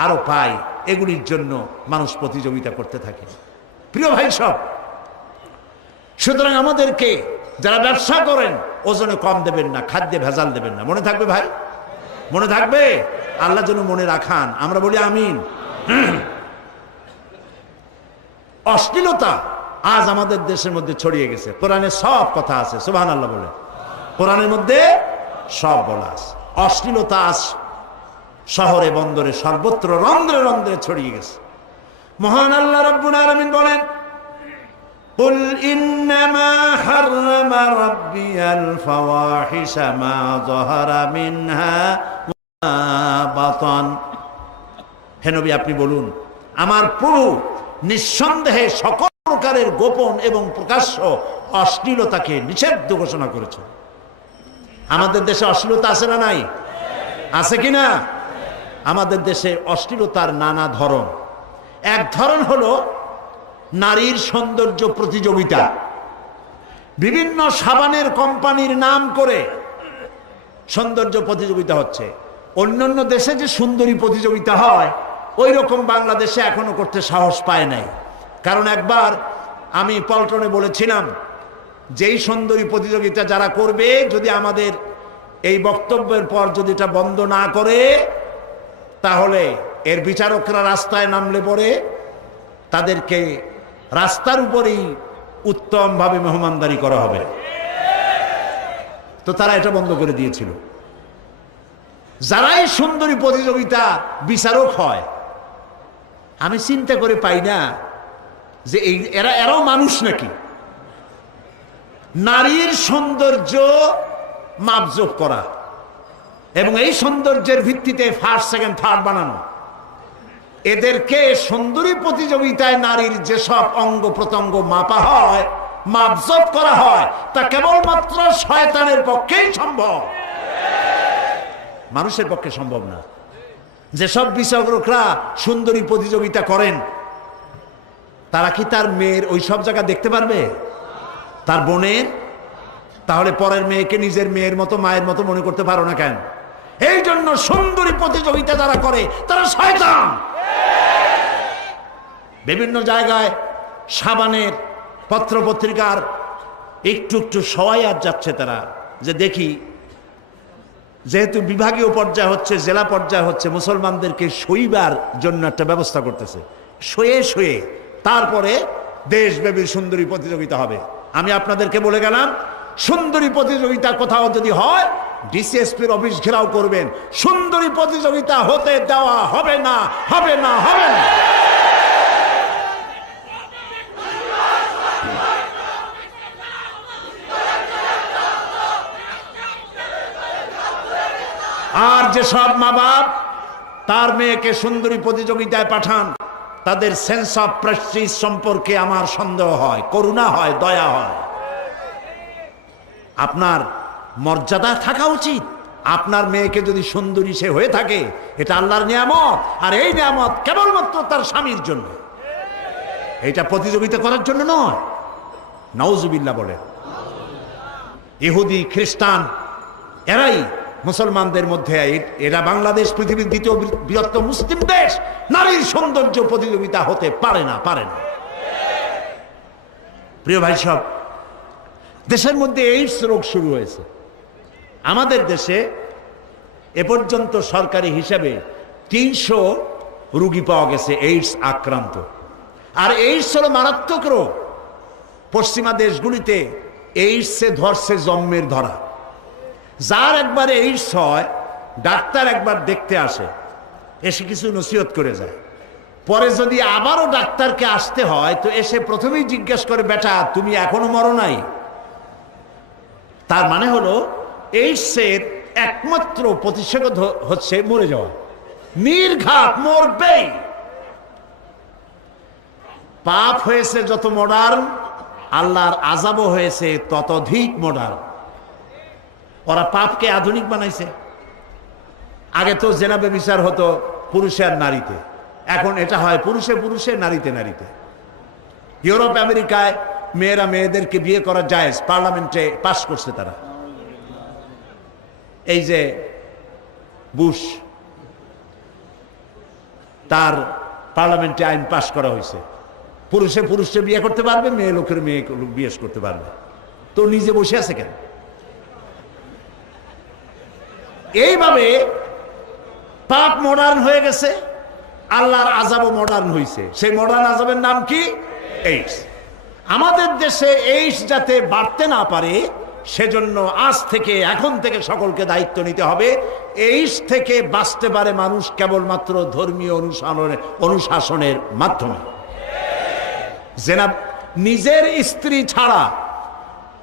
আরো পায়, এগুলির জন্য মানুষ প্রতিযোগিতা করতে থাকে। প্রিয় ভাই সব, সুতরাং আমাদেরকে যারা ব্যবসা করেন, ওজনে কম দেবেন না, খাদ্যে ভেজাল দেবেন না। মনে থাকবে ভাই, মনে থাকবে? আল্লাহ যেন মনে রাখান, আমরা বলি আমিন। অশ্লীলতা আজ আমাদের দেশের মধ্যে ছড়িয়ে গেছে। কোরআনে সব কথা আছে, সুবহানাল্লাহ বলে, কোরআনের মধ্যে সব বলা আছে। অশ্লীলতা আজ শহরে বন্দরে সর্বত্র রন্ধ্রে রন্ধ্রে ছড়িয়ে গেছে। মহান আল্লাহ রাব্বুল আলামিন বলেন, কুল ইন্নামা হাররামা রাব্বিয়াল ফাওয়াহিশা মা যাহারা মিনহা ওয়া বাতান। হে নবী, আপনি বলুন, আমার প্রভু নিঃসন্দেহে সকল প্রকারের গোপন এবং প্রকাশ্য অশ্লীলতাকে নিষিদ্ধ ঘোষণা করেছেন। আমাদের দেশে অশ্লীলতা আছে না নাই? আছে কিনা? আমাদের দেশে অশ্লীলতার নানা ধরন। এক ধরন হলো নারীর সৌন্দর্য প্রতিযোগিতা। বিভিন্ন সাবানের কোম্পানির নাম করে সৌন্দর্য প্রতিযোগিতা হচ্ছে। অন্যান্য দেশে যে সুন্দরী প্রতিযোগিতা হয়, ওই রকম বাংলাদেশে এখনো করতে সাহস পায় নাই। কারণ একবার আমি পল্টনে বলেছিলাম, যেই সুন্দরী প্রতিযোগিতা যারা করবে, যদি আমাদের এই বক্তব্যের পর যদি এটা বন্ধ না করে, তাহলে এর বিচারকরা রাস্তায় নামলে পরে তাদেরকে রাস্তার উপরেই উত্তমভাবে মেহমানদারি করা হবে। তো তারা এটা বন্ধ করে দিয়েছিল। যারাই সুন্দরী প্রতিযোগিতা বিচারক হয়, আমি চিন্তা করে পাই না যে এরাও মানুষ নাকি। নারীর সৌন্দর্য মাপজোক করা এবং এই সৌন্দর্যের ভিত্তিতে ফার্স্ট সেকেন্ড থার্ড বানানো, এদেরকে সুন্দরী প্রতিযোগিতায় নারীর যেসব অঙ্গ প্রত্যঙ্গ মাপা হয়, মাপজোক করা হয়, তা কেবলমাত্র শয়তানের পক্ষেই সম্ভব, মানুষের পক্ষে সম্ভব না। যেসব বিচারকরা সুন্দরী প্রতিযোগিতা করেন, তারা কি তার মেয়ের ওই সব জায়গা দেখতে পারবে? তার বোনের? তাহলে পরের মেয়েকে নিজের মেয়ের মতো, মায়ের মতো মনে করতে পারো না কেন? এই জন্য সুন্দরী প্রতিযোগিতা যারা করে তারা শয়তান। বিভিন্ন জায়গায় সাবানের পত্র পত্রিকার একটু একটু সওয়ায়াত যাচ্ছে তারা, যে দেখি যেহেতু বিভাগীয় পর্যায়ে হচ্ছে, জেলা পর্যায়ে হচ্ছে, মুসলমানদেরকে শোইবার জন্য একটা ব্যবস্থা করতেছে। শোয়ে শোয়ে তারপরে দেশব্যাপী সুন্দরী প্রতিযোগিতা হবে। আমি আপনাদেরকে বলে গেলাম, সুন্দরী প্রতিযোগিতা কোথাও যদি হয়, ডিসিএসপির অফিস ঘেরাও করবেন। সুন্দরী প্রতিযোগিতা হতে দেওয়া হবে না, হবে না, হবে না। আর যেসব মা বাপ তার মেয়েকে সুন্দরী প্রতিযোগিতায় পাঠান, তাদের সেন্স অফ প্রেস্টিজ সম্পর্কে আমার সন্দেহ হয়, করুণা হয়, দয়া হয়। আপনার মর্যাদা থাকা উচিত। আপনার মেয়েকে যদি সুন্দরী সে হয়ে থাকে, এটা আল্লাহর নিয়ামত, আর এই নিয়ামত কেবলমাত্র তার স্বামীর জন্য, এটা প্রতিযোগিতা করার জন্য নয়। নাউজুবিল্লাহ বলে। ইহুদি খ্রিস্টান এরাই মুসলমানদের মধ্যে, এরা বাংলাদেশ পৃথিবীর দ্বিতীয় বৃহত্তম মুসলিম দেশ, নারীর সৌন্দর্য প্রতিযোগিতা হতে পারে না, পারে না। প্রিয় ভাই সব, দেশের মধ্যে এইডস রোগ শুরু হয়েছে। আমাদের দেশে এ পর্যন্ত সরকারি হিসাবে 300 রোগী পাওয়া গেছে এইডস আক্রান্ত। আর এইডস হলো মারাত্মক রোগ। পশ্চিমা দেশগুলিতে এইডসে ধরছে জন্মের ধরা। যার একবার এইডস হয়, ডাক্তার একবার দেখতে আসে, এসে কিছু নসিহত করে যায়। পরে যদি আবারও ডাক্তারকে আসতে হয়, তো এসে প্রথমেই জিজ্ঞেস করে, বেটা তুমি এখনো মরো নাই? তার মানে হলো এইডসের একমাত্র প্রতিষেধক হচ্ছে মরে যাওয়া। নির্ঘাত মরবেই। পাপ হয়েছে যত মডার্ন, আল্লাহর আযাবও হয়েছে ততোধিক মডার্ন। ওরা পাপকে আধুনিক বানাইছে। আগে তো জেনা ব্যভিচার হতো পুরুষে আর নারীতে, এখন এটা হয় পুরুষে পুরুষে, নারীতে নারীতে। ইউরোপ আমেরিকায় মেয়েরা মেয়েদেরকে বিয়ে করা জায়েজ, পার্লামেন্টে পাশ করছে তারা। এই যে বুশ, তার পার্লামেন্টে আইন পাশ করা হয়েছে, পুরুষে পুরুষে বিয়ে করতে পারবে, মেয়ে লোকের মেয়ে বিয়ে করতে পারবে। তো নিজে বসে আছে কেন? এইভাবে পাপ মডার্ন হয়ে গেছে, আল্লাহর আযাবও মডার্ন হয়েছে। সেই মডার্ন আযাবের নাম কি? এইডস। আমাদের দেশে এইডস যাতে বাড়তে না পারে, সেজন্য আজ থেকে, এখন থেকে সকলকে দায়িত্ব নিতে হবে। এইডস থেকে বাঁচতে পারে মানুষ কেবলমাত্র ধর্মীয় অনুশাসনের মাধ্যমে। জেনা নিজের স্ত্রী ছাড়া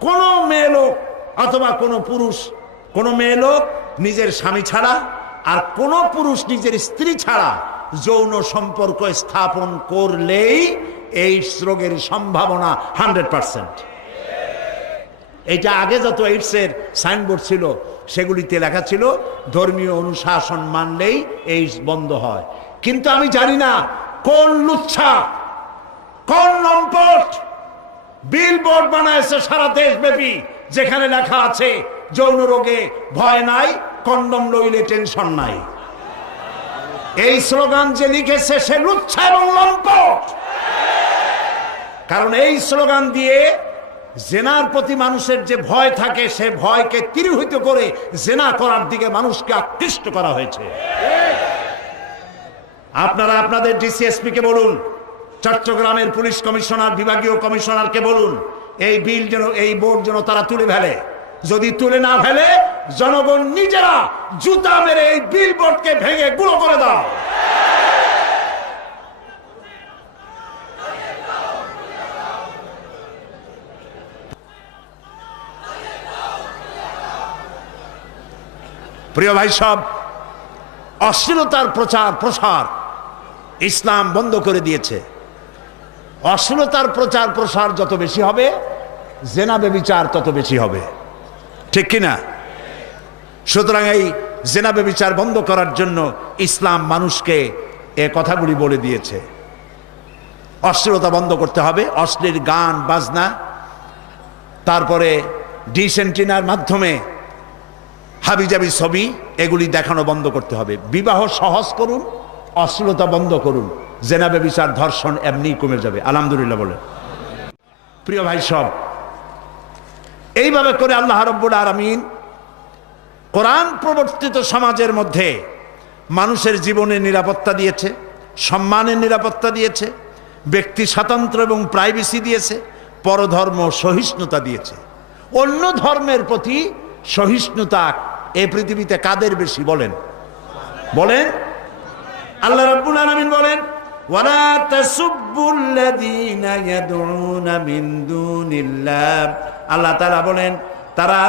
কোন মেয়ে লোক অথবা কোন পুরুষ, কোন মেয়ে লোক নিজের স্বামী ছাড়া আর কোন পুরুষ নিজের স্ত্রী ছাড়া যৌন সম্পর্ক স্থাপন করলেই এইডস রোগের সম্ভাবনা 100%। এইটা আগে যত এইডসের সাইনবোর্ড ছিল, সেগুলিতে লেখা ছিল ধর্মীয় অনুশাসন মানলেই এইডস বন্ধ হয়। কিন্তু আমি জানি না কোন লুচ্ছা, কোন লম্পট বিলবোর্ড বানাইছে সারা দেশব্যাপী, যেখানে লেখা আছে যৌন রোগে ভয় নাই, কন্ডম লইলে টেনশন নাই। এই স্লোগান যে লিখেছে সে লুচ্ছা এবং লম্পট। কারণ এই স্লোগান দিয়ে জেনার প্রতি মানুষের যে ভয় থাকে, সে ভয়কে তিরোহিত করে জেনা করার দিকে মানুষকে আকৃষ্ট করা হয়েছে। আপনারা আপনাদের ডিসিএসপি কে বলুন, চট্টগ্রামের পুলিশ কমিশনার, বিভাগীয় কমিশনারকে বলুন, এই বিল যেন, এই বোর্ড যেন তারা তুলে ফেলে। যদি তুলে না ফেলে, জনগণ নিজেরা জুতা মেরে এই বিল বোর্ডকে ভেঙে গুঁড়ো করে দাও। প্রিয় ভাই সব, অশ্লীলতার প্রচার প্রসার ইসলাম বন্ধ করে দিয়েছে। অশ্লীলতার প্রচার প্রসার যত বেশি হবে, জেনা ব্যভিচার তত বেশি হবে, ঠিক কিনা? সুতরাং এই জেনা ব্যভিচার বন্ধ করার জন্য ইসলাম মানুষকে এ কথাগুলি বলে দিয়েছে। অশ্লীলতা বন্ধ করতে হবে, অশ্লীল গান বাজনা, তারপরে ডিশ এন্টিনার মাধ্যমে হাবিজাবি ছবি, এগুলি দেখানো বন্ধ করতে হবে। বিবাহ সহজ করুন, অশ্লীলতা বন্ধ করুন, জেনা ব্যভিচার ধর্ষণ এমনি কমে যাবে। আলহামদুলিল্লাহ বলে। প্রিয় ভাই সব, এইভাবে করে আল্লাহ রাব্বুল আলামিন কোরআন প্রবর্তিত সমাজের মধ্যে মানুষের জীবনের নিরাপত্তা দিয়েছে, সম্মানের নিরাপত্তা দিয়েছে, ব্যক্তি স্বাতন্ত্র্য এবং প্রাইভেসি দিয়েছে, পরধর্ম সহিষ্ণুতা দিয়েছে। অন্য ধর্মের প্রতি সহিষ্ণুতা এই পৃথিবীতে কাদের বেশি বলেন? বলেন। আল্লাহ রাব্বুল আলামিন বলেন, ওয়ালা তাসুব্বুল্লাযীনা ইয়াদউনা মিন দুনিল্লাহ। আল্লাহ তাআলা বলেন, তারা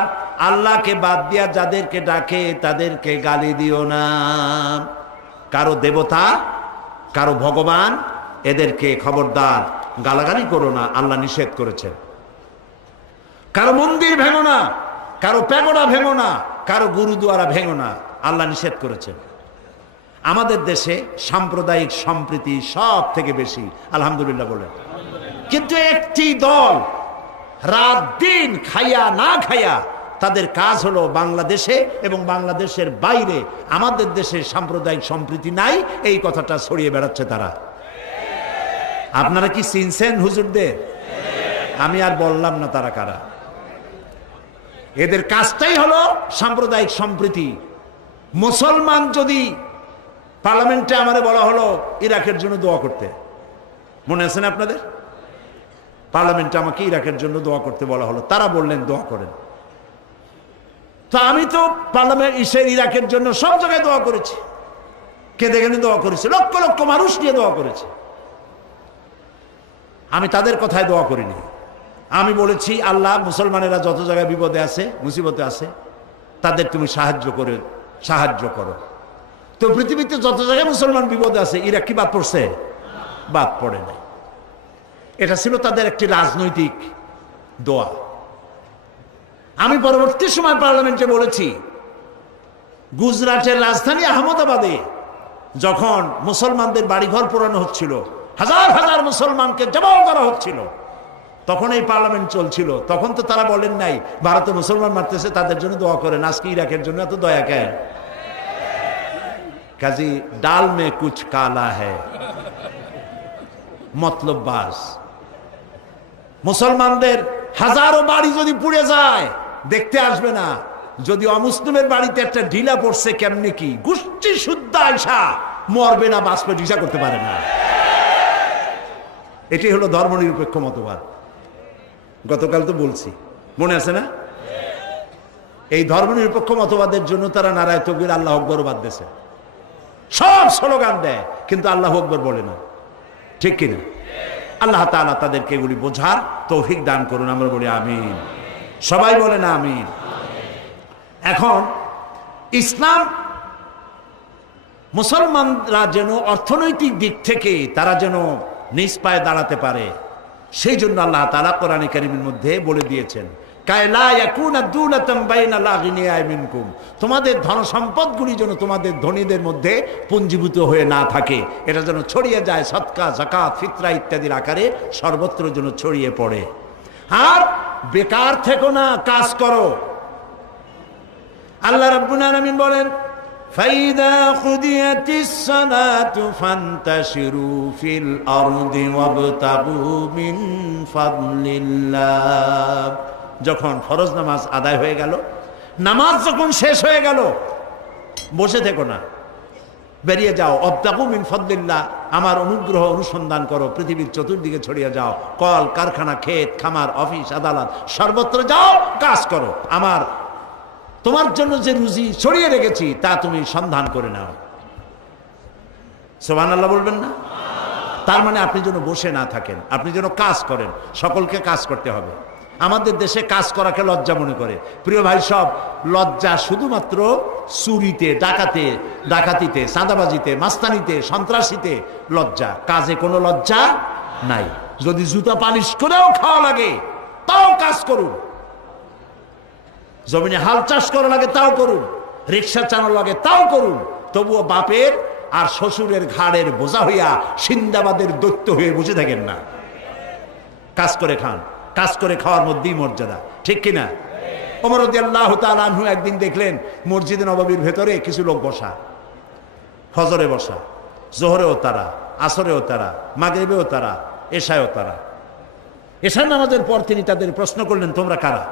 আল্লাহকে বাদ দিয়া যাদেরকে ডাকে তাদেরকে গালি দিও না। কারো দেবতা, কারো ভগবান, এদেরকে খবরদার গালাগালি করো না, আল্লাহ নিষেধ করেছেন। কারো মন্দির ভেঙো না, কারো প্যাগোডা ভেঙো না, কারো গুরুদুয়ারা ভেঙো না, আল্লাহ নিষেধ করেছেন। আমাদের দেশে সাম্প্রদায়িক সম্প্রীতি সব থেকে বেশি, আলহামদুলিল্লাহ বলে। কিন্তু একটি দল রাত দিন খাইয়া না খাইয়া তাদের কাজ হলো বাংলাদেশে এবং বাংলাদেশের বাইরে আমাদের দেশে সাম্প্রদায়িক সম্প্রীতি নাই, এই কথাটা ছড়িয়ে বেড়াচ্ছে তারা। আপনারা কি চিনছেন হুজুরদের? আমি আর বললাম না তারা কারা। এদের কাজটাই হলো সাম্প্রদায়িক সম্প্রীতি। মুসলমান যদি পার্লামেন্টে আমারে বলা হলো ইরাকের জন্য দোয়া করতে, মনে আছে না আপনাদের? পার্লামেন্টে আমাকে ইরাকের জন্য দোয়া করতে বলা হলো, তারা বললেন দোয়া করেন। তো আমি তো পার্লামেন্ট ইরাকের জন্য সব জায়গায় দোয়া করেছি, কেঁদে কেঁদে দোয়া করেছি, লক্ষ লক্ষ মানুষ নিয়ে দোয়া করেছি। আমি তাদের কথায় দোয়া করিনি। আমি বলেছি আল্লাহ, মুসলমানেরা যত জায়গায় বিপদে আছে, মুসিবতে আছে, তাদের তুমি সাহায্য করো। তো পৃথিবীতে যত জায়গায় মুসলমান বিপদে আছে, ইরাক কি বাদ পড়ছে? বাদ পড়ে নাই। এটা ছিল তাদের একটি রাজনৈতিক দোয়া। আমি পরবর্তী সময় পার্লামেন্টে বলেছি, গুজরাটের রাজধানী আহমেদাবাদে যখন মুসলমানদের বাড়িঘর পোড়ানো হচ্ছিল, হাজার হাজার মুসলমানকে জবাই করা হচ্ছিল, তখন এই পার্লামেন্ট চলছিল। তখন তো তারা বলেন নাই ভারতে মুসলমান মারতেছে, তাদের জন্য দোয়া করেন। আজকে ইরাকের জন্য এত দয়া কেন? কাজী ডাল মে কুছ কালা হ্যায়, মতলব বাস। মুসলমানদের হাজারো বাড়ি যদি পুড়ে যায় দেখতে আসবে না, যদি অমুসলিমের বাড়িতে একটা ঢিলা পড়ছে কেমনে কি গোষ্ঠী শুদ্ধ আয়সা মরবে না, বাঁচবে, ঢিসা করতে পারে না। এটি হলো ধর্মনিরপেক্ষ মতবাদ। গতকাল তো বলছি, মনে আছে না? এই ধর্মনিরপেক্ষ মতবাদের জন্য তারা নারায়ে তাকবীর, আল্লাহু আকবার বাদ দিয়েছে, সব স্লোগান দেয়, কিন্তু আল্লাহু আকবার বলে না। ঠিক কিনা? আল্লাহ তাআলা তাদেরকে এগুলি বোঝার তৌফিক দান করুন। আমরা বলি আমিন। সবাই বলেন আমিন। এখন ইসলাম মুসলমানরা যেন অর্থনৈতিক দিক থেকে তারা যেন নিজ পায়ে দাঁড়াতে পারে, সেই জন্য আল্লাহ তাআলা কোরআনে কারীমের মধ্যে বলে দিয়েছেন, কায়লা ইয়াকুনা দুলাতাম বাইনাল আগনিয়া মিনকুম, তোমাদের ধন সম্পদগুলি যেন তোমাদের ধনীদের মধ্যে পুঞ্জীভূত হয়ে না থাকে, এটা যেন ছড়িয়ে যায়, সদকা, যাকাত, ফিতরা ইত্যাদির আকারে সর্বত্র যেন ছড়িয়ে পড়ে। আর বেকার থেকো না, কাজ করো। আল্লাহ রাব্বুল আলামিন বলেন, ফাইদা কুদিয়াতিস সালাতু ফান্তাশিরু ফিল আরদি ওয়াবতাগু মিন ফাদলিল্লাহ। যখন ফরজ নামাজ আদায় হয়ে গেল, নামাজ যখন শেষ হয়ে গেল, বসে থেকো না, বেরিয়ে যাও। ওয়াবতাগু মিন ফাদলিল্লাহ, আমার অনুগ্রহ অনুসন্ধান করো, পৃথিবীর চতুর্দিকে ছড়িয়ে যাও। কল কারখানা, ক্ষেত খামার, অফিস আদালত, সর্বত্র যাও, কাজ করো। তোমার জন্য যে রুজি ছড়িয়ে রেখেছি তা তুমি সন্ধান করে নাও। সুবহানাল্লাহ বলবেন না? তার মানে আপনি যেন বসে না থাকেন, আপনি যেন কাজ করেন। সকলকে কাজ করতে হবে। আমাদের দেশে কাজ করাকে লজ্জা মনে করে। প্রিয় ভাই সব, লজ্জা শুধুমাত্র চুরিতে, ডাকাতিতে, চাঁদাবাজিতে, মাস্তানিতে, সন্ত্রাসীতে লজ্জা, কাজে কোনো লজ্জা নাই। যদি জুতা পালিশ করেও খাওয়া লাগে তাও কাজ করুন, জমিনে হাল চাষ করা লাগে তাও করুন, রিক্সা চালানো লাগে তাও করুন, তবুও বাপের আর শ্বশুরের ঘাড়ের বোঝা হইয়া সিন্দাবাদের দৈত্য হয়ে বসে থাকেন না। কাজ করে খান, কাজ করে খাওয়ার মধ্যেই মর্যাদা। ঠিক কিনা? ওমর রাদিয়াল্লাহু তাআলা আনহু একদিন দেখলেন মসজিদে নববীর ভেতরে কিছু লোক বসা, ফজরে বসা, জোহরেও তারা, আসরেও তারা, মাগরিবেও তারা, এশায়ও তারা। এশার নামাজের পর তিনি তাদের প্রশ্ন করলেন, তোমরা কারা?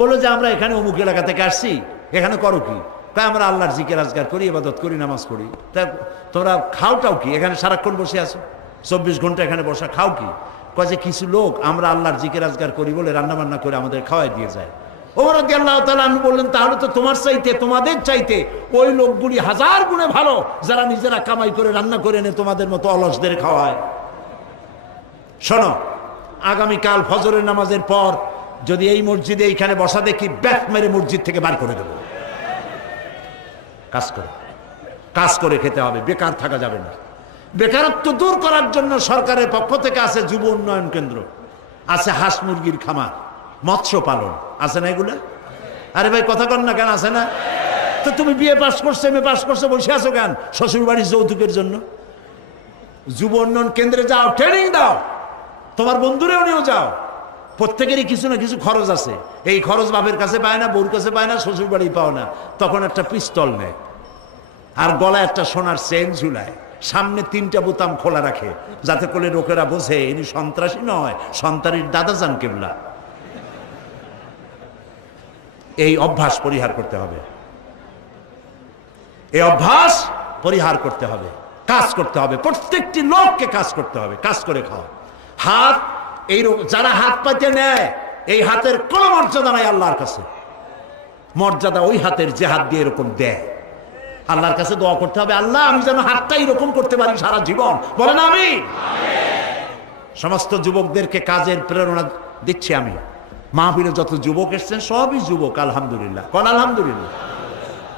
বললো যে আমরা এখানে অমুক এলাকা থেকে আসছি। এখানে করো কি? তাই আমরা আল্লাহর জিকির আজকার করি, ইবাদত করি, নামাজ পড়ি। তা তোমরা খাওটাও কি? এখানে সারাক্ষণ বসে আছো, 24 ঘন্টা এখানে বসা, খাও কি? কয় যে কিছু লোক আমরা আল্লাহর জিকির আজকার করি বলে রান্না বান্না করে আমাদের খাওয়াই দিয়ে যায়। ওমর রাদিয়াল্লাহু তাআলা আনহু বললেন, তাহলে তো তোমার চাইতে, তোমাদের চাইতে ওই লোকগুলি হাজার গুণে ভালো যারা নিজেরা কামাই করে রান্না করে এনে তোমাদের মতো অলসদের খাওয়ায়। শোনো, আগামীকাল ফজরের নামাজের পর যদি এই মসজিদে এইখানে বসা দেখি, ব্যাট মেরে মসজিদ থেকে বার করে দেব। কাজ করে খেতে হবে, বেকার থাকা যাবে না। বেকারত্ব দূর করার জন্য সরকারের পক্ষ থেকে আছে যুব উন্নয়ন কেন্দ্র, আছে হাঁস মুরগির খামার, মৎস্য পালন, আছে না এগুলা? আরে ভাই কথা কন না কেন? আছে না? তো তুমি বিএ পাস করছো, এমএ পাস করছো, বসে আছো কেন শ্বশুর বাড়ির যৌতুকের জন্য? যুব উন্নয়ন কেন্দ্রে যাও, ট্রেনিং দাও, তোমার বন্ধুরেও নিয়েও যাও। প্রত্যেকেরই কিছু না কিছু খরচ আছে। এই খরচ বাপের কাছে পায় না, বউর কাছে পায় না, শ্বশুর বাড়ি পাও না, তখন একটা পিস্তল নেয় আর গলায় একটা সোনার চেন ঝুলায়, সামনে 3টা বোতাম খোলা রাখে, যাতে করে লোকেরা বোঝে ইনি সন্ত্রাসী নয়, সন্তানির দাদাজান কেবলা। এই অভ্যাস পরিহার করতে হবে, এই অভ্যাস পরিহার করতে হবে। কাজ করতে হবে, প্রত্যেকটি লোককে কাজ করতে হবে, কাজ করে খাওয়া। হাত এই যারা হাত পাইতে নেয়, এই হাতের কোনো মর্যাদা নাই আল্লাহর কাছে। মর্যাদা ওই হাতের যে হাত দিয়ে এরকম দেয়। আল্লাহর কাছে দোয়া করতে হবে, আল্লাহ আমি যেন হাতটা এরকম করতে পারি সারা জীবন। বলেন আমি। সমস্ত যুবকদেরকে কাজের প্রেরণা দিচ্ছি আমি। মাহফিলে যত যুবক এসছেন সবই যুবক, আলহামদুলিল্লাহ। কোন আলহামদুলিল্লাহ।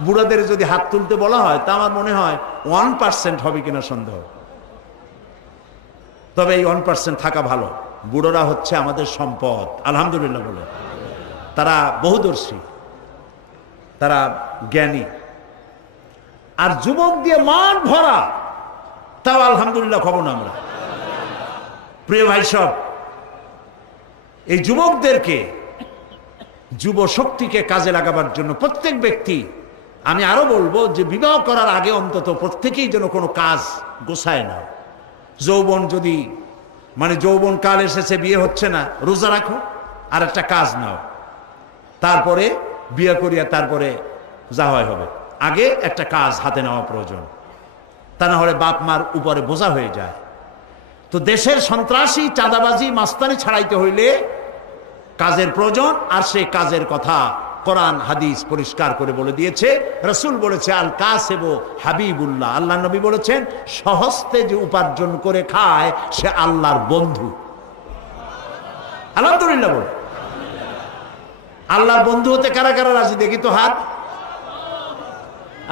বুড়াদের যদি হাত তুলতে বলা হয় তা আমার মনে হয় 1% হবে কিনা সন্দেহ। তবে এই 1% থাকা ভালো। বুড়োরা হচ্ছে আমাদের সম্পদ, আলহামদুলিল্লাহ বলে। তারা বহুদর্শী, তারা জ্ঞানী। আর যুবক দিয়ে মান ভরা, তাও আলহামদুলিল্লাহ খবর না আমরা। প্রিয় ভাই সব, এই যুবকদেরকে, যুব শক্তিকে কাজে লাগাবার জন্য প্রত্যেক ব্যক্তি, আমি আরো বলবো যে বিবাহ করার আগে অন্তত প্রত্যেকেই যেন কোনো কাজ গোছায় না। যৌবন যদি যৌবন কাল এসেছে, বিয়ে হচ্ছে না, রোজা রাখো আর একটা কাজ নাও, তারপরে বিয়ে করিয়া তারপরে যা হয় হবে। আগে একটা কাজ হাতে নেওয়া প্রয়োজন, তা না হলে বাপ মার উপরে বোঝা হয়ে যায়। তো দেশের সন্ত্রাসী, চাঁদাবাজি, মাস্তানি ছাড়াইতে হইলে কাজের প্রয়োজন। আর সেই কাজের কথা কোরআন হাদিস পরিষ্কার করে বলে দিয়েছে। রাসূল বলেছে আল কাসিব হাবিবুল্লাহ, আল্লাহ নবী বলেছেন সহস্তে যে উপার্জন করে খায় সে আল্লাহর বন্ধু। আলহামদুলিল্লাহ বল। আল্লাহর বন্ধু হতে কারা কারা রাজি দেখি তো হাত।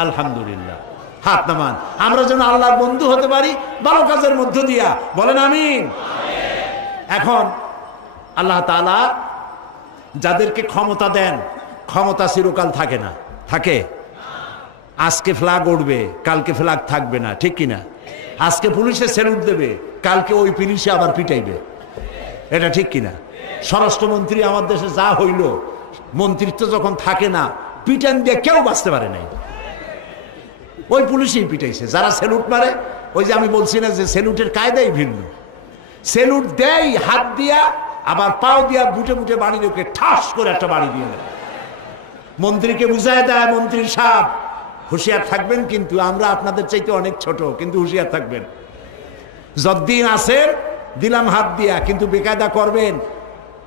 আলহামদুলিল্লাহ, হাত নামান। আমরা যেন আল্লাহর বন্ধু হতে পারি ভালো কাজের মধ্য দিয়া। বলেন আমিন। এখন আল্লাহ তাআলা যাদেরকে ক্ষমতা দেন, ক্ষমতা চিরকাল থাকে না, থাকে? আজকে ফ্ল্যাগ উঠবে, কালকে ফ্ল্যাগ থাকবে না, ঠিক কিনা? আজকে পুলিশে স্যালুট দেবে, কালকে ওই পুলিশে আবার পিটাইবে, এটা ঠিক কিনা? স্বরাষ্ট্রমন্ত্রী আমার দেশে যা হইল, মন্ত্রিত্ব যখন থাকে না, পিটান দিয়ে কেউ বাঁচতে পারে নাই, ওই পুলিশই পিটাইছে। যারা স্যালুট মারে, ওই যে আমি বলছি না যে স্যালুটের কায়দাই ভিন্ন। স্যালুট দেয় হাত দিয়া, আবার পাও দিয়া বুটে বুটে বাড়ি লোকে ঠাস করে একটা বাড়ি দিয়ে দেয়। মন্ত্রীকে বুঝায় দেয়, মন্ত্রী সাহেব হুঁশিয়ার থাকবেন, কিন্তু আমরা আপনাদের চাইতে অনেক ছোট, কিন্তু হুঁশিয়ার থাকবেন। যতদিন আছেন দিলাম হাত দিয়া, কিন্তু বেকায়দা করবেন।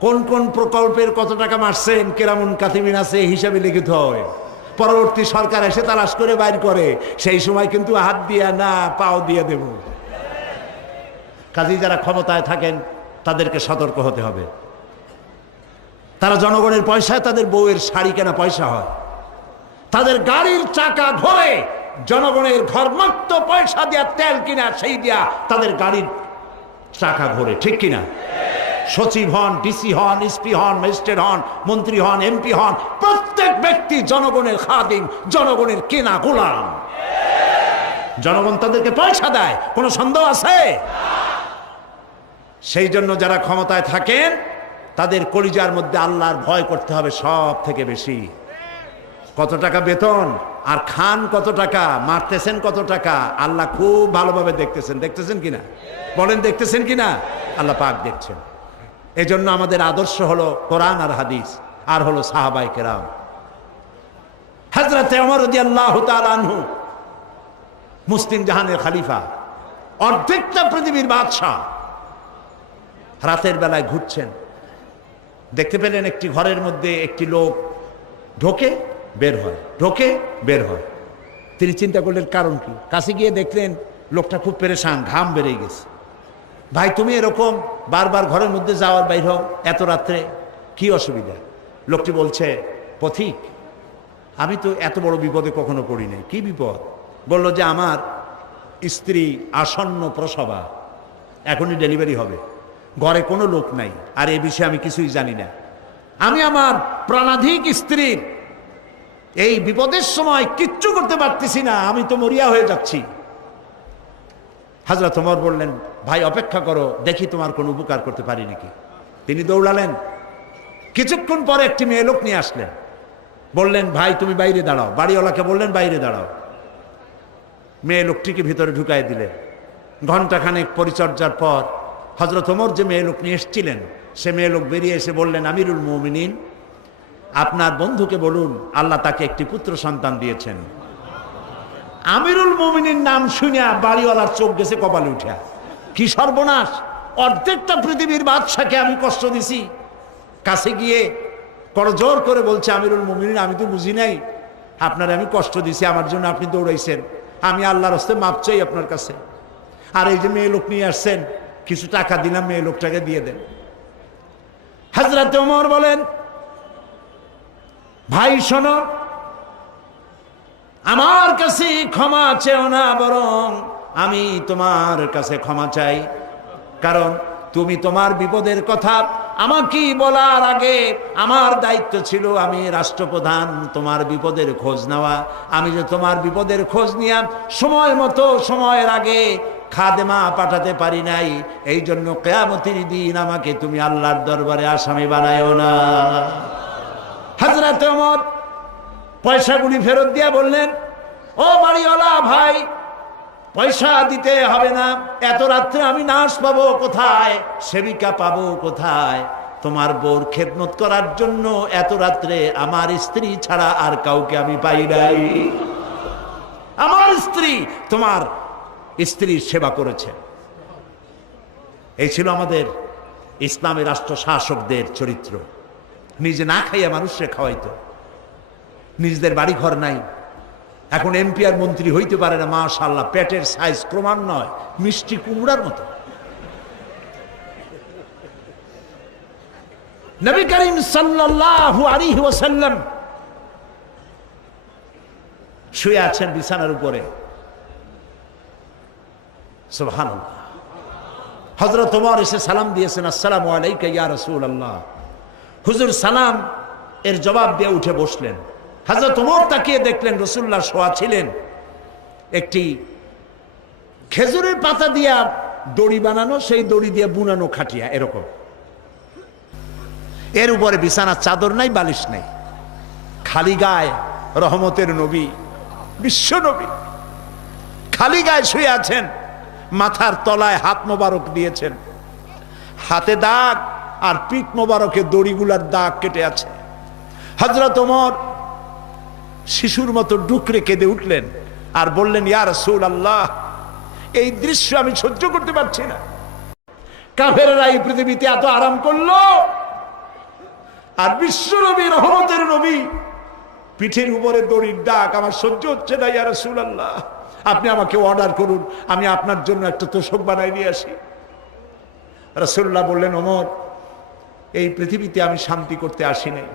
কোন কোন প্রকল্পের কত টাকা মারছেন, কেরামুন কাতিবিন আছে, হিসাবে লিখিত হয়। পরবর্তী সরকার এসে তালাশ করে বাইর করে, সেই সময় কিন্তু হাত দিয়া না, পাও দিয়ে দেব। কাজেই যারা ক্ষমতায় থাকেন তাদেরকে সতর্ক হতে হবে। তারা জনগণের পয়সায় তাদের বউয়ের শাড়ি কেনা পয়সা হয়, তাদের গাড়ির চাকা ঘোরে জনগণের ঘরমাক্ত পয়সা দিয়া, তেল কিনা সেই দিয়া তাদের গাড়ির চাকা ঘোরে, ঠিক কিনা? সচিব হন, ডিসি হন, এসপি হন, ম্যাজিস্ট্রেট হন, মন্ত্রী হন, এমপি হন, প্রত্যেক ব্যক্তি জনগণের খাদিম, জনগণের কেনা গোলাম। জনগণ তাদেরকে পয়সা দেয়, কোনো সন্দেহ আছে? সেই জন্য যারা ক্ষমতায় থাকেন তাদের কলিজার মধ্যে আল্লাহর ভয় করতে হবে সব থেকে বেশি। কত টাকা বেতন আর খান কত টাকা, মারতেছেন কত টাকা, আল্লাহ খুব ভালোভাবে দেখতেছেন। দেখতেছেন কিনা? বলেন দেখতেছেন কিনা? আল্লাহ পাক দেখছেন। এজন্য আমাদের আদর্শ হলো কোরআন আর হাদিস, আর হলো সাহাবায়ে কেরাম। হযরত ওমর রাদিয়াল্লাহু তাআলা আনহু মুসলিম জাহানের খলিফা, অর্ধেকটা পৃথিবীর বাদশাহ, রাতের বেলায় ঘুরছেন, দেখতে পেলেন একটি ঘরের মধ্যে একটি লোক ঢোকে বের হয়, ঢোকে বের হয়। তিনি চিন্তা করলেন কারণ কি। কাছে গিয়ে দেখলেন লোকটা খুব পেরেশান, ঘাম বেড়ে গেছে। ভাই তুমি এরকম বারবার ঘরের মধ্যে যাওয়ার বাইর হও এত রাত্রে, কি অসুবিধা? লোকটি বলছে পথিক, আমি তো এত বড় বিপদে কখনো পড়ি নাই। কি বিপদ? বলল যে আমার স্ত্রী আসন্ন প্রসবা, এখনই ডেলিভারি হবে, ঘরে কোনো লোক নাই, আর এ বিষয়ে আমি কিছুই জানি না। আমি আমার প্রাণাধিক স্ত্রীর এই বিপদের সময় কিচ্ছু করতে পারতেছি না, আমি তো মরিয়া হয়ে যাচ্ছি। হযরত ওমর বললেন ভাই অপেক্ষা করো, দেখি তোমার কোনো উপকার করতে পারি নাকি। তিনি দৌড়ালেন। কিছুক্ষণ পরে একটি মেয়ে লোক নিয়ে আসলেন, বললেন ভাই তুমি বাইরে দাঁড়াও। বাড়িওয়ালাকে বললেন বাইরে দাঁড়াও। মেয়ে লোকটিকে ভিতরে ঢুকাই দিলেন। ঘণ্টাখানেক পরিচর্যার পর হযরত ওমর যে মেয়ে লোক নিয়ে এসেছিলেন, সে মেয়ে লোক বেরিয়ে এসে বললেন, আমিরুল মুমিনিন, আপনার বন্ধুকে বলুন আল্লাহ তাকে একটি পুত্র সন্তান দিয়েছেন। আমিরুল মুমিনিন নাম শুনিয়া বাড়িওয়ালার চোখ গেছে কপালে উঠা। কি সর্বনাশ! অর্ধেকটা পৃথিবীর বাদশাকে আমি কষ্ট দিছি, কাছে গিয়ে করজোর করে বলছে, আমিরুল মুমিনিন, আমি তো বুঝি নাই, আপনার আমি কষ্ট দিছি, আমার জন্য আপনি দৌড়াইছেন, আমি আল্লাহর হস্তে মাপ চাই আপনার কাছে। আর এই যে মেয়ে লোক নিয়ে আসছেন, কিছু টাকা দিলাম, মেয়ে লোকটাকে দিয়ে দেন। হযরত ওমর বলেন, ভাই শোনো, আমার কাছে ক্ষমা চেও না, বরং আমি তোমার কাছে ক্ষমা চাই। কারণ তুমি তোমার বিপদের কথা আমাকে বলার আগে আমার দায়িত্ব ছিল, আমি রাষ্ট্রপ্রধান, তোমার বিপদের খোঁজ নেওয়া। আমি যে তোমার বিপদের খোঁজ নিয়ে সময় মতো সময়ের আগে খাদেমা পাঠাতে পারি নাই, এই জন্য কিয়ামতের দিন আমাকে তুমি আল্লাহর দরবারে আসামি বানায়ও না। হযরত ওমর পয়সাগুলি ফেরত দিয়া বললেন, ও বাড়িওয়ালা ভাই, পয়সা দিতে হবে না, এত রাত্রে আমি নার্স পাবো কোথায়, সেবিকা পাবো কোথায়? তোমার বউর খেদমত করার জন্য এত রাত্রে আমার স্ত্রী ছাড়া আর কাউকে আমি পাই নাই। আমার স্ত্রী তোমার স্ত্রীর সেবা করেছে। এই ছিল আমাদের ইসলামের রাষ্ট্র শাসকদের চরিত্র। নিজে না খাইয়া মানুষকে খাওয়াইতো। নিজেদের বাড়ি ঘর নাই, এখন এমপি আর মন্ত্রী হইতে পারে না, মাশাআল্লাহ, পেটের সাইজ ক্রমান্বয়ে মিষ্টি কুমড়ার মতো। নবী করিম সাল্লাল্লাহু আলাইহি ওয়াসাল্লাম শুয়ে আছেন বিছানার উপরে। সুবহানাল্লাহ। হযরত ওমর এসে সালাম দিয়েছেন, আসসালামু আলাইকা ইয়া রাসূলুল্লাহ। হুজুর সালাম এর জবাব দিয়ে উঠে বসলেন। হযরত ওমর তাকিয়ে দেখলেন রাসূলুল্লাহ শোয়া ছিলেন একটি খেজুরের পাতা দিয়া দড়ি বানানো, সেই দড়ি দিয়ে বুনানো খাটিয়া এরকম। এর উপরে বিছানার চাদর নাই, বালিশ নাই, খালি গায়ে রহমতের নবী, বিশ্ব নবী খালি গায়ে শুয়ে আছেন। মাথার তলায় হাত মোবারক দিয়েছেন, হাতে দাগ আর পিঠ মোবারকে দড়িগুলার দাগ কেটে আছে। হযরত ওমর শিশুর মতো ডুকরে কেঁদে উঠলেন আর বললেন, ইয়া রাসূলুল্লাহ, এই দৃশ্য আমি সহ্য করতে পারছি না। কাফেররা এই পৃথিবীতে এত আরাম করলো, আর বিশ্ব নবী, রহমতের নবী, পিঠের উপরে দড়ির দাগ, আমার সহ্য হচ্ছে না। ইয়া রাসূলুল্লাহ, আপনি আমাকে অর্ডার করুন, আমি আপনার জন্য একটা তোশক বানাই নিয়ে আসি। রাসূলুল্লাহ বললেন, ওমর, এই পৃথিবীতে আমি শান্তি করতে আসি নাই।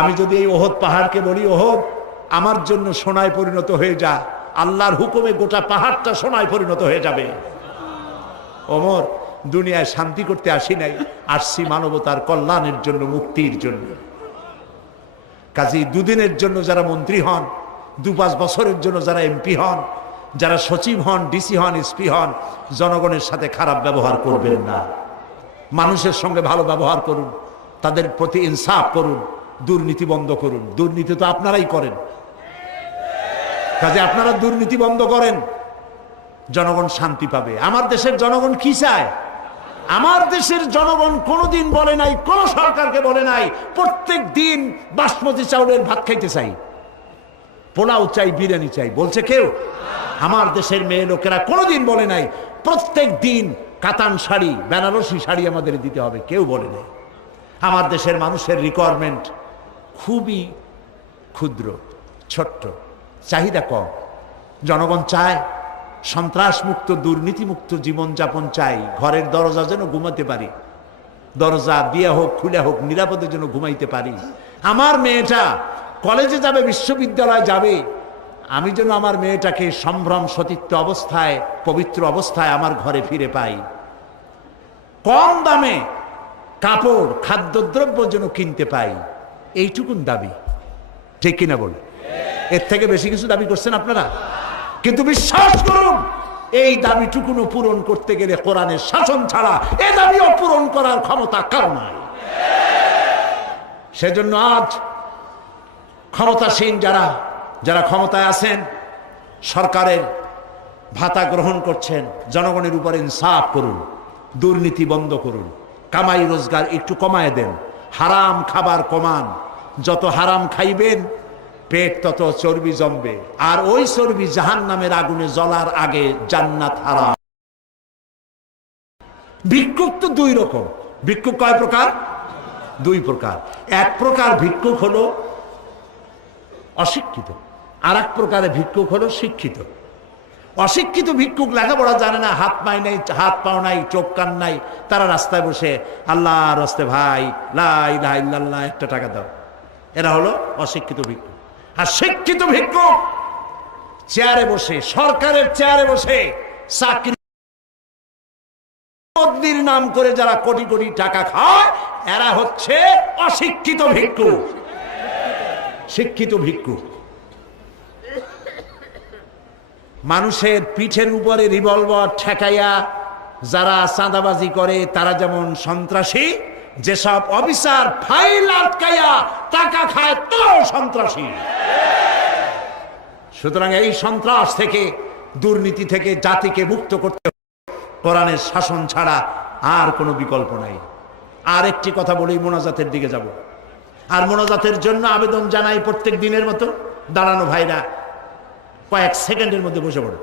আমি যদি এই ওহদ পাহাড়কে বলি, ওহদ আমার জন্য সোনায় পরিণত হয়ে যা, আল্লাহর হুকুমে গোটা পাহাড়টা সোনায় পরিণত হয়ে যাবে। ওমর, দুনিয়ায় শান্তি করতে আসি নাই, আসছি মানবতার কল্যাণের জন্য, মুক্তির জন্য। কাজী দুদিনের জন্য যারা মন্ত্রী হন, 2-5 বছরের জন্য যারা এমপি হন, যারা সচিব হন, ডিসি হন, এসপি হন, জনগণের সাথে খারাপ ব্যবহার করবেন না। মানুষের সঙ্গে ভালো ব্যবহার করুন, তাদের প্রতি ইনসাফ করুন, দুর্নীতি বন্ধ করুন। দুর্নীতি তো আপনারাই করেন, কাজে আপনারা দুর্নীতি বন্ধ করেন, জনগণ শান্তি পাবে। আমার দেশের জনগণ কি চায়? আমার দেশের জনগণ কোনোদিন বলে নাই, কোন সরকারকে বলে নাই, প্রত্যেক দিন বাসমতি চাউলের ভাত খাইতে চাই, পোলাও চাই, বিরিয়ানি চাই, বলছে কেউ? আমার দেশের মেয়ে লোকেরা কোনোদিন বলে নাই প্রত্যেক দিন কাতান শাড়ি, বেনারসি শাড়ি আমাদের দিতে হবে, কেউ বলে নাই। আমার দেশের মানুষের রিকোয়ারমেন্ট খুবই ক্ষুদ্র, ছোট্ট, চাহিদা কম। জনগণ চায় সন্ত্রাসমুক্ত, দুর্নীতিমুক্ত জীবনযাপন চাই, ঘরের দরজা যেন ঘুমাতে পারি, দরজা দিয়ে হোক খুলে হোক নিরাপদে যেন ঘুমাইতে পারি। আমার মেয়েটা কলেজে যাবে, বিশ্ববিদ্যালয়ে যাবে, আমি যেন আমার মেয়েটাকে সম্ভ্রম সতীত্ব অবস্থায়, পবিত্র অবস্থায় আমার ঘরে ফিরে পাই। কম দামে কাপড়, খাদ্যদ্রব্য যেন কিনতে পাই, এইটুকুন দাবি, ঠিক কিনা বল? এর থেকে বেশি কিছু দাবি করছেন আপনারা? কিন্তু বিশ্বাস করুন, এই দাবিটুকুনও পূরণ করতে গেলে কোরআনের শাসন ছাড়া এ দাবিও পূরণ করার ক্ষমতা কারো নাই। সেজন্য আজ ক্ষমতাসীন যারা ক্ষমতায় আছেন, সরকারের ভাতা গ্রহণ করছেন, জনগণের উপর ইনসাফ করুন, দুর্নীতি বন্ধ করুন, কামাই রোজগার একটু কমায় দেন, হারাম খাবার কমান। যত হারাম খাইবেন পেট তত চর্বি জমবে, আর ওই চর্বি জাহান্নামের আগুনে জ্বলার আগে জান্নাত হারাম। ভিক্ষুক তো দুই রকম। ভিক্ষুক কয় প্রকার? দুই প্রকার। এক প্রকার ভিক্ষুক হলো অশিক্ষিত, আর এক প্রকারের ভিক্ষুক হলো শিক্ষিত। অশিক্ষিত ভিক্ষুক লেখাপড়া জানে না, হাত পায় নাই, হাত পাও নাই, চোখ কান নাই, তারা রাস্তায় বসে আল্লাহর রাস্তায় ভাই লা ইলাহা ইল্লাল্লাহ একটা টাকা দাও, এরা হলো অশিক্ষিত ভিক্ষুক। আর শিক্ষিত ভিক্ষুক চেয়ারে বসে, সরকারের চেয়ারে বসে চাকরি নাম করে যারা কোটি কোটি টাকা খায়, এরা হচ্ছে অশিক্ষিত ভিক্ষুক। শিক্ষিত ভিক্ষুক মানুষের পিঠের উপরে রিভলভার ঠেকাইয়া যারা চাঁদাবাজি করে তারা যেমন সন্ত্রাসী, যেসব অফিসার ফাইল আটকাইয়া টাকা খায় তারাও সন্ত্রাসী। সুতরাং এই সন্ত্রাস থেকে, দুর্নীতি থেকে জাতিকে মুক্ত করতে কোরআনের শাসন ছাড়া আর কোনো বিকল্প নাই। আর একটি কথা বলি, মোনাজাতের দিকে যাব। আর মোনাজাতের জন্য আবেদন জানাই প্রত্যেক দিনের মতো, দাঁড়ানো ভাইরা কয়েক সেকেন্ডের মধ্যে বসে পড়ে,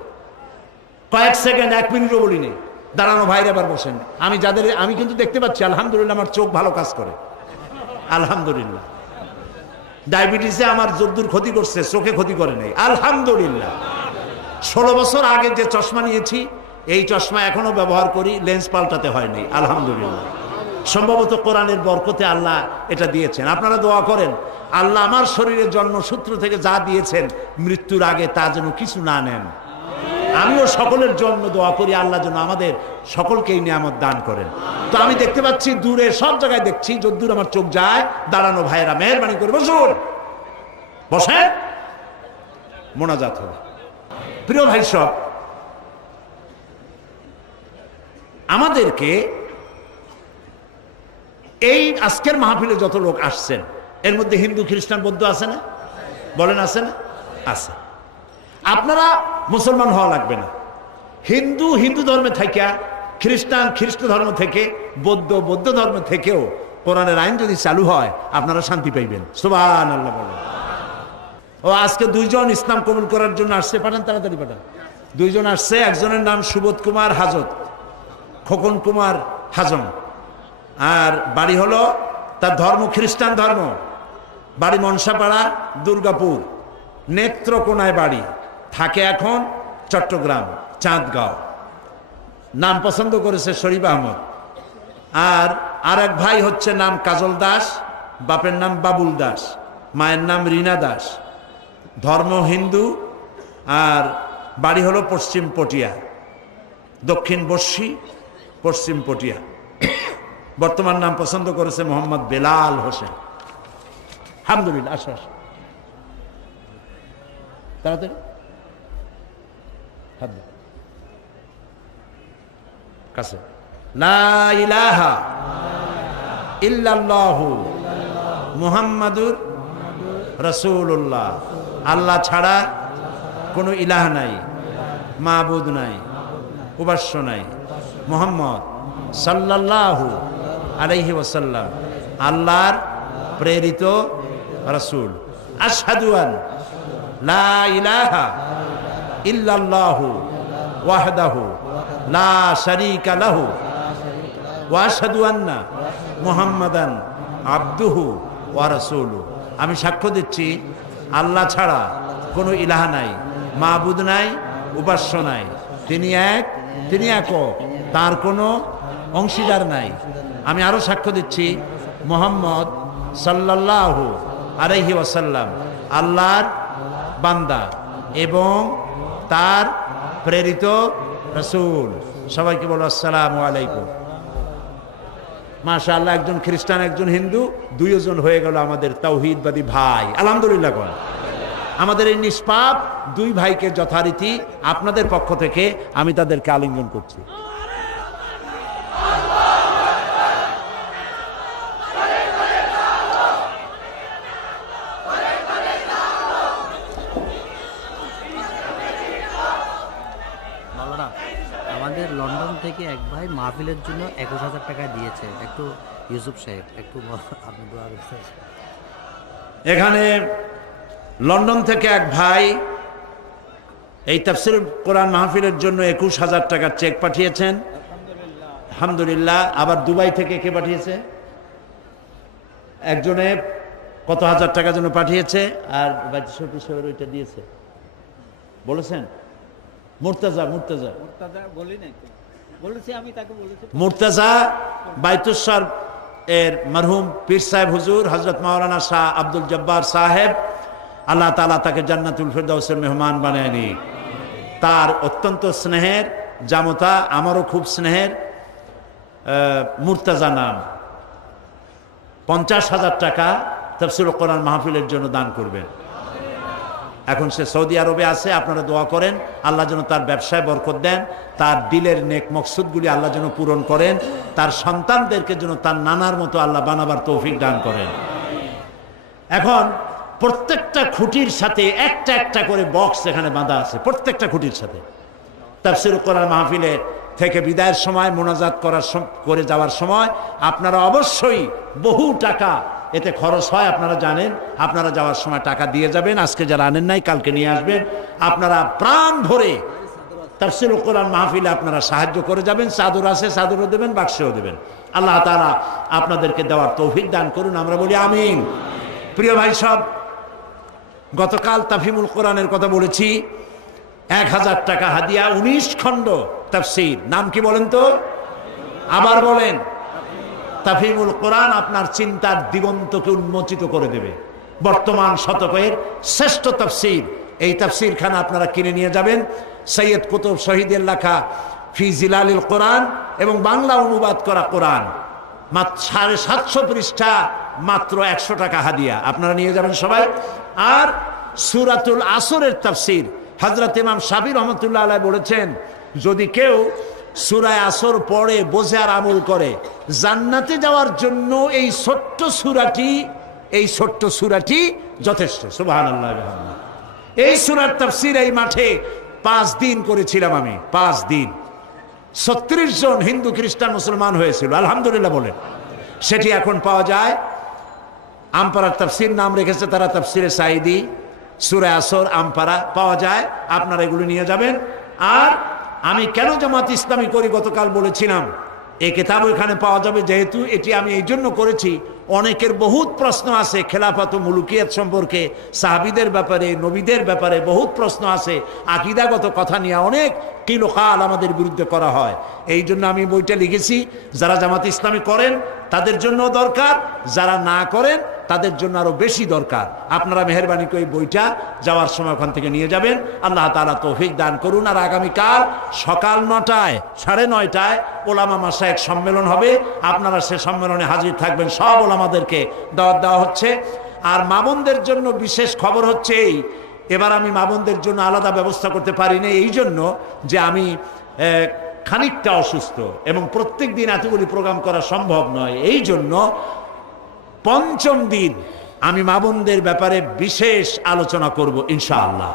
কয়েক সেকেন্ড, 1 মিনিটও বলিনি, দাঁড়ানো ভাইরা আবার বসেন। আমি কিন্তু দেখতে পাচ্ছি আলহামদুলিল্লাহ আমার চোখ ভালো কাজ করে, আলহামদুলিল্লাহ। ডায়াবেটিসে আমার যদ্দুর ক্ষতি করছে, চোখে ক্ষতি করে নাই, আলহামদুলিল্লাহ। 16 বছর আগে যে চশমা নিয়েছি এই চশমা এখনো ব্যবহার করি, লেন্স পাল্টাতে হয়নি, আলহামদুলিল্লাহ। সম্ভবত কোরআনের বরকতে আল্লাহ এটা দিয়েছেন। আপনারা দোয়া করেন আল্লাহ আমার শরীরের জন্মসূত্র থেকে যা দিয়েছেন মৃত্যুর আগে তা যেন কিছু না নেন। আমিও সকলের জন্য দোয়া করি আল্লাহ যেন আমাদের সকলকেই নিয়ামত দান করেন। তো আমি দেখতে পাচ্ছি দূরে, সব জায়গায় দেখছি, যদ্দূর আমার চোখ যায়, দাঁড়ানো ভাইয়েরা মেহরবানি করে বসুন, বসেন, মোনাজাত হবে। প্রিয় ভাই সব, আমাদেরকে এই আজকের মাহফিলে যত লোক আসছেন এর মধ্যে হিন্দু, খ্রিস্টান, বৌদ্ধ আছে না? বলেন আছে না? আছে। আপনারা মুসলমান হওয়া লাগবে না। হিন্দু হিন্দু ধর্মে থেকে, খ্রিস্টান খ্রিস্ট ধর্ম থেকে, বৌদ্ধ বৌদ্ধ ধর্ম থেকেও কোরআনের আইন যদি চালু হয় আপনারা শান্তি পাইবেন। সুবহানাল্লাহ বলেন। ও আজকে 2 জন ইসলাম কবুল করার জন্য আসছে, পাঠান, তাড়াতাড়ি পাঠান। 2 জন আসছে, একজনের নাম সুবোধ কুমার হাজত, খোকন কুমার হাজম, আর বাড়ি হলো, তার ধর্ম খ্রিস্টান ধর্ম, বাড়ি মনসাপাড়া, দুর্গাপুর, নেত্রকোনায় বাড়ি, থাকে এখন চট্টগ্রাম চাঁদগাঁও। নাম পছন্দ করেছে শরীফ আহমদ। আর এক ভাই হচ্ছে নাম কাজল দাস, বাপের নাম বাবুল দাস, মায়ের নাম রীনা দাস, ধর্ম হিন্দু, আর বাড়ি হলো পশ্চিম পটিয়া, দক্ষিণ বর্ষী, পশ্চিম পটিয়া। বর্তমান নাম পছন্দ করেছে মোহাম্মদ বেলাল হোসেন। আলহামদুলিল্লাহ। আসো আসো, তাড়াতাড়ি হাত দাও কাছে। লা ইলাহা ইল্লাল্লাহু মুহাম্মাদুর রাসূলুল্লাহ। আল্লাহ ছাড়া কোনো ইলাহ নাই, মাবুদ নাই, উপাস্য নাই। মুহাম্মদ সাল্লাল্লাহু আলাইহি ওয়াসাল্লাম আল্লাহর প্রেরিত রাসূল। আশহাদু আন লা ইলাহা ইল্লাল্লাহু ওয়াহদাহু লা শারীকা লাহু ওয়া আশহাদু আন্না মুহাম্মাদান আবদুহু ওয়া রাসূলুহু। আমি সাক্ষ্য দিচ্ছি আল্লাহ ছাড়া কোনো ইলাহ নাই, মাবুদ নাই, উপাস্য নাই। তিনি এক, তিনি একক, তার কোনো অংশীদার নাই। আমি আরো সাক্ষ্য দিচ্ছি মুহাম্মদ সাল্লাল্লাহু আলাইহি ওয়াসাল্লাম আল্লাহর বান্দা এবং তার প্রেরিত রাসূল। সবাইকে বলো আসসালামু আলাইকুম। মাশাআল্লাহ, একজন খ্রিস্টান একজন হিন্দু, 2 জন হয়ে গেল আমাদের তাওহীদবাদী ভাই। আলহামদুলিল্লাহ। কোন আমাদের এই নিষ্পাপ 2 ভাইকে যথারীতি আপনাদের পক্ষ থেকে আমি তাদেরকে আলিঙ্গন করছি। এক ভাই মাহফিলের জন্য 21,000 টাকা দিয়েছে, একটু ইউসুফ সাহেব একটু আপনি দোয়া করতে। এখানে লন্ডন থেকে এক ভাই এই তাফসীর কোরআন মাহফিলের জন্য 21,000 টাকার চেক পাঠিয়েছেন, আলহামদুলিল্লাহ। আবার দুবাই থেকে কে পাঠিয়েছে? একজনে কত হাজার টাকা যেন পাঠিয়েছে, আর বাইতুল ওইটা দিয়েছে বলেছেন মুর্তাজা মুর্তাজা বাইতুস্বর এর মরহুম পীর সাহেব হুজুর হযরত মাওলানা শাহ আব্দুল জব্বার সাহেব, আল্লাহ তাআলা তাকে জান্নাতুল ফেরদাউসের মেহমান বানায় নিক। তার অত্যন্ত স্নেহের জামতা, আমারও খুব স্নেহের মুর্তাজা নাম, 50,000 টাকা তাফসীরুল কোরআন মাহফিলের জন্য দান করবেন। এখন সে সৌদি আরবে আছে, আপনারা দোয়া করেন আল্লাহ যেন তার ব্যবসায় বরকত দেন, তার দিলের নেক মকসুদগুলি আল্লাহ যেন পূরণ করেন, তার সন্তানদেরকে যেন তার নানার মতো আল্লাহ বানাবার তৌফিক দান করেন। এখন প্রত্যেকটা খুঁটির সাথে একটা একটা করে বক্স এখানে বাঁধা আছে, প্রত্যেকটা খুঁটির সাথে। তাফসীরুল কোরআন মাহফিলে থেকে বিদায়ের সময় মোনাজাত করে যাওয়ার সময় আপনারা অবশ্যই বহু টাকা এতে খরচ হয়, আপনারা জানেন। আপনারা যাওয়ার সময় টাকা দিয়ে যাবেন, আজকে যারা আনেন নাই কালকে নিয়ে আসবেন। আপনারা প্রাণ ভরে তাফসীরুল কোরআন মাহফিলে আপনারা সাহায্য করে যাবেন। চাদর আছে, চাদরও দেবেন, বাক্সও দেবেন। আল্লাহ তাআলা আপনাদেরকে দেওয়ার তৌফিক দান করুন, আমরা বলি আমিন। প্রিয় ভাই সব, গতকাল তাফহিমুল কোরআনের কথা বলেছি, 1,000 টাকা হাদিয়া, 19 খণ্ড তাফসীর। নাম কি বলেন তো? আবার বলেন। তাফহিমুল কোরআন আপনার চিন্তার দিগন্তকে উন্মোচিত করে দেবে। বর্তমান শতকের শ্রেষ্ঠ তাফসীর, এই তাফসীরখানা আপনারা কিনে নিয়ে যাবেন। সৈয়দ কুতুব শহীদের লেখা ফি জিলালিল কোরআন এবং বাংলা অনুবাদ করা কোরআন, মাত্র 750 পৃষ্ঠা, মাত্র 100 টাকা হাদিয়া, আপনারা নিয়ে যাবেন সবাই। আর সূরাতুল আসরের তাফসীর, হযরত ইমাম শাফিঈ রহমাতুল্লাহ আলাইহি বলেছেন, যদি কেউ সূরা আসর পড়ে বোঝে আর আমল করে, জান্নাতে যাওয়ার জন্য এই ছোট্ট সূরাটি যথেষ্ট। সুবহানাল্লাহ। এই সূরার তাফসীর এই মাঠে 5 দিন করেছিলাম আমি, 5 দিন। 36 জন হিন্দু খ্রিস্টান মুসলমান হয়েছিল, আলহামদুলিল্লাহ বলেন। সেটি এখন পাওয়া যায়। আমপারার তাফসীর নাম রেখেছে তারা, তাফসীরে সাঈদী, সূরা আসর, আমপারা পাওয়া যায়। আপনারা এগুলো নিয়ে যাবেন। আর আমি কেন জামাত ইসলামী করি গতকাল বলেছিলাম, এই কিতাব এখানে পাওয়া যাবে। যেহেতু এটি আমি এই জন্য করেছি, অনেকের বহুত প্রশ্ন আছে খেলাফত ও মুলুকিয়াত সম্পর্কে, সাহাবীদের ব্যাপারে, নবীদের ব্যাপারে বহুত প্রশ্ন আছে। আকীদাগত কথা নিয়ে অনেক কিলোকাল আমাদের বিরুদ্ধে করা হয়। এই জন্য আমি বইটা লিখেছি। যারা জামাত ইসলামী করেন তাদের জন্য দরকার, যারা না করেন তাদের জন্য আরো বেশি দরকার। আপনারা মেহেরবানি করে বইটা যাওয়ার সময় ওখান থেকে নিয়ে যাবেন। আল্লাহ তাআলা তৌফিক দান করুন। আর আগামীকাল সকাল 9টায়, 9:30টায় ওলামা মাশায়েখ সম্মেলন হবে। আপনারা সে সম্মেলনে হাজির থাকবেন। সব ওলামাদেরকে দাওয়াত দেওয়া হচ্ছে। আর মা বোনদের জন্য বিশেষ খবর হচ্ছে এই, এবার আমি মা বোনদের জন্য আলাদা ব্যবস্থা করতে পারিনি, এই জন্য যে আমি খানিকটা অসুস্থ এবং প্রত্যেক দিন এতগুলি প্রোগ্রাম করা সম্ভব নয়। এই জন্য 5ম দিন আমি মা বোনদের ব্যাপারে বিশেষ আলোচনা করব ইনশাআল্লাহ।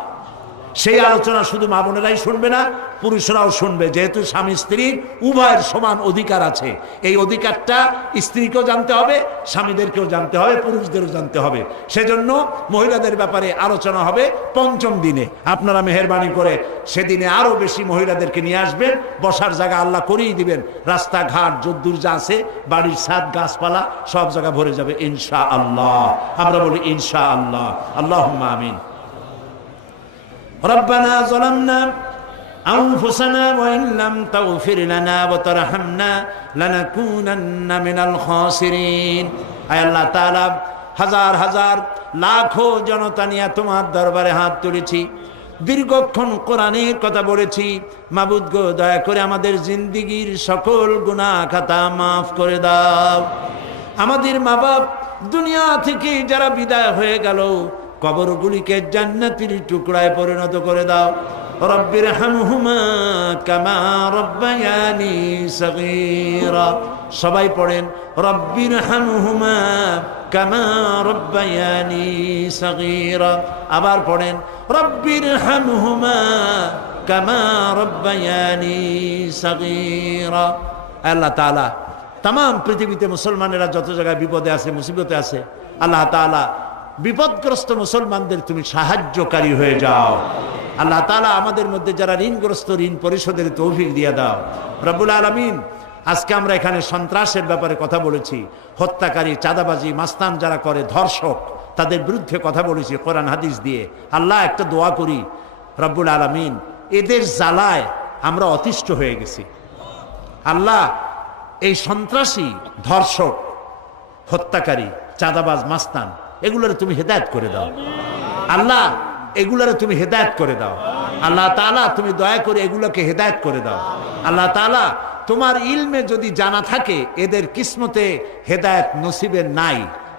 সেই আলোচনা শুধু মা বোনেরাই শুনবে না, পুরুষরাও শুনবে। যেহেতু স্বামী স্ত্রীর উভয়ের সমান অধিকার আছে, এই অধিকারটা স্ত্রীকেও জানতে হবে, স্বামীদেরকেও জানতে হবে, পুরুষদেরও জানতে হবে। সেজন্য মহিলাদের ব্যাপারে আলোচনা হবে 5ম দিনে। আপনারা মেহেরবানি করে সেদিনে আরো বেশি মহিলাদেরকে নিয়ে আসবেন। বসার জায়গা আল্লাহ করেই দিবেন। রাস্তাঘাট যদ্দূর যা আছে, বাড়ির ছাদ, গাছপালা সব জায়গা ভরে যাবে ইনশাআল্লাহ। আমরা বলি ইনশাআল্লাহ। আল্লাহুম্মা আমিন। ربنا ظلمنا أنفسنا وإن لم تغفر لنا وترحمنا لنكونن من الخاسرين। আয় আল্লাহ তাআলা, হাজার হাজার লাখো জনতা নিয়ে তোমার দরবারে হাত তুলেছি, দীর্ঘক্ষণ কোরআনের কথা বলেছি। মাবুদ গো, দয়া করে আমাদের জিন্দেগীর সকল গুনাহ খাতা মাফ করে দাও। আমাদের মা বাপ দুনিয়া থেকে যারা বিদায় হয়ে গেল, কবরগুলিকে জান্নাতের টুকরায় পরিণত করে দাও। রব্বির হামহুমা কামা রব্বায়ানি সগীরা। সবাই পড়েন রব্বির হামহুমা কামা রব্বায়ানি সগীরা। আবার পড়েন রব্বির হামহুমা কামা রব্বায়ানি সাগীরা। আল্লাহ তাআলা তাম পৃথিবীতে মুসলমানেরা যত জায়গায় বিপদে আছে, মুসিবতে আছে, আল্লাহ তাআলা বিপদগ্রস্ত মুসলমানদের তুমি সাহায্যকারী হয়ে যাও। আল্লাহ তাআলা আমাদের মধ্যে যারা ঋণগ্রস্ত, ঋণ পরিশোধের তৌফিক দিয়ে দাও রব্বুল আলামিন। আজকে আমরা এখানে সন্ত্রাসের ব্যাপারে কথা বলেছি, হত্যাকারী, চাঁদাবাজি, মাস্তান যারা করে, ধর্ষক, তাদের বিরুদ্ধে কথা বলেছি কোরআন হাদিস দিয়ে। আল্লাহ একটা দোয়া করি রব্বুল আলামিন, এদের জ্বালায় আমরা অতিষ্ঠ হয়ে গেছি। আল্লাহ এই সন্ত্রাসী, ধর্ষক, হত্যাকারী, চাঁদাবাজ, মাস্তান এগুলোরে তুমি হেদায়েত করে দাও আল্লাহ, এগুলোরে তুমি হেদায়েত করে দাও আল্লাহ তাআলা। তুমি দয়া করে এগুলোকে হেদায়েত করে দাও আল্লাহ তাআলা। তোমার ইলমে যদি জানা থাকে এদের কিসমতে হেদায়েত নসিবের নাই,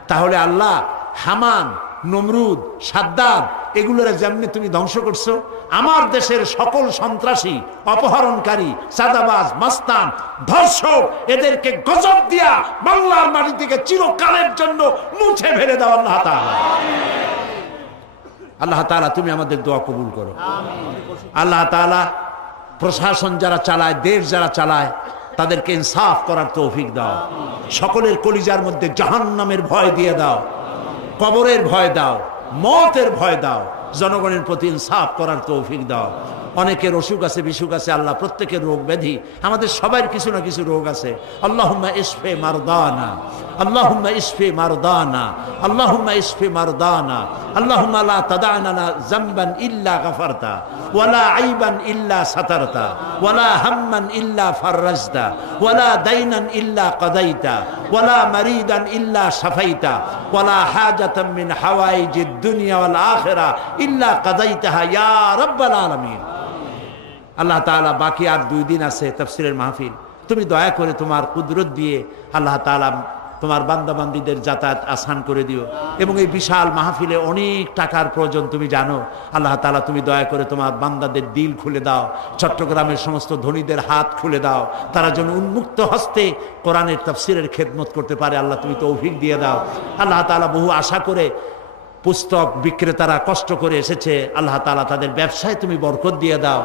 তাহলে আল্লাহ হামান, নমরুদ, সাদ্দাদ এগুলোর যেমনি তুমি ধ্বংস করছো, আমার দেশের সকল সন্ত্রাসী, অপহরণকারী, চাঁদাবাজ, মাস্তান, ধর্ষক এদেরকে গজব দিয়া বাংলার মাটি থেকে চিরকালের জন্য মুছে ফেলে দাও আল্লাহ তাআলা। আল্লাহ তাআলা তুমি আমাদের দোয়া কবুল করো আল্লাহ তাআলা। প্রশাসন যারা চালায়, দেশ যারা চালায়, তাদেরকে ইনসাফ করার তৌফিক দাও। সকলের কলিজার মধ্যে জাহান্নামের ভয় দিয়ে দাও, কবরের ভয় দাও, মওতের ভয় দাও, জনগণের প্রতি ইনসাফ করার তৌফিক দাও। অনেকের অসুখ আছে, বিসুখ আছে আল্লাহ, প্রত্যেকের রোগ ব্যাধি, আমাদের সবার কিছু না কিছু রোগ আছে। আল্লাহুম্মা ইশফি মারদানা, আল্লাহুম্মা ইশফি মারদানা, আল্লাহুম্মা ইশফি মারদানা, আল্লাহুম্মা লা তাদা'না যামবান ইল্লা গাফারতা ওয়ালা আইবান ইল্লা সাতারতা ওয়ালা হাম্মান ইল্লা ফাররাজতা ওয়ালা দাইনান ইল্লা কাদাইতা ওয়ালা মারিদান ইল্লা শাফাইতা ওয়ালা হাজাতাম মিন হাওয়াইজিদ দুনিয়া ওয়াল আখিরা ইল্লা কাদাইতাহা ইয়া রাব্বাল আলামিন। আল্লাহ তাআলা বাকি আর 2 দিন আছে তাফসীরের মাহফিল, তুমি দয়া করে তোমার কুদরত দিয়ে আল্লাহ তাআলা তোমার বান্দাবান্দীদের যাতায়াত আসান করে দিও। এবং এই বিশাল মাহফিলে অনেক টাকার প্রয়োজন তুমি জানো, আল্লাহ তাআলা তুমি দয়া করে তোমার বান্দাদের দিল খুলে দাও, চট্টগ্রামের সমস্ত ধনীদের হাত খুলে দাও, তারা যেন উন্মুক্ত হস্তে কোরআনের তাফসীরের খেদমত করতে পারে। আল্লাহ তুমি তৌফিক দিয়ে দাও। আল্লাহ তাআলা বহু আশা করে পুস্তক বিক্রেতারা কষ্ট করে এসেছে, আল্লাহ তাআলা তাদের ব্যবসায় তুমি বরকত দিয়ে দাও।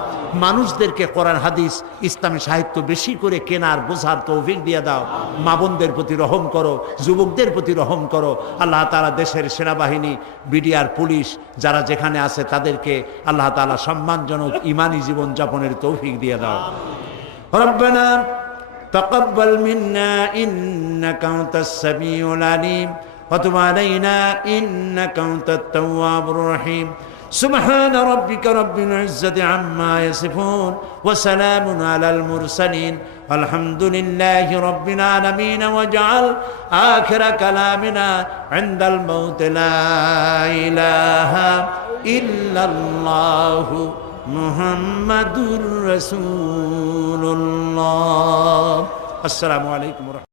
মানুষদেরকে কোরআন হাদিস, ইসলামী সাহিত্য বেশি করে কেনার, বোঝার তৌফিক দিয়ে দাও। মা বোনদের প্রতি রহম করো, যুবকদের প্রতি রহম করো। আল্লাহ তাআলা দেশের সেনাবাহিনী, বিডিআর, পুলিশ যারা যেখানে আছে তাদেরকে আল্লাহ তাআলা সম্মানজনক ঈমানি জীবন যাপনের তৌফিক দিয়ে দাও। রব্বানা তাকাব্বাল মিন্না ইন্নাকা আনতাস সামিউল আলিম وتب علينا إنك أنت التواب الرحيم سبحان ربك رب العزة عما يصفون وسلام على المرسلين والحمد لله رب العالمين واجعل آخر كلامنا عند الموت لا إله إلا الله محمد رسول الله. السلام عليكم ورحمة الله.